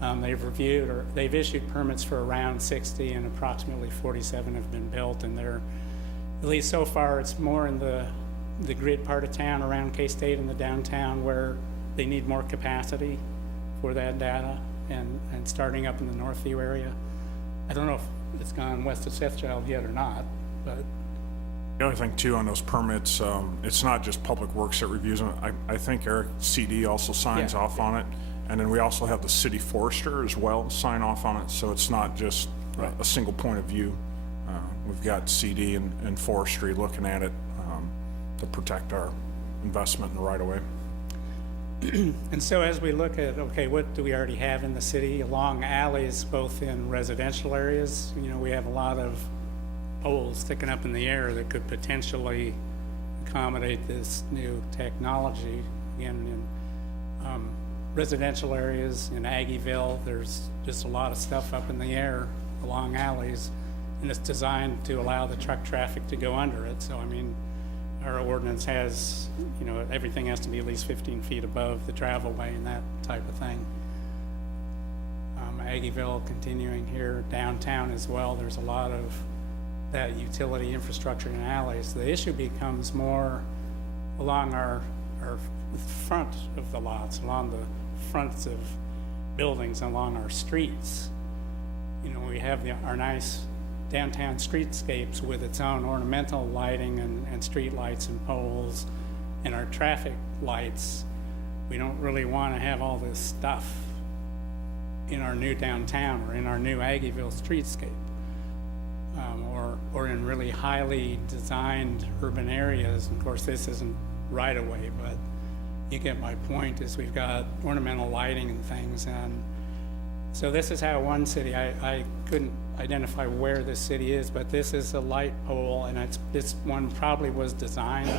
They've issued permits for around 60, and approximately 47 have been built, and they're, at least so far, it's more in the grid part of town around K-State and the downtown where they need more capacity for that data, and starting up in the Northview area. I don't know if it's gone west of Sethchild yet or not, but The other thing too on those permits, it's not just Public Works that reviews them. I think Eric CD also signs off on it. And then we also have the city forester as well sign off on it. So it's not just a single point of view. We've got CD and forestry looking at it to protect our investment in the right of way. And so as we look at, okay, what do we already have in the city along alleys, both in residential areas? We have a lot of poles sticking up in the air that could potentially accommodate this new technology. Again, in residential areas in Aggieville, there's just a lot of stuff up in the air along alleys, and it's designed to allow the truck traffic to go under it. So, I mean, our ordinance has, everything has to be at least 15 feet above the travel way and that type of thing. Aggieville continuing here, downtown as well, there's a lot of that utility infrastructure in alleys. The issue becomes more along our front of the lots, along the fronts of buildings, along our streets. We have our nice downtown streetscapes with its own ornamental lighting and street lights and poles and our traffic lights. We don't really want to have all this stuff in our new downtown or in our new Aggieville streetscape, or in really highly designed urban areas. And of course, this isn't right away, but you get my point, is we've got ornamental lighting and things. And so this is how one city, I couldn't identify where this city is, but this is a light pole, and this one probably was designed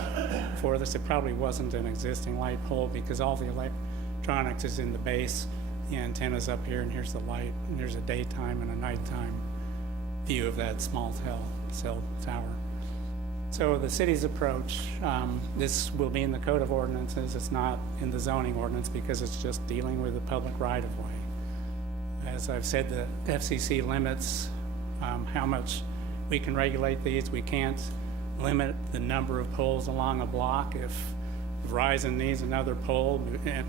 for this. It probably wasn't an existing light pole because all the electronics is in the base. The antenna's up here, and here's the light, and there's a daytime and a nighttime view of that small cell tower. So the city's approach, this will be in the Code of Ordinances. It's not in the zoning ordinance because it's just dealing with the public right-of-way. As I've said, the FCC limits how much we can regulate these. We can't limit the number of poles along a block. If Verizon needs another pole,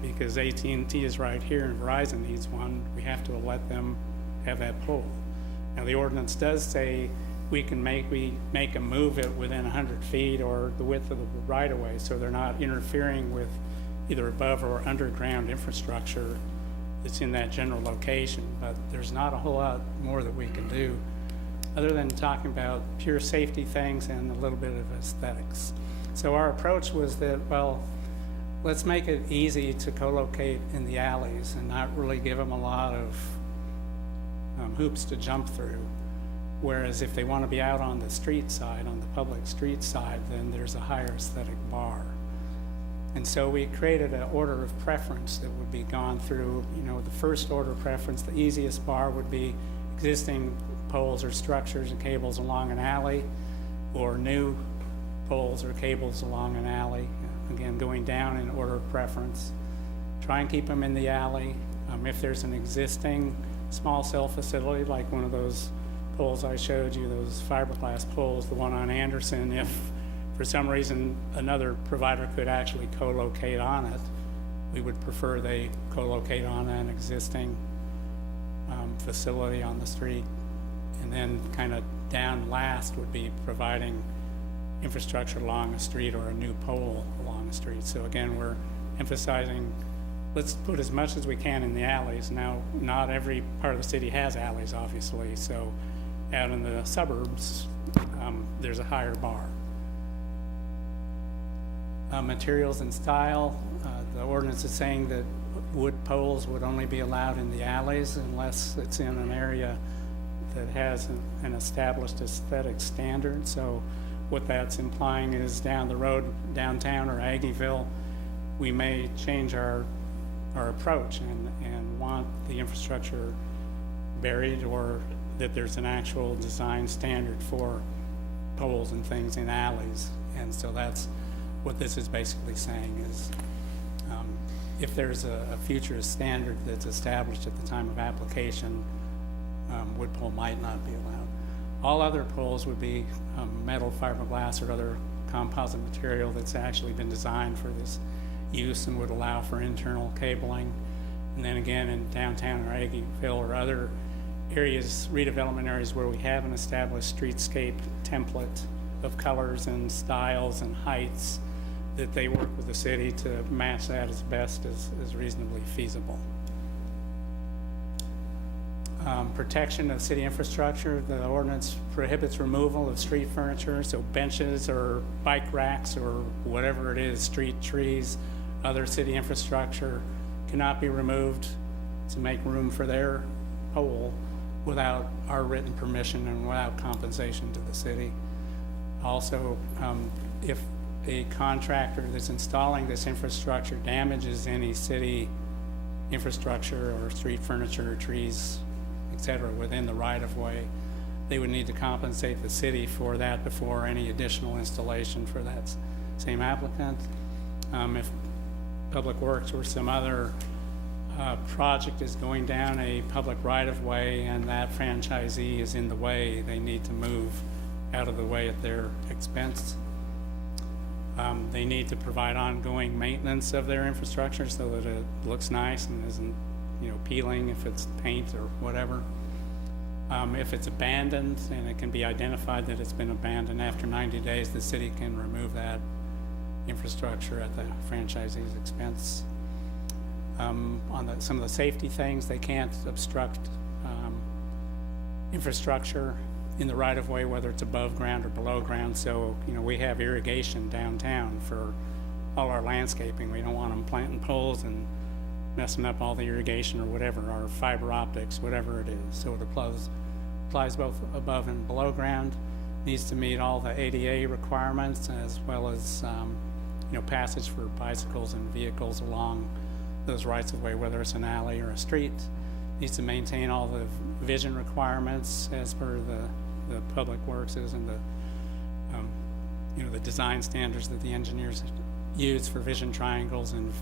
because AT&T is right here and Verizon needs one, we have to let them have that pole. Now, the ordinance does say we make them move it within 100 feet or the width of the right-of-way, so they're not interfering with either above or underground infrastructure that's in that general location. But there's not a whole lot more that we can do other than talking about pure safety things and a little bit of aesthetics. So our approach was that, well, let's make it easy to co-locate in the alleys and not really give them a lot of hoops to jump through. Whereas if they want to be out on the street side, on the public street side, then there's a higher aesthetic bar. And so we created an order of preference that would be gone through. The first order of preference, the easiest bar would be existing poles or structures and cables along an alley, or new poles or cables along an alley. Again, going down in order of preference. Try and keep them in the alley. If there's an existing small cell facility, like one of those poles I showed you, those fiberglass poles, the one on Anderson, if for some reason another provider could actually co-locate on it, we would prefer they co-locate on an existing facility on the street. And then kind of down last would be providing infrastructure along a street or a new pole along a street. So again, we're emphasizing, let's put as much as we can in the alleys. Now, not every part of the city has alleys, obviously, so Out in the suburbs, there's a higher bar. Materials and style, the ordinance is saying that wood poles would only be allowed in the alleys unless it's in an area that has an established aesthetic standard. So what that's implying is down the road, downtown or Aggieville, we may change our approach and want the infrastructure buried, or that there's an actual design standard for poles and things in alleys. And so that's what this is basically saying is if there's a future standard that's established at the time of application, wood pole might not be allowed. All other poles would be metal, fiberglass, or other composite material that's actually been designed for this use and would allow for internal cabling. And then again, in downtown or Aggieville or other areas, redevelopment areas where we have an established streetscape template of colors and styles and heights, that they work with the city to match that as best as reasonably feasible. Protection of city infrastructure, the ordinance prohibits removal of street furniture, so benches or bike racks or whatever it is, street trees, other city infrastructure cannot be removed to make room for their pole without our written permission and without compensation to the city. Also, if a contractor that's installing this infrastructure damages any city infrastructure or street furniture, trees, etc. within the right-of-way, they would need to compensate the city for that before any additional installation for that same applicant. If Public Works or some other project is going down a public right-of-way and that franchisee is in the way, they need to move out of the way at their expense. They need to provide ongoing maintenance of their infrastructure so that it looks nice and isn't, peeling if it's paint or whatever. If it's abandoned and it can be identified that it's been abandoned after 90 days, the city can remove that infrastructure at the franchisee's expense. On some of the safety things, they can't obstruct infrastructure in the right-of-way, whether it's above ground or below ground. So, we have irrigation downtown for all our landscaping. We don't want them planting poles and messing up all the irrigation or whatever, or fiber optics, whatever it is. So it applies both above and below ground, needs to meet all the ADA requirements, as well as, passage for bicycles and vehicles along those rights-of-way, whether it's an alley or a street. Needs to maintain all the vision requirements as per the Public Works and the design standards that the engineers use for vision triangles and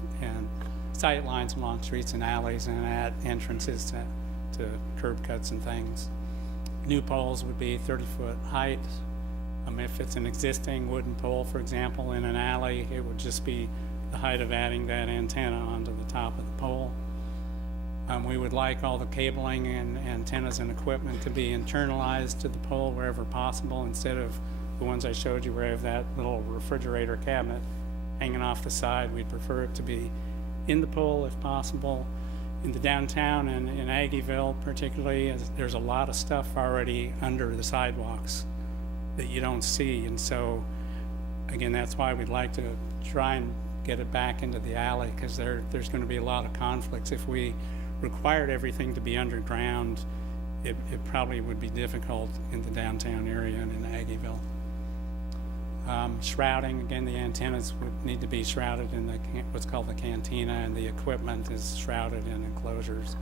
sight lines along streets and alleys and at entrances to curb cuts and things. New poles would be 30-foot height. If it's an existing wooden pole, for example, in an alley, it would just be the height of adding that antenna onto the top of the pole. We would like all the cabling and antennas and equipment to be internalized to the pole wherever possible, instead of the ones I showed you where I have that little refrigerator cabinet hanging off the side. We'd prefer it to be in the pole if possible. In the downtown and in Aggieville particularly, there's a lot of stuff already under the sidewalks that you don't see. And so, again, that's why we'd like to try and get it back into the alley, because there's going to be a lot of conflicts. If we required everything to be underground, it probably would be difficult in the downtown area and in Aggieville. Shrouding, again, the antennas would need to be shrouded in what's called the cantina, and the equipment is shrouded in enclosures.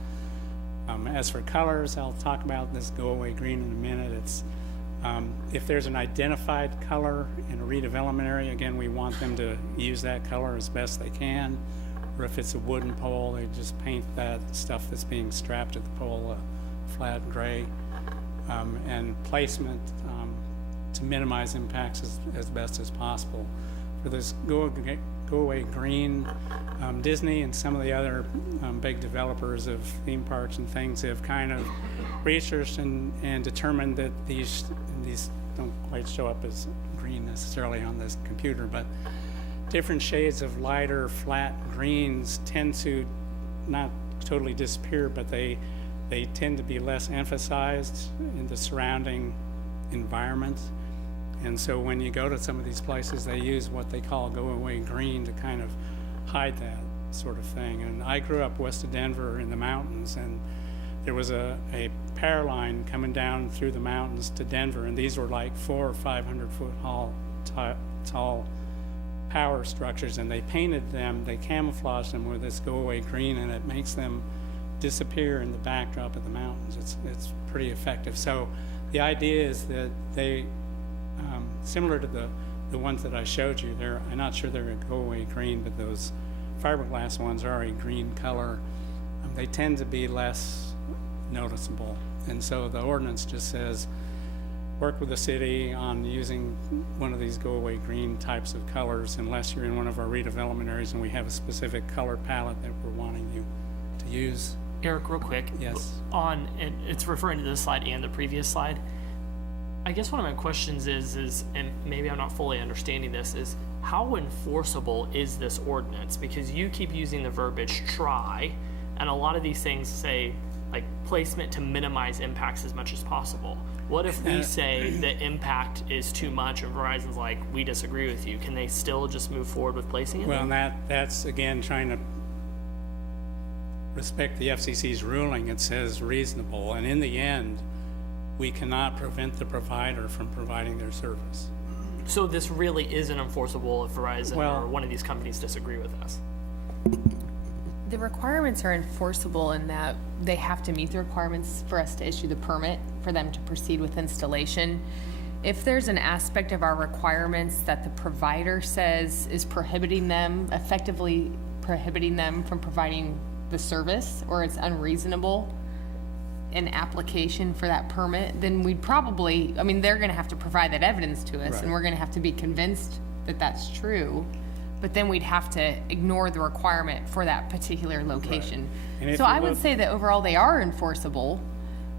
As for colors, I'll talk about this go-away green in a minute. It's if there's an identified color in a redevelopment area, again, we want them to use that color as best they can. Or if it's a wooden pole, they just paint that stuff that's being strapped to the pole a flat gray. And placement to minimize impacts as best as possible. For this go-away green, Disney and some of the other big developers of theme parks and things have kind of researched and determined that these don't quite show up as green necessarily on this computer, but different shades of lighter flat greens tend to not totally disappear, but they they tend to be less emphasized in the surrounding environment. And so when you go to some of these places, they use what they call go-away green to kind of hide that sort of thing. And I grew up west of Denver in the mountains, and there was a power line coming down through the mountains to Denver, and these were like 400 or 500 foot tall power structures, and they painted them, they camouflaged them with this go-away green, and it makes them disappear in the backdrop of the mountains. It's pretty effective. So the idea is that they, similar to the ones that I showed you, I'm not sure they're a go-away green, but those fiberglass ones are a green color. They tend to be less noticeable. And so the ordinance just says, work with the city on using one of these go-away green types of colors unless you're in one of our redevelopment areas and we have a specific color palette that we're wanting you to use. Eric, real quick. Yes. And it's referring to this slide and the previous slide. I guess one of my questions is, and maybe I'm not fully understanding this, is how enforceable is this ordinance? Because you keep using the verbiage try, and a lot of these things say like placement to minimize impacts as much as possible. What if we say the impact is too much and Verizon's like, we disagree with you? Can they still just move forward with placing it? Well, and that's again trying to respect the FCC's ruling. It says reasonable, and in the end, we cannot prevent the provider from providing their service. So this really isn't enforceable if Verizon Well, or one of these companies disagree with us? The requirements are enforceable in that they have to meet the requirements for us to issue the permit for them to proceed with installation. If there's an aspect of our requirements that the provider says is prohibiting them, effectively prohibiting them from providing the service, or it's unreasonable in application for that permit, then we'd probably, I mean, they're gonna have to provide that evidence to us, and we're gonna have to be convinced that that's true. But then we'd have to ignore the requirement for that particular location. And if So you I would look- say that overall they are enforceable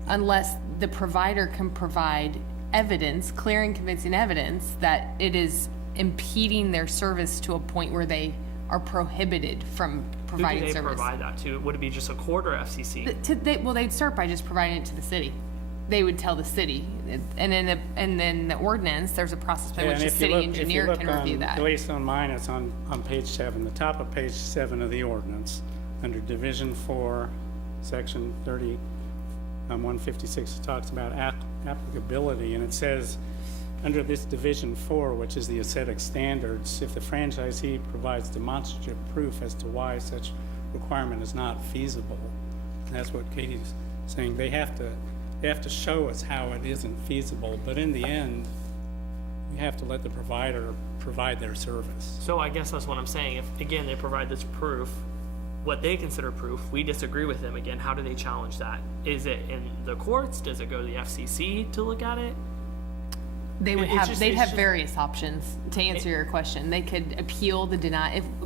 unless the provider can provide evidence, clear and convincing evidence, that it is impeding their service to a point where they are prohibited from Who providing do they service. provide that to? Would it be just a court or FCC? Well, they'd start by just providing it to the city. They would tell the city, and then the ordinance, there's a process by Yeah, which and the if you city look- engineer if you can look review on- that. At least on mine, it's on page 7, the top of page 7 of the ordinance, under Division 4, Section 30, 156, it talks about applicability, and it says, under this Division 4, which is the aesthetic standards, if the franchisee provides demonstrative proof as to why such requirement is not feasible, and that's what Katie's saying, they have to show us how it isn't feasible, but in the end, we have to let the provider provide their service. So I guess that's what I'm saying. If, again, they provide this proof, what they consider proof, we disagree with them again, how do they challenge that? Is it in the courts? Does it go to the FCC to look at it? They would It's have, just- they'd it's have just- various options to answer your question. They could appeal the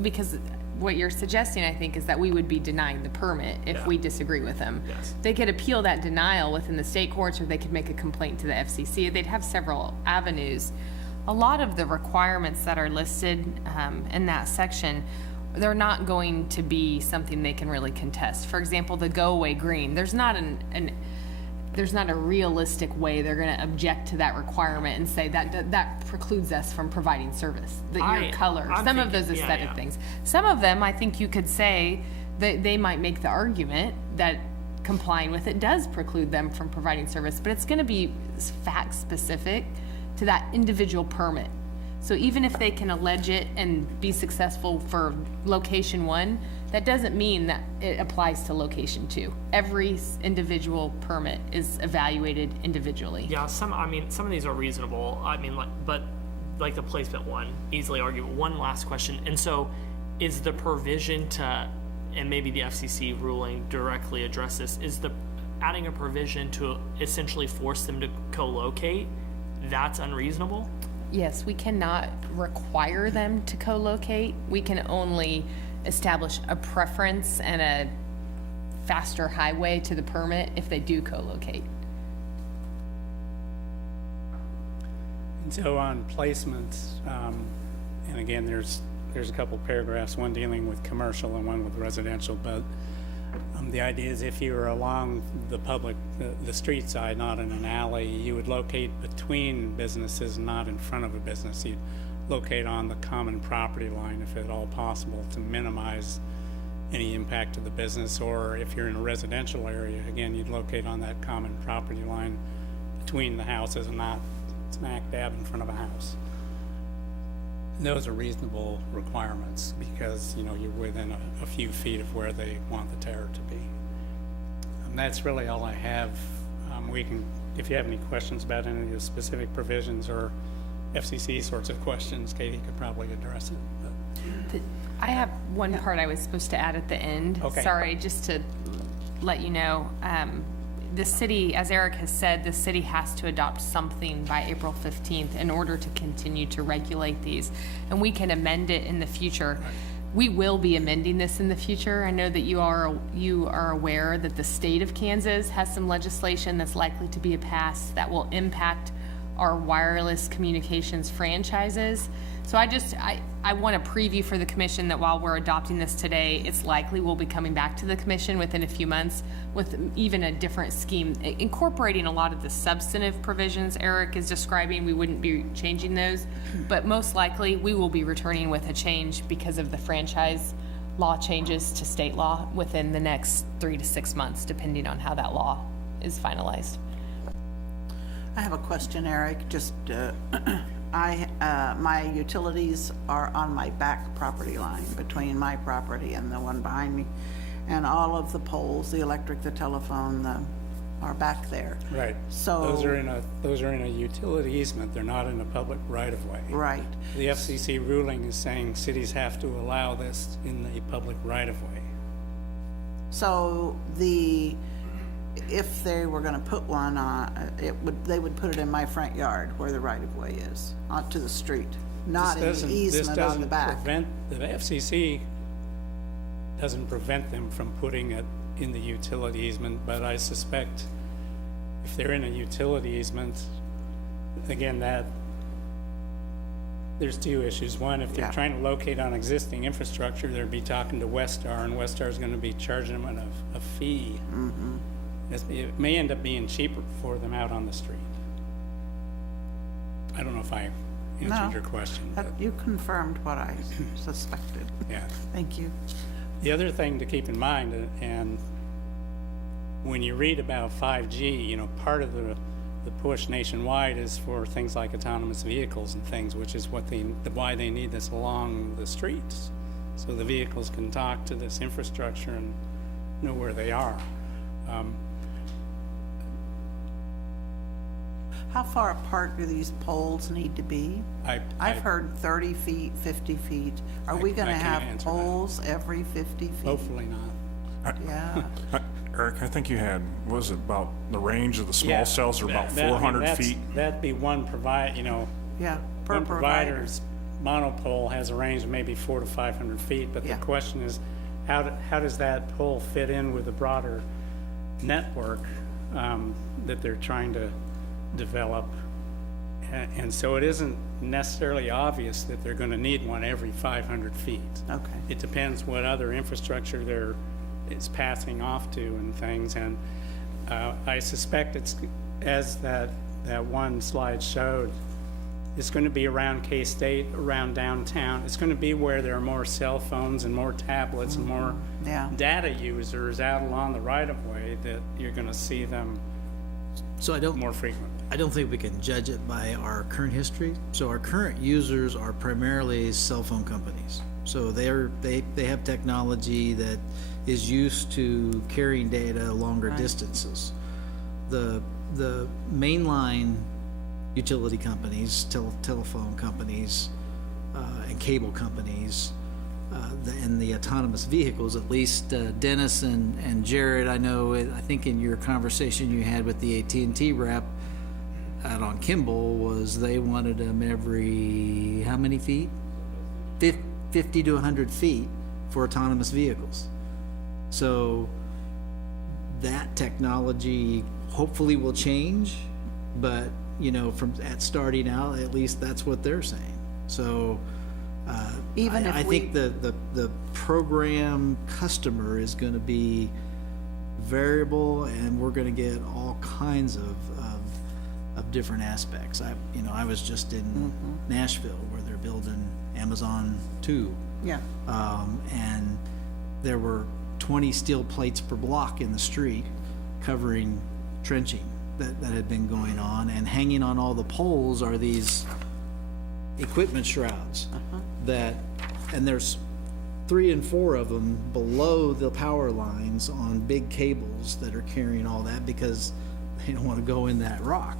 because what you're suggesting, I think, is that we would be denying the permit if we disagree with them. Yes. They could appeal that denial within the state courts, or they could make a complaint to the FCC. They'd have several avenues. A lot of the requirements that are listed in that section, they're not going to be something they can really contest. For example, the go-away green, there's not a realistic way they're going to object to that requirement and say that precludes us from providing service. Your color, I'm some of thinking- those yeah, aesthetic yeah. things. Some of them, I think you could say that they might make the argument that complying with it does preclude them from providing service, but it's going to be fact specific to that individual permit. So even if they can allege it and be successful for location 1, that doesn't mean that it applies to location 2. Every individual permit is evaluated individually. Yeah, some of these are reasonable. But like the placement one, easily arguable. One last question. And so is the provision to, and maybe the FCC ruling directly address this, is adding a provision to essentially force them to co-locate, that's unreasonable? Yes, we cannot require them to co-locate. We can only establish a preference and a faster highway to the permit if they do co-locate. And so on placements, and again, there's a couple paragraphs, one dealing with commercial and one with residential, but The idea is if you were along the public, the street side, not in an alley, you would locate between businesses, not in front of a business. You'd locate on the common property line if at all possible to minimize any impact to the business. Or if you're in a residential area, again, you'd locate on that common property line between the houses and not smack dab in front of a house. And those are reasonable requirements because, you know, you're within a few feet of where they want the tower to be. And that's really all I have. We can, if you have any questions about any of the specific provisions or FCC sorts of questions, Katie could probably address it. I have one part I was supposed to add at the end. Okay. Sorry, just to let you know. The city, as Eric has said, the city has to adopt something by April 15th in order to continue to regulate these. And we can amend it in the future. We will be amending this in the future. I know that you are aware that the state of Kansas has some legislation that's likely to be passed that will impact our wireless communications franchises. So I want to preview for the commission that while we're adopting this today, it's likely we'll be coming back to the commission within a few months with even a different scheme, incorporating a lot of the substantive provisions Eric is describing. We wouldn't be changing those, but most likely we will be returning with a change because of the franchise law changes to state law within the next 3 to 6 months, depending on how that law is finalized. I have a question, Eric. Just, my utilities are on my back property line between my property and the one behind me. And all of the poles, the electric, the telephone, are back there. Right. So those are in a utility easement. They're not in a public right of way. Right. The FCC ruling is saying cities have to allow this in the public right of way. So if they were going to put one on, they would put it in my front yard where the right of way is, onto the street, not in the easement on the back. The FCC doesn't prevent them from putting it in the utility easement, but I suspect if they're in a utility easement, again, there's two issues. One, if they're trying to locate on existing infrastructure, they'd be talking to Westar, and Westar is going to be charging them a fee. Mm-hmm. It may end up being cheaper for them out on the street. I don't know if I answered your question. You confirmed what I suspected. Yeah. Thank you. The other thing to keep in mind, and when you read about 5G, you know, part of the push nationwide is for things like autonomous vehicles and things, which is why they need this along the streets, so the vehicles can talk to this infrastructure and know where they are. How far apart do these poles need to be? I've heard 30 feet, 50 feet. Are we going to have poles every 50 feet? Hopefully not. Yeah. Eric, I think you had, what was it, about the range of the small cells are about 400 feet? That'd be one per provider's monopole has a range of maybe 400 to 500 feet, but the question is, how does that pole fit in with the broader network that they're trying to develop? And so it isn't necessarily obvious that they're going to need one every 500 feet. Okay. It depends what other infrastructure it's passing off to and things. And I suspect it's, as that one slide showed, it's going to be around K-State, around downtown. It's going to be where there are more cell phones and more tablets and more data users out along the right-of-way that you're going to see them more frequently. I don't think we can judge it by our current history. So our current users are primarily cell phone companies. So they have technology that is used to carrying data longer distances. The mainline utility companies, telephone companies, and cable companies, and the autonomous vehicles, at least Dennis and Jared, I think in your conversation you had with the AT&T rep out on Kimball was they wanted them every, how many feet? 50 to 100 feet for autonomous vehicles. So that technology hopefully will change, but you know, from starting out, at least that's what they're saying. So Even if I we- think the program customer is gonna be variable, and we're gonna get all kinds of different aspects. I was just in Nashville, where they're building Amazon 2. Yeah. And there were 20 steel plates per block in the street covering trenching that had been going on, and hanging on all the poles are these equipment shrouds and there's 3 and 4 of them below the power lines on big cables that are carrying all that, because they don't want to go in that rock.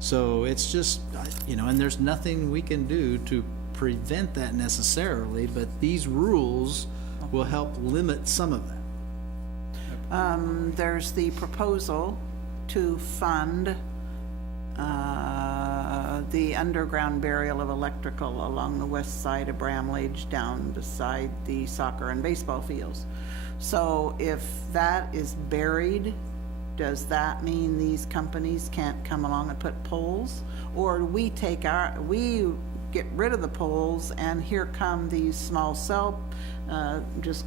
So it's just, and there's nothing we can do to prevent that necessarily, but these rules will help limit some of that. There's the proposal to fund the underground burial of electrical along the west side of Bramlage down beside the soccer and baseball fields. So if that is buried, does that mean these companies can't come along and put poles? Or we get rid of the poles, and here come these small cell, just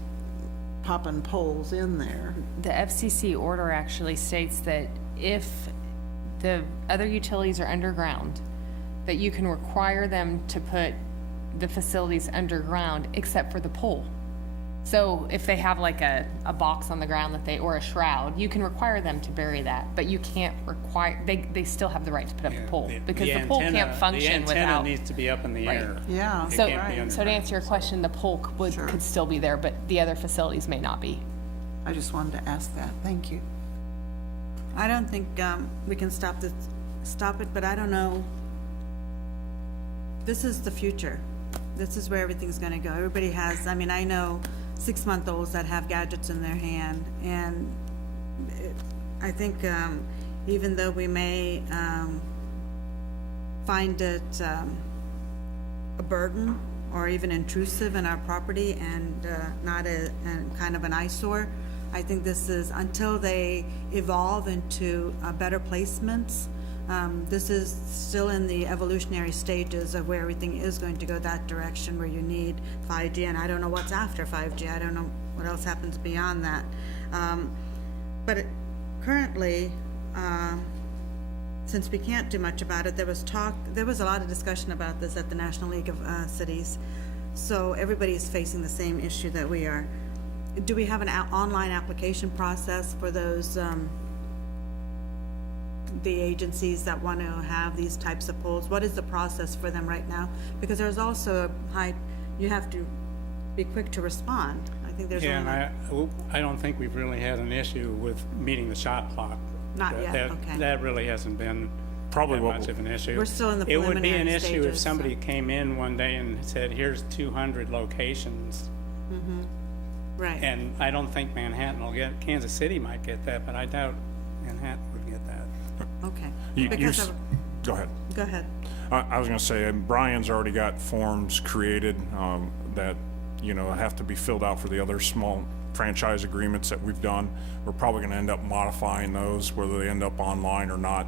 popping poles in there? The FCC order actually states that if the other utilities are underground, that you can require them to put the facilities underground except for the pole. So if they have like a box on the ground or a shroud, you can require them to bury that, but you can't require, they still have the right to put up a pole, because the pole can't function The antenna without. needs to be up in the Right. air. Yeah. It So, can't be so to underground. answer your question, the pole could still be there, but the other facilities may not be. I just wanted to ask that. Thank you. I don't think we can stop it, but I don't know. This is the future. This is where everything's gonna go. Everybody has, I know 6-month-olds that have gadgets in their hand, and I think even though we may find it a burden or even intrusive in our property and not and kind of an eyesore, I think this is, until they evolve into better placements, this is still in the evolutionary stages of where everything is going to go that direction, where you need 5G, and I don't know what's after 5G. I don't know what else happens beyond that. Currently, since we can't do much about it, there was a lot of discussion about this at the National League of Cities. So everybody is facing the same issue that we are. Do we have an online application process for those, the agencies that want to have these types of polls? What is the process for them right now? Because there's also you have to be quick to respond. I think there's Yeah, and I don't think we've really had an issue with meeting the shot clock. Not yet, okay. That really hasn't been Probably that what much of an issue. We're still in the It would be an preliminary issue if stages, somebody came in one day and said, here's 200 locations. Right. And I don't think Manhattan will get, Kansas City might get that, but I doubt Manhattan would get that. Okay. Go ahead. Go ahead. I was going to say, Brian's already got forms created that, have to be filled out for the other small franchise agreements that we've done. We're probably going to end up modifying those, whether they end up online or not.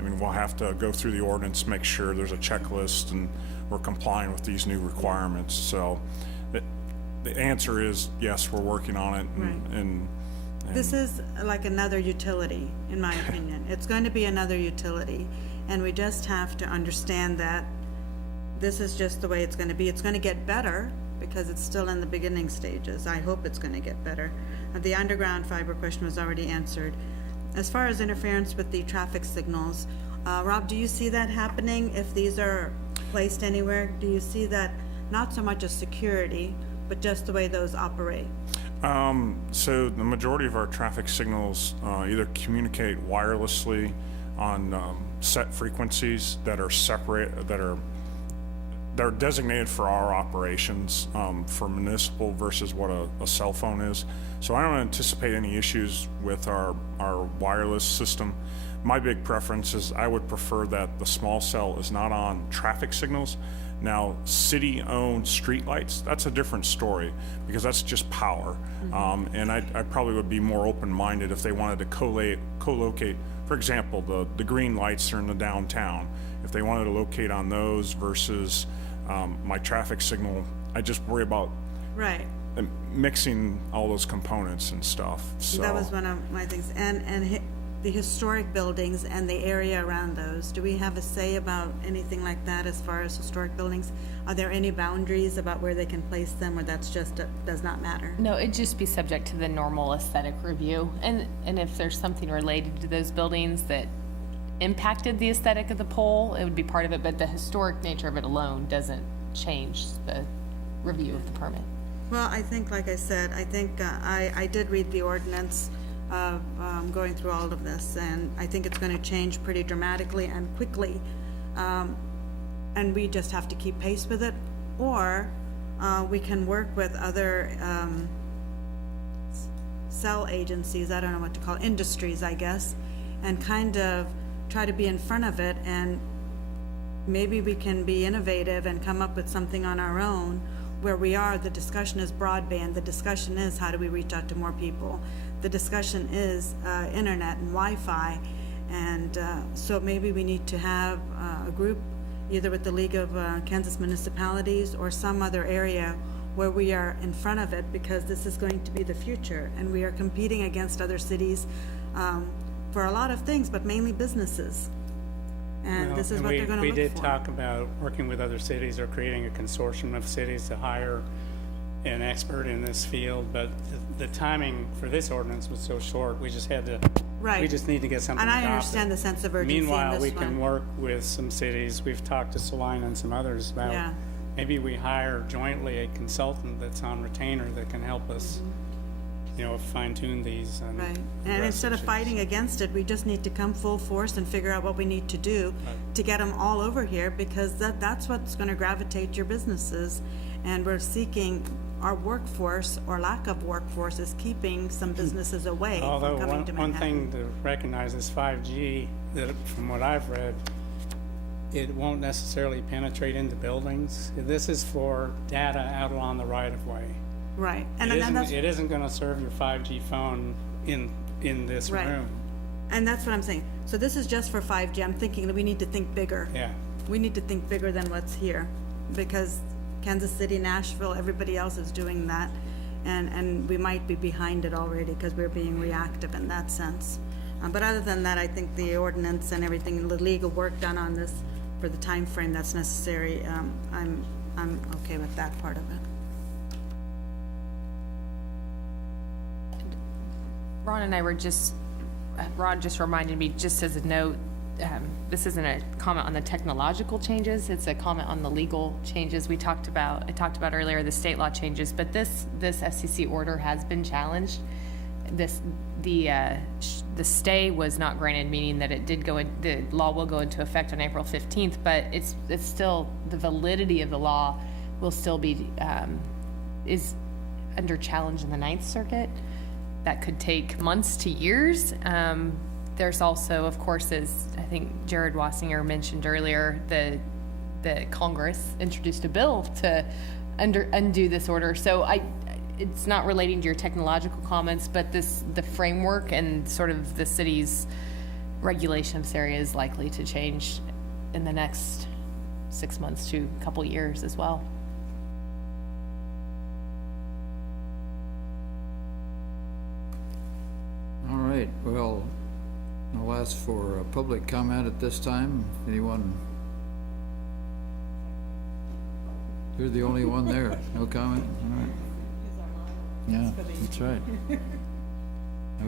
We'll have to go through the ordinance, make sure there's a checklist and we're complying with these new requirements. So the answer is yes, we're working on it. And This is like another utility, in my opinion. It's going to be another utility, and we just have to understand that this is just the way it's going to be. It's going to get better because it's still in the beginning stages. I hope it's going to get better. The underground fiber question was already answered. As far as interference with the traffic signals, Rob, do you see that happening if these are placed anywhere? Do you see that not so much as security, but just the way those operate? So the majority of our traffic signals either communicate wirelessly on set frequencies that are separate, that are designated for our operations, for municipal versus what a cell phone is. So I don't anticipate any issues with our wireless system. My big preference is I would prefer that the small cell is not on traffic signals. Now, city-owned streetlights, that's a different story because that's just power. And I probably would be more open-minded if they wanted to co-locate, for example, the green lights are in the downtown. If they wanted to locate on those versus My traffic signal, I just worry about Right. mixing all those components and stuff, so. That was one of my things. And the historic buildings and the area around those, do we have a say about anything like that as far as historic buildings? Are there any boundaries about where they can place them, or that's just, does not matter? No, it'd just be subject to the normal aesthetic review. And if there's something related to those buildings that impacted the aesthetic of the pole, it would be part of it, but the historic nature of it alone doesn't change the review of the permit. Well, I think, like I said, I think I did read the ordinance of going through all of this, and I think it's going to change pretty dramatically and quickly. And we just have to keep pace with it, or we can work with other cell agencies, I don't know what to call it, industries, I guess, and kind of try to be in front of it, and maybe we can be innovative and come up with something on our own. Where we are, the discussion is broadband, the discussion is how do we reach out to more people, the discussion is internet and Wi-Fi, and so maybe we need to have a group, either with the League of Kansas Municipalities or some other area where we are in front of it, because this is going to be the future, and we are competing against other cities for a lot of things, but mainly businesses. And this is what they're going to look for. We did talk about working with other cities or creating a consortium of cities to hire an expert in this field, but the timing for this ordinance was so short, we just had to, we just need to get something adopted. And I understand the sense of urgency in this one. Meanwhile, we can work with some cities. We've talked to Salina and some others about maybe we hire jointly a consultant that's on retainer that can help us, you know, fine-tune these. Right, and instead of fighting against it, we just need to come full force and figure out what we need to do to get them all over here, because that's what's going to gravitate your businesses. And we're seeking, our workforce, or lack of workforce, is keeping some businesses away from coming to Manhattan. One thing to recognize is 5G, that from what I've read, it won't necessarily penetrate into buildings. This is for data out on the right-of-way. Right, and it isn't going to serve your 5G phone in this room. And that's what I'm saying. So this is just for 5G. I'm thinking that we need to think bigger. Yeah. We need to think bigger than what's here, because Kansas City, Nashville, everybody else is doing that, and we might be behind it already because we're being reactive in that sense. But other than that, I think the ordinance and everything, the legal work done on this for the time frame that's necessary, I'm okay with that part of it. Ron and I were Rod just reminded me, just as a note, this isn't a comment on the technological changes, it's a comment on the legal changes I talked about earlier, the state law changes, but this FCC order has been challenged. The stay was not granted, meaning that it did the law will go into effect on April 15th, but it's still, the validity of the law will still be, is under challenge in the Ninth Circuit. That could take months to years. There's also, of course, as I think Jared Wassinger mentioned earlier, the Congress introduced a bill to undo this order. So it's not relating to your technological comments, but the framework and sort of the city's regulation of this area is likely to change in the next 6 months to a couple years as well. All right, well, I'll ask for a public comment at this time. Anyone? You're the only one there. No comment? All right. Yeah, that's right.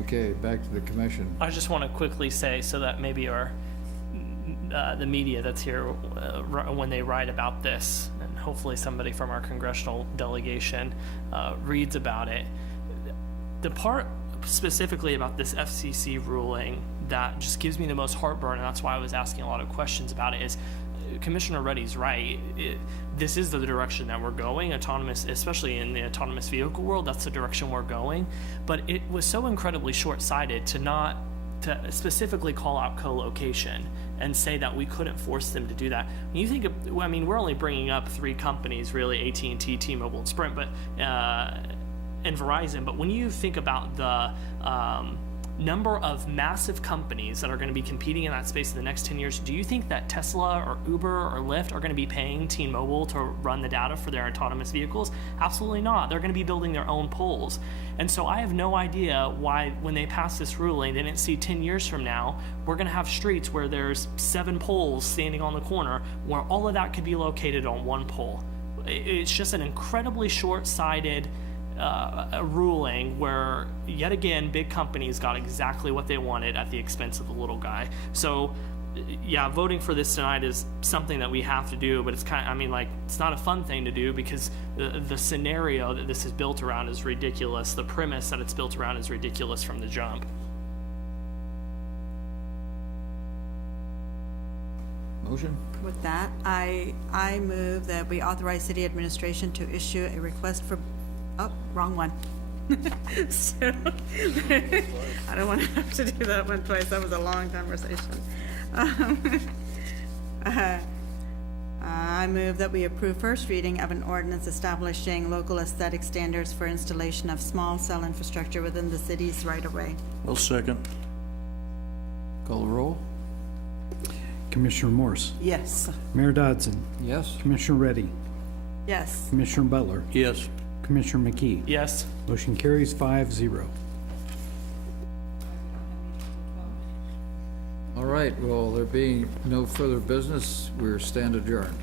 Okay, back to the commission. I just want to quickly say, so that maybe the media that's here, when they write about this, and hopefully somebody from our congressional delegation reads about it, the part specifically about this FCC ruling that just gives me the most heartburn, and that's why I was asking a lot of questions about it, is Commissioner Reddy's right. This is the direction that we're going, autonomous, especially in the autonomous vehicle world, that's the direction we're going. But it was so incredibly short-sighted to specifically call out co-location and say that we couldn't force them to do that. When you think of, I mean, we're only bringing up 3 companies, really, AT&T, T-Mobile, and Sprint, but and Verizon, but when you think about the number of massive companies that are going to be competing in that space in the next 10 years, do you think that Tesla or Uber or Lyft are going to be paying T-Mobile to run the data for their autonomous vehicles? Absolutely not. They're going to be building their own poles. And so I have no idea why, when they pass this ruling, they didn't see 10 years from now, we're going to have streets where there's 7 poles standing on the corner, where all of that could be located on one pole. It's just an incredibly short-sighted a ruling where, yet again, big companies got exactly what they wanted at the expense of the little guy. So, yeah, voting for this tonight is something that we have to do, but it's kind of, I mean, like, it's not a fun thing to do because the scenario that this is built around is ridiculous. The premise that it's built around is ridiculous from the jump. Motion? With that, I move that we authorize city administration to issue a request for, oh, wrong one. So, I don't want to have to do that one twice. That was a long conversation. I move that we approve first reading of an ordinance establishing local aesthetic standards for installation of small cell infrastructure within the city's right-of-way. I'll second. Call the roll? Commissioner Morse, Yes. Mayor Dodson, Yes? Commissioner Reddy, Yes. Commissioner Butler, Yes. Commissioner McKee. Yes. Motion carries 5-0. All right, well, there being no further business, we're stand adjourned.